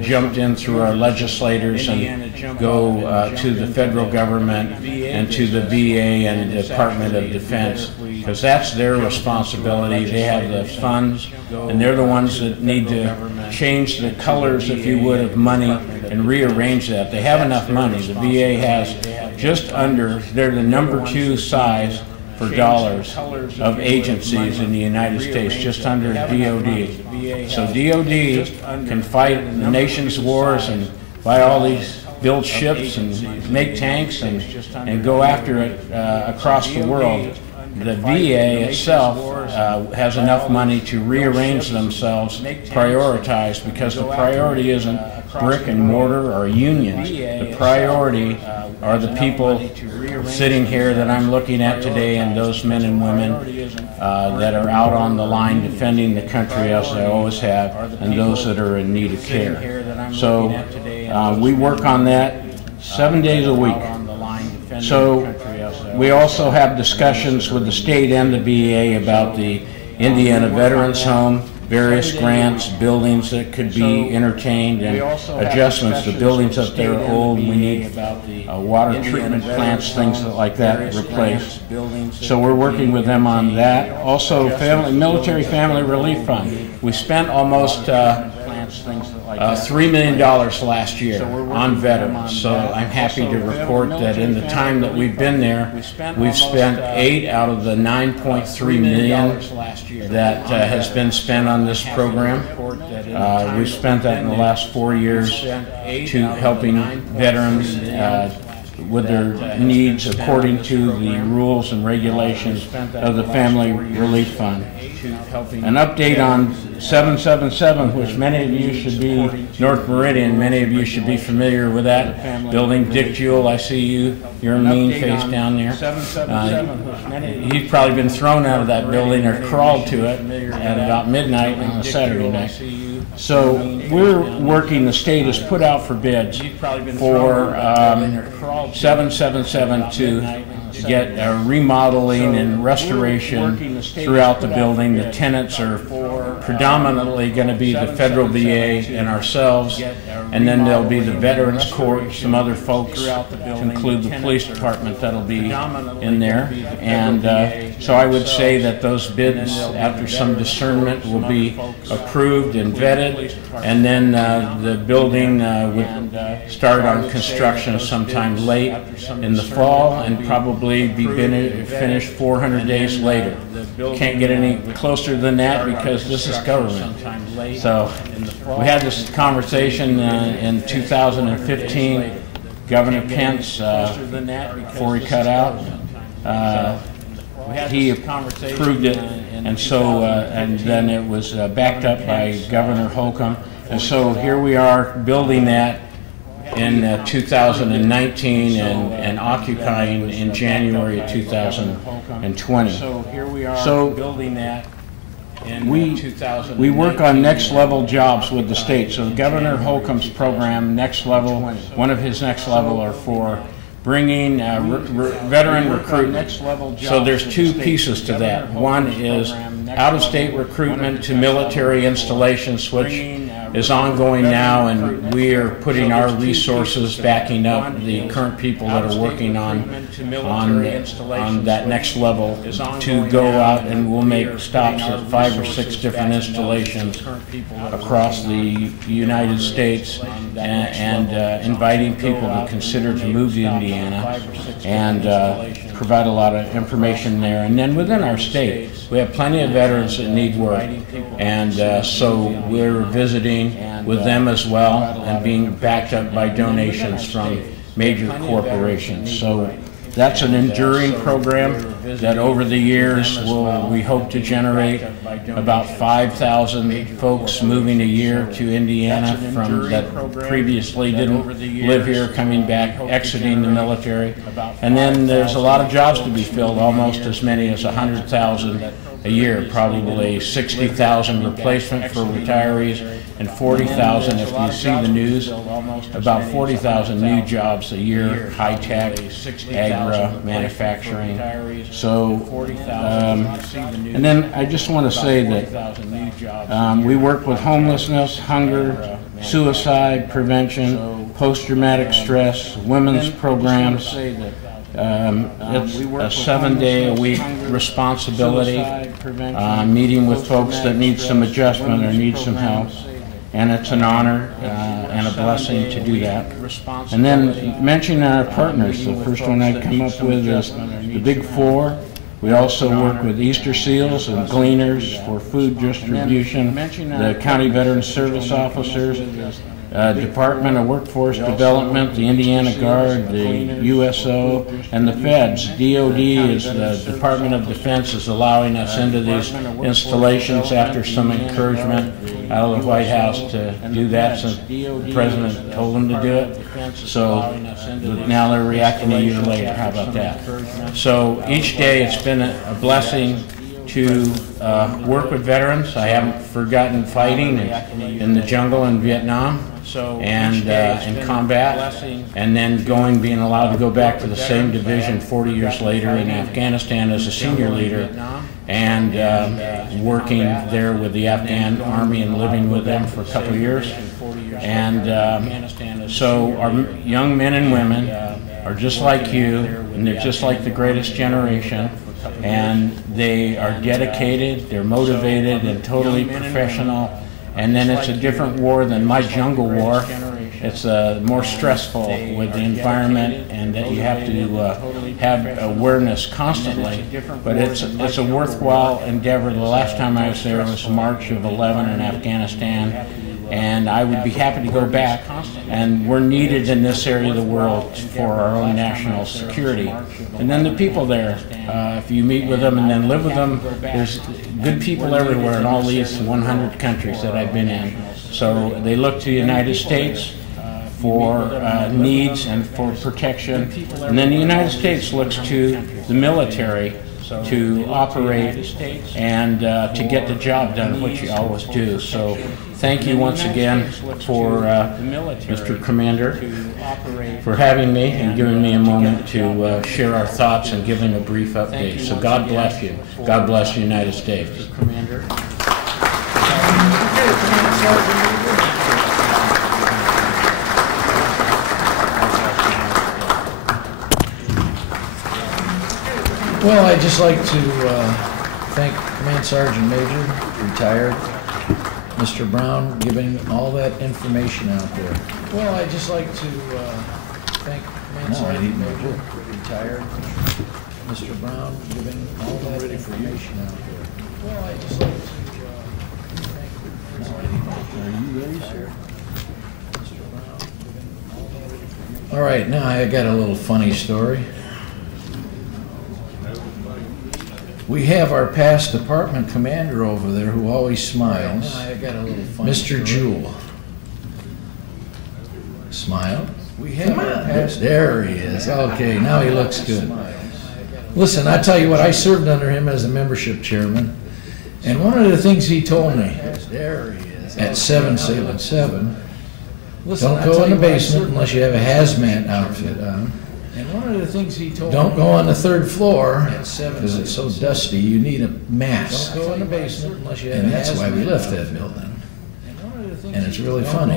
jumped in through our legislators and go to the federal government and to the VA and Department of Defense, because that's their responsibility. They have the funds, and they're the ones that need to change the colors, if you would, of money and rearrange that. They have enough money. The VA has just under, they're the #2 size for dollars of agencies in the United States, just under DOD. So DOD can fight the nation's wars and buy all these, build ships and make tanks and go after it across the world. the VA itself has enough money to rearrange themselves, prioritize, because the priority isn't brick and mortar or unions. The priority are the people sitting here that I'm looking at today, and those men and women that are out on the line defending the country as they always have, and those that are in need of care. So we work on that 7 days a week. So we also have discussions with the state and the VA about the Indiana Veterans Home, various grants, buildings that could be entertained, and adjustments. The buildings up there are old. We need water treatment plants, things like that replaced. So we're working with them on that. Also, Military Family Relief Fund. We spent almost $3 million last year on veterans. So I'm happy to report that in the time that we've been there, we've spent 8 out of the 9.3 million that has been spent on this program. We've spent that in the last 4 years to helping veterans with their needs according to the rules and regulations of the Family Relief Fund. An update on 777, which many of you should be, North Meridian, many of you should be familiar with that building. Dick Jewell, I see you, your mean face down there. He's probably been thrown out of that building or crawled to it at about midnight on a Saturday night. So we're working, the state has put out for bids for 777 to get a remodeling and restoration throughout the building. The tenants are predominantly going to be the federal VA and ourselves, and then there'll be the Veterans Court, some other folks, to include the police department that'll be in there. And so I would say that those bids, after some discernment, will be approved and vetted, and then the building would start on construction sometime late in the fall and probably be finished 400 days later. Can't get any closer than that because this is government. So we had this conversation in 2015. Governor Pence, before he cut out, he approved it, and so and then it was backed up by Governor Holcomb, and so here we are building that in 2019 and occupying in January of 2020. So here we are building that. We work on next level jobs with the state. So Governor Holcomb's program, next level, one of his next level are for bringing veteran recruitment. So there's two pieces to that. One is out-of-state recruitment to military installations, which is ongoing now, and we are putting our resources backing up the current people that are working on that next level to go out, and we'll make stops at 5 or 6 different installations across the United States, and inviting people to consider to move to Indiana and provide a lot of information there. And then within our state, we have plenty of veterans that need work, and so we're visiting with them as well and being backed up by donations from major corporations. So that's an enduring program that over the years we hope to generate about 5,000 folks moving a year to Indiana from that previously didn't live here, coming back, exiting the military. And then there's a lot of jobs to be filled, almost as many as 100,000 a year, probably 60,000 replacement for retirees, and 40,000, if you see the news, about 40,000 new jobs a year, high-tech, agri, manufacturing. So, and then I just want to say that we work with homelessness, hunger, suicide prevention, post-traumatic stress, women's programs. It's a 7-day-a-week responsibility, meeting with folks that need some adjustment or need some help. And it's an honor and a blessing to do that. And then mention our partners. The first one I'd come up with is the Big Four. We also work with Easter Seals and Gleaners for food distribution, the County Veteran Service Officers, Department of Workforce Development, the Indiana Guard, the USO, and the Feds. DOD is the Department of Defense is allowing us into these installations after some encouragement out of the White House to do that since the President told them to do it. So now they're reacting a year later. How about that? So each day it's been a blessing to work with veterans. I haven't forgotten fighting in the jungle in Vietnam and in combat, and then being allowed to go back to the same division 40 years later in Afghanistan as a senior leader, and working there with the Afghan army and living with them for a couple of years. And so our young men and women are just like you, and they're just like the greatest generation. And they are dedicated, they're motivated, and totally professional. And then it's a different war than my jungle war. It's more stressful with the environment, and that you have to have awareness constantly. But it's a worthwhile endeavor. The last time I was there was March of '11 in Afghanistan. And I would be happy to go back, and we're needed in this area of the world for our own national security. And then the people there, if you meet with them and then live with them, there's good people everywhere in all these 100 countries that I've been in. So they look to the United States for needs and for protection, and then the United States looks to the military to operate and to get the job done, which you always do. So thank you once again for Mr. Commander for having me and giving me a moment to share our thoughts and giving a brief update. So God bless you. God bless the United States. Commander. Well, I'd just like to thank Command Sergeant Major, retired, Mr. Brown, giving all that information out there. Well, I'd just like to thank Command Sergeant Major, retired, Mr. Brown, giving all that information out there. Well, I'd just like to thank Command Sergeant Major. Are you ready, sir? Mr. Brown, giving all that information. All right, now I got a little funny story. We have our past department commander over there who always smiles, Mr. Jewell. Smile. We have our past. There he is. Okay, now he looks good. Listen, I tell you what, I served under him as a membership chairman, and one of the things he told me at 777, don't go in the basement unless you have a hazmat outfit on. And one of the things he told don't go on the third floor because it's so dusty. You need a mask. Don't go in the basement unless you have and that's why we left that building. And it's really funny.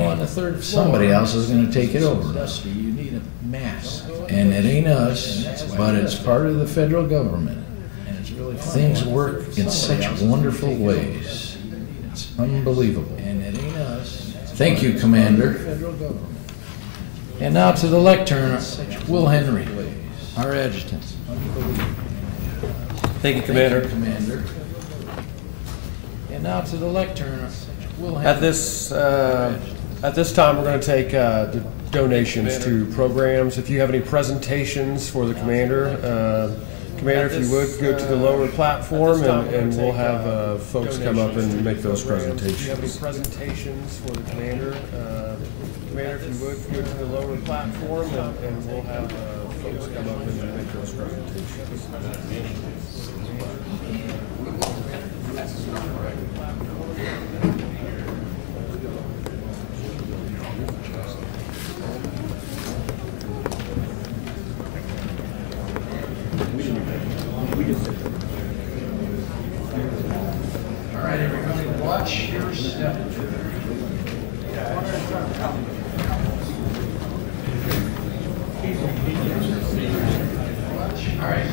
Somebody else is going to take it over. You need a mask. And it ain't us, but it's part of the federal government. Things work in such wonderful ways. It's unbelievable. And it ain't us. Thank you, Commander. And now to the lectern, Will Henry, our adjutant. Thank you, Commander. And now to the lectern, Will Henry. At this time, we're going to take donations to programs. If you have any presentations for the Commander, Commander, if you would, go to the lower platform and we'll have folks come up and make those presentations. If you have any presentations for the Commander, Commander, if you would, go to the lower platform and we'll have folks come up and make those presentations. All right, everybody, watch your step. All right.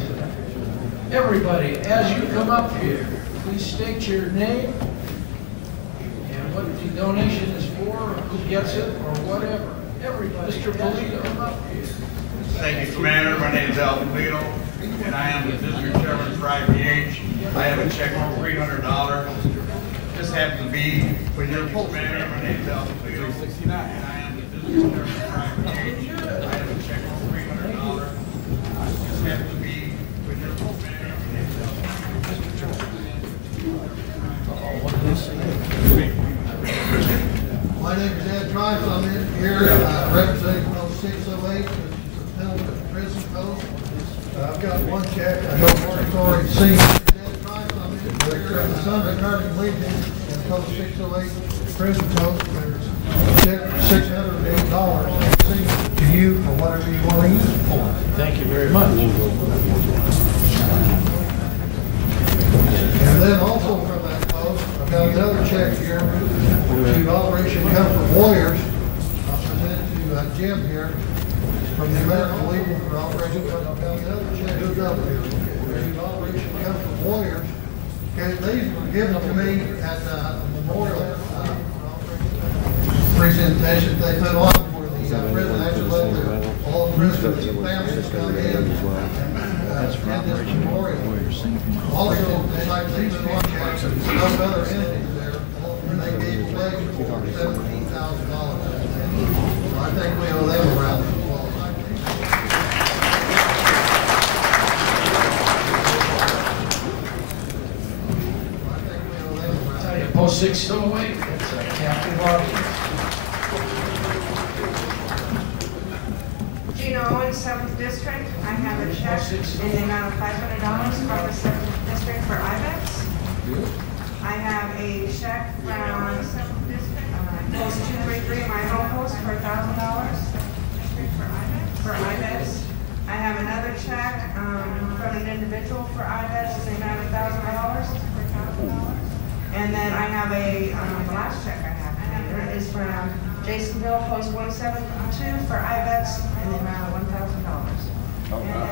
Everybody, as you come up here, please state your name and what the donation is for, who gets it, or whatever. Everybody, Mr. Polito, come up here. Thank you, Commander. My name is Al Polito, and I am the district chairman for IPH. I have a check for $300. This happens to be when you're Commander. My name is Al Polito, 69. My name is Ed Trice. I'm in here representing Post 608, which is the Pendleton Prison Post. I've got one check. I know it's already seen. Ed Trice. I'm in here at the Sons of American Legion and Post 608 Prison Post. There's a check for $608 to you for whatever you want to use it for. Thank you very much. And then also from that post, I've got another check here to Operation Comfort Warriors. I'll present it to Jim here from the American Legion for Operation Comfort. I've got another check to Operation Comfort Warriors. Okay, these were given to me at the memorial presentation they put on for the prison. Actually, let all the prisoners and families come in and attend this memorial. Also, they like these one checks and some other entities there, and they gave pledge for $17,000. So I think we owe them a round of applause. Post 608, that's a captive audience. Gina Owens, 7th District. I have a check in the amount of $500 from the 7th District for IBEX. I have a check from Post 233, my home post, for $1,000 for IBEX. I have another check from an individual for IBEX in the amount of $1,000 for $1,000. And then I have the last check I have here is from Jasonville, Post 172 for IBEX in the amount of $1,000. Oh, wow.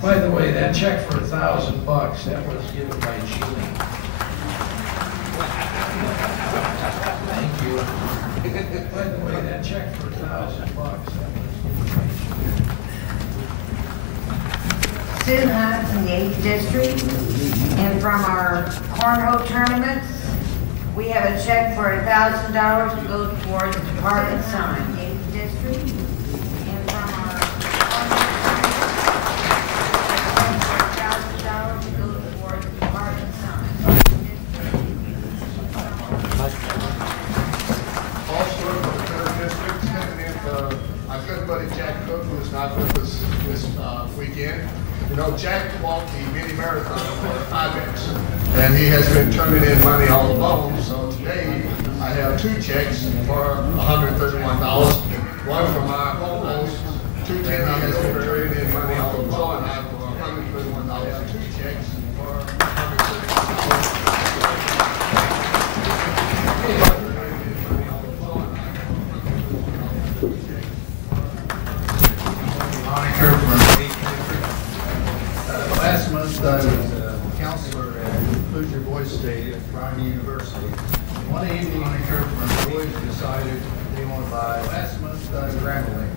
By the way, that check for $1,000, that was given by Julie. Thank you. By the way, that check for $1,000, that was given by Julie. Sue Hunt from the 8th District, and from our cornhole tournaments, we have a check for $1,000 to go towards the department sign. 8th District, and from our $1,000 to go towards the department sign. Also, from the 3rd District, coming in, my good buddy Jack Cook, who is not with us this weekend. You know, Jack walked the mini marathon for IBEX, and he has been turning in money all along. So today, I have 2 checks for $131. One from my home post, 210. He has been turning in money all along, and I have $131. 2 checks for $131. Last month, I was a counselor at Hoosier State at Prime University. One evening, the boys decided they want to buy scrambling.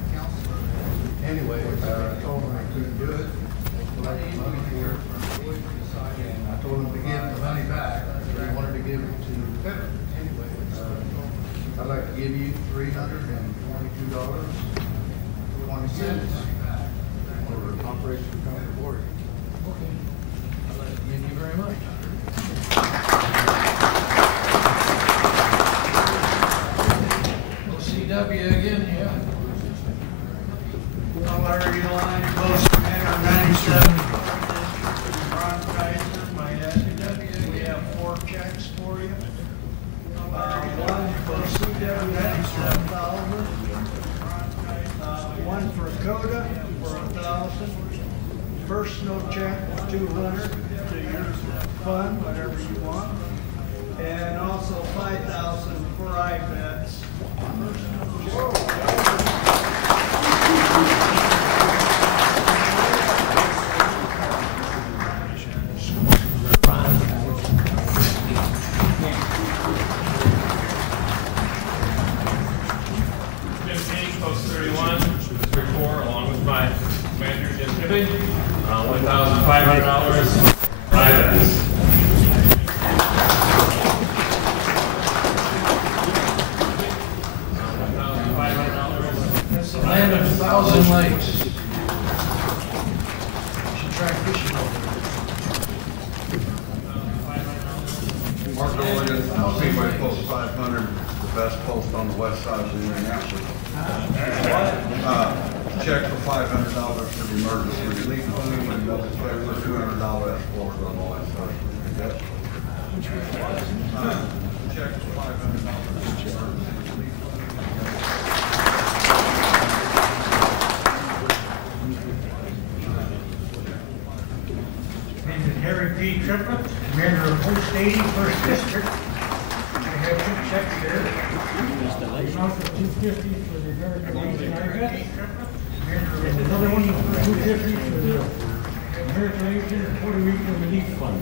Anyway, I told them I couldn't do it. Collect the money for it. And I told them to give the money back. They wanted to give it to the veteran. Anyway, I'd like to give you $322.20 for Operation Comfort Warrior. Okay. Thank you very much. OCW again, yeah. Larry Line, Post Commander 97. Ron Kaiser, my SCW. We have 4 checks for you. One for CW, 97,000. One for Coda for 1,000. Personal check of 200 to your fund, whatever you want. And also 5,000 for IBEX. Post 31, District 4, along with my commander, Jim Tipping, $1,500 IBEX. Land of 1,000 lakes. Should try fishing over there. Mark Oregon, Speedway Post 500, the best post on the west side of Indianapolis. Check for $500 for the emergency relief fund, and another check for $200 escort on the west side. Check for $500 for the emergency relief fund. Harry P. Triplett, Commander of Post 80, 1st District. I have two checks there. The amount of $250 for the American Legionnaire. And another one for $250 for the American Legion Puerto Rico Relief Fund.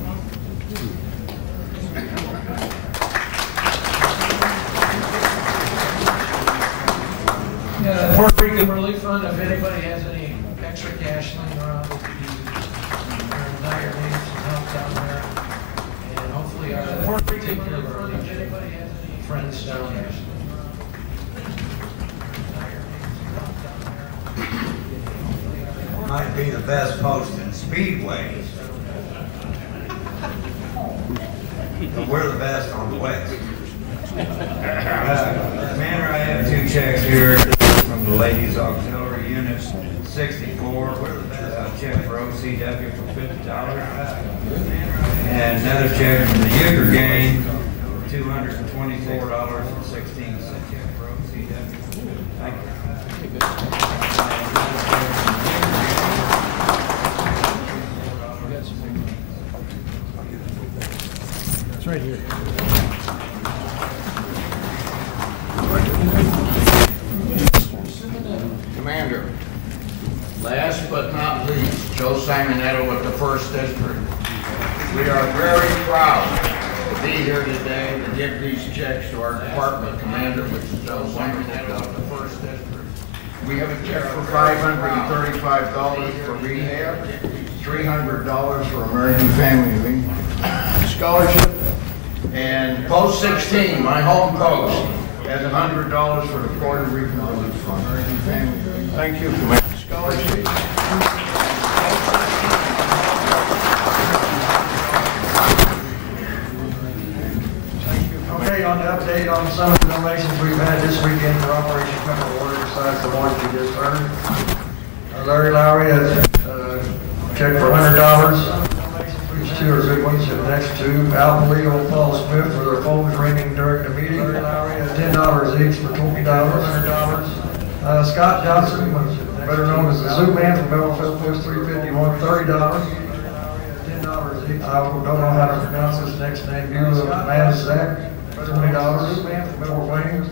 Yeah, the Puerto Rican Relief Fund, if anybody has any extra cash laying around, we could use it. Nair needs some help down there. And hopefully our Puerto Rican Relief Fund, if anybody has any friends down there. Might be the best post in Speedway. But we're the best on the west. Commander, I have two checks here from the Ladies Auxiliary Unit 64. We're the best. Check for OCW for $50. And another check from the Euchre Gang, $224.16. Check for OCW. Thank you. It's right here. Commander, last but not least, Joe Simonetto with the 1st District. We are very proud to be here today to give these checks to our department commander, which is Joe Simonetto of the 1st District. We have a check for $535 for rehab, $300 for American Family Scholarship, and Post 16, my home post, has $100 for the Puerto Rican Relief Fund. American Family. Thank you, Commander. Scholarship. Okay, on the update on some of the donations we've had this weekend for Operation Cover Water, besides the ones you just heard. Larry Lowry has a check for $100. These two are good ones. And next two, Al Polito and Paul Smith for their phones ringing during the meeting. Larry Lowry has $10 each for $20, $100. Scott Johnson, better known as the Zoo Man from Belfield Post 351, $30. I don't know how to pronounce his next name. Beulah Mazak, $20. Fort Wayne,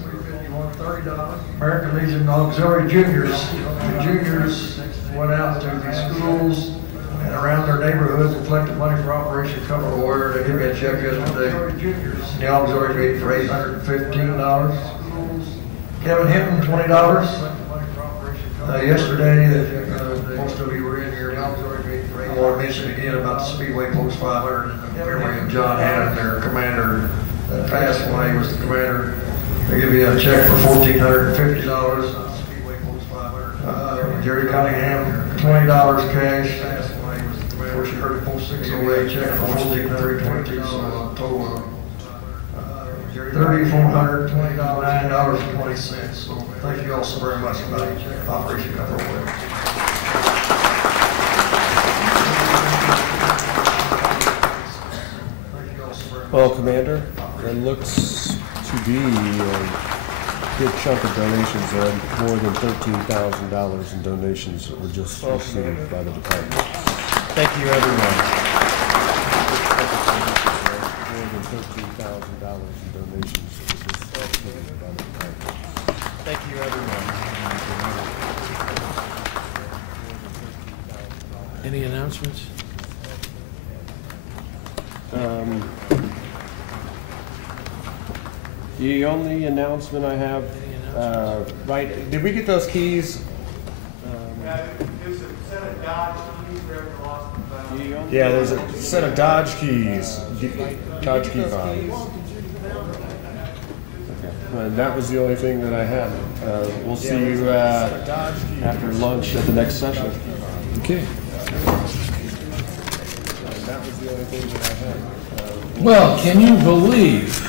$30. American Legion Auxiliary Juniors. The juniors went out to the schools and around their neighborhoods and collected money for Operation Cover Water. They gave me a check yesterday. The auxiliary meeting for $815. Kevin Hinton, $20. Yesterday, most of you were in here. I want to mention again about the Speedway Post 500 and the memory of John Hannon, their commander that passed away, was the commander. They give you a check for $1,450. Jerry Cunningham, $20 cash. Of course, you heard the Post 608 check for $1,422, so a total of $3,429.20. So thank you all so very much about Operation Cover Water. Well, Commander, it looks to be a good chunk of donations there. More than $13,000 in donations that were just received by the department. Thank you, everyone. More than $13,000 in donations that were just received by the department. Thank you, everyone. Any announcements? The only announcement I have, right, did we get those keys? Yeah, there's a set of Dodge keys. Dodge key fobs. Okay. That was the only thing that I had. We'll see you after lunch at the next session. Okay. That was the only thing that I had. Well, can you believe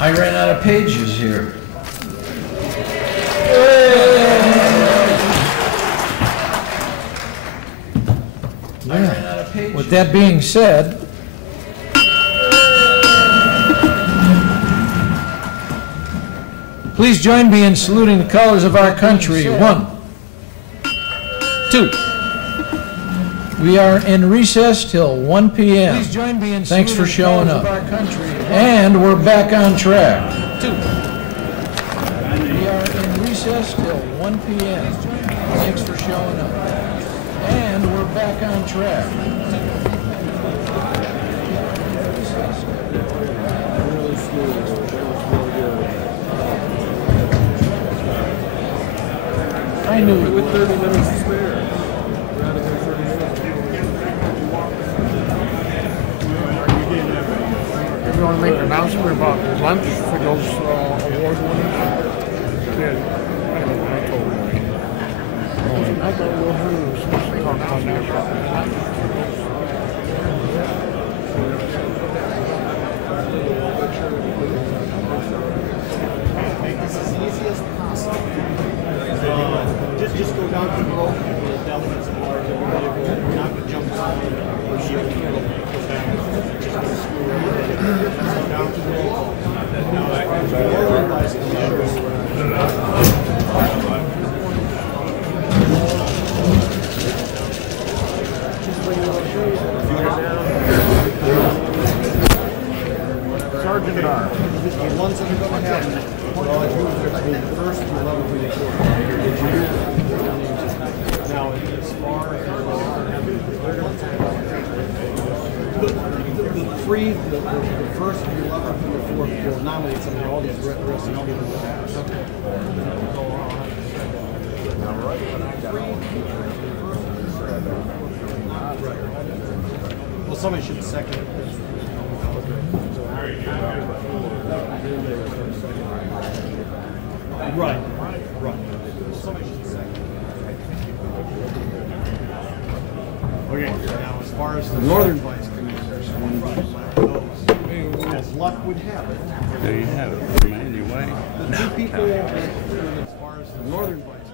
I ran out of pages here? Yeah. With that being said, please join me in saluting the colors of our country. 1, 2. We are in recess till 1 p.m. Please join me in Thanks for showing up. And we're back on track. 2. We are in recess till 1 p.m. Thanks for showing up. And we're back on track. I knew it. With 30 minutes to spare. We're out of here 30 minutes. You want to make an announcement about lunch for those award winners? Yeah, I told you. I thought we were supposed to talk about that. Make this as easy as possible. Just go down to the road with the delegates and large. Everybody go. We're not going to jump down or shield the middle. Just go down to the road. Sergeant at Arms. The ones that are going to happen, well, the first 11 now, as far as the three, the first, the 11th, and the 4th will nominate somebody. All these rest and all the well, somebody should second it. Right. Somebody should second it. Okay, now as far as the northern vice commissioners, as luck would have it. There you have it, man, anyway. The two people, as far as the northern vice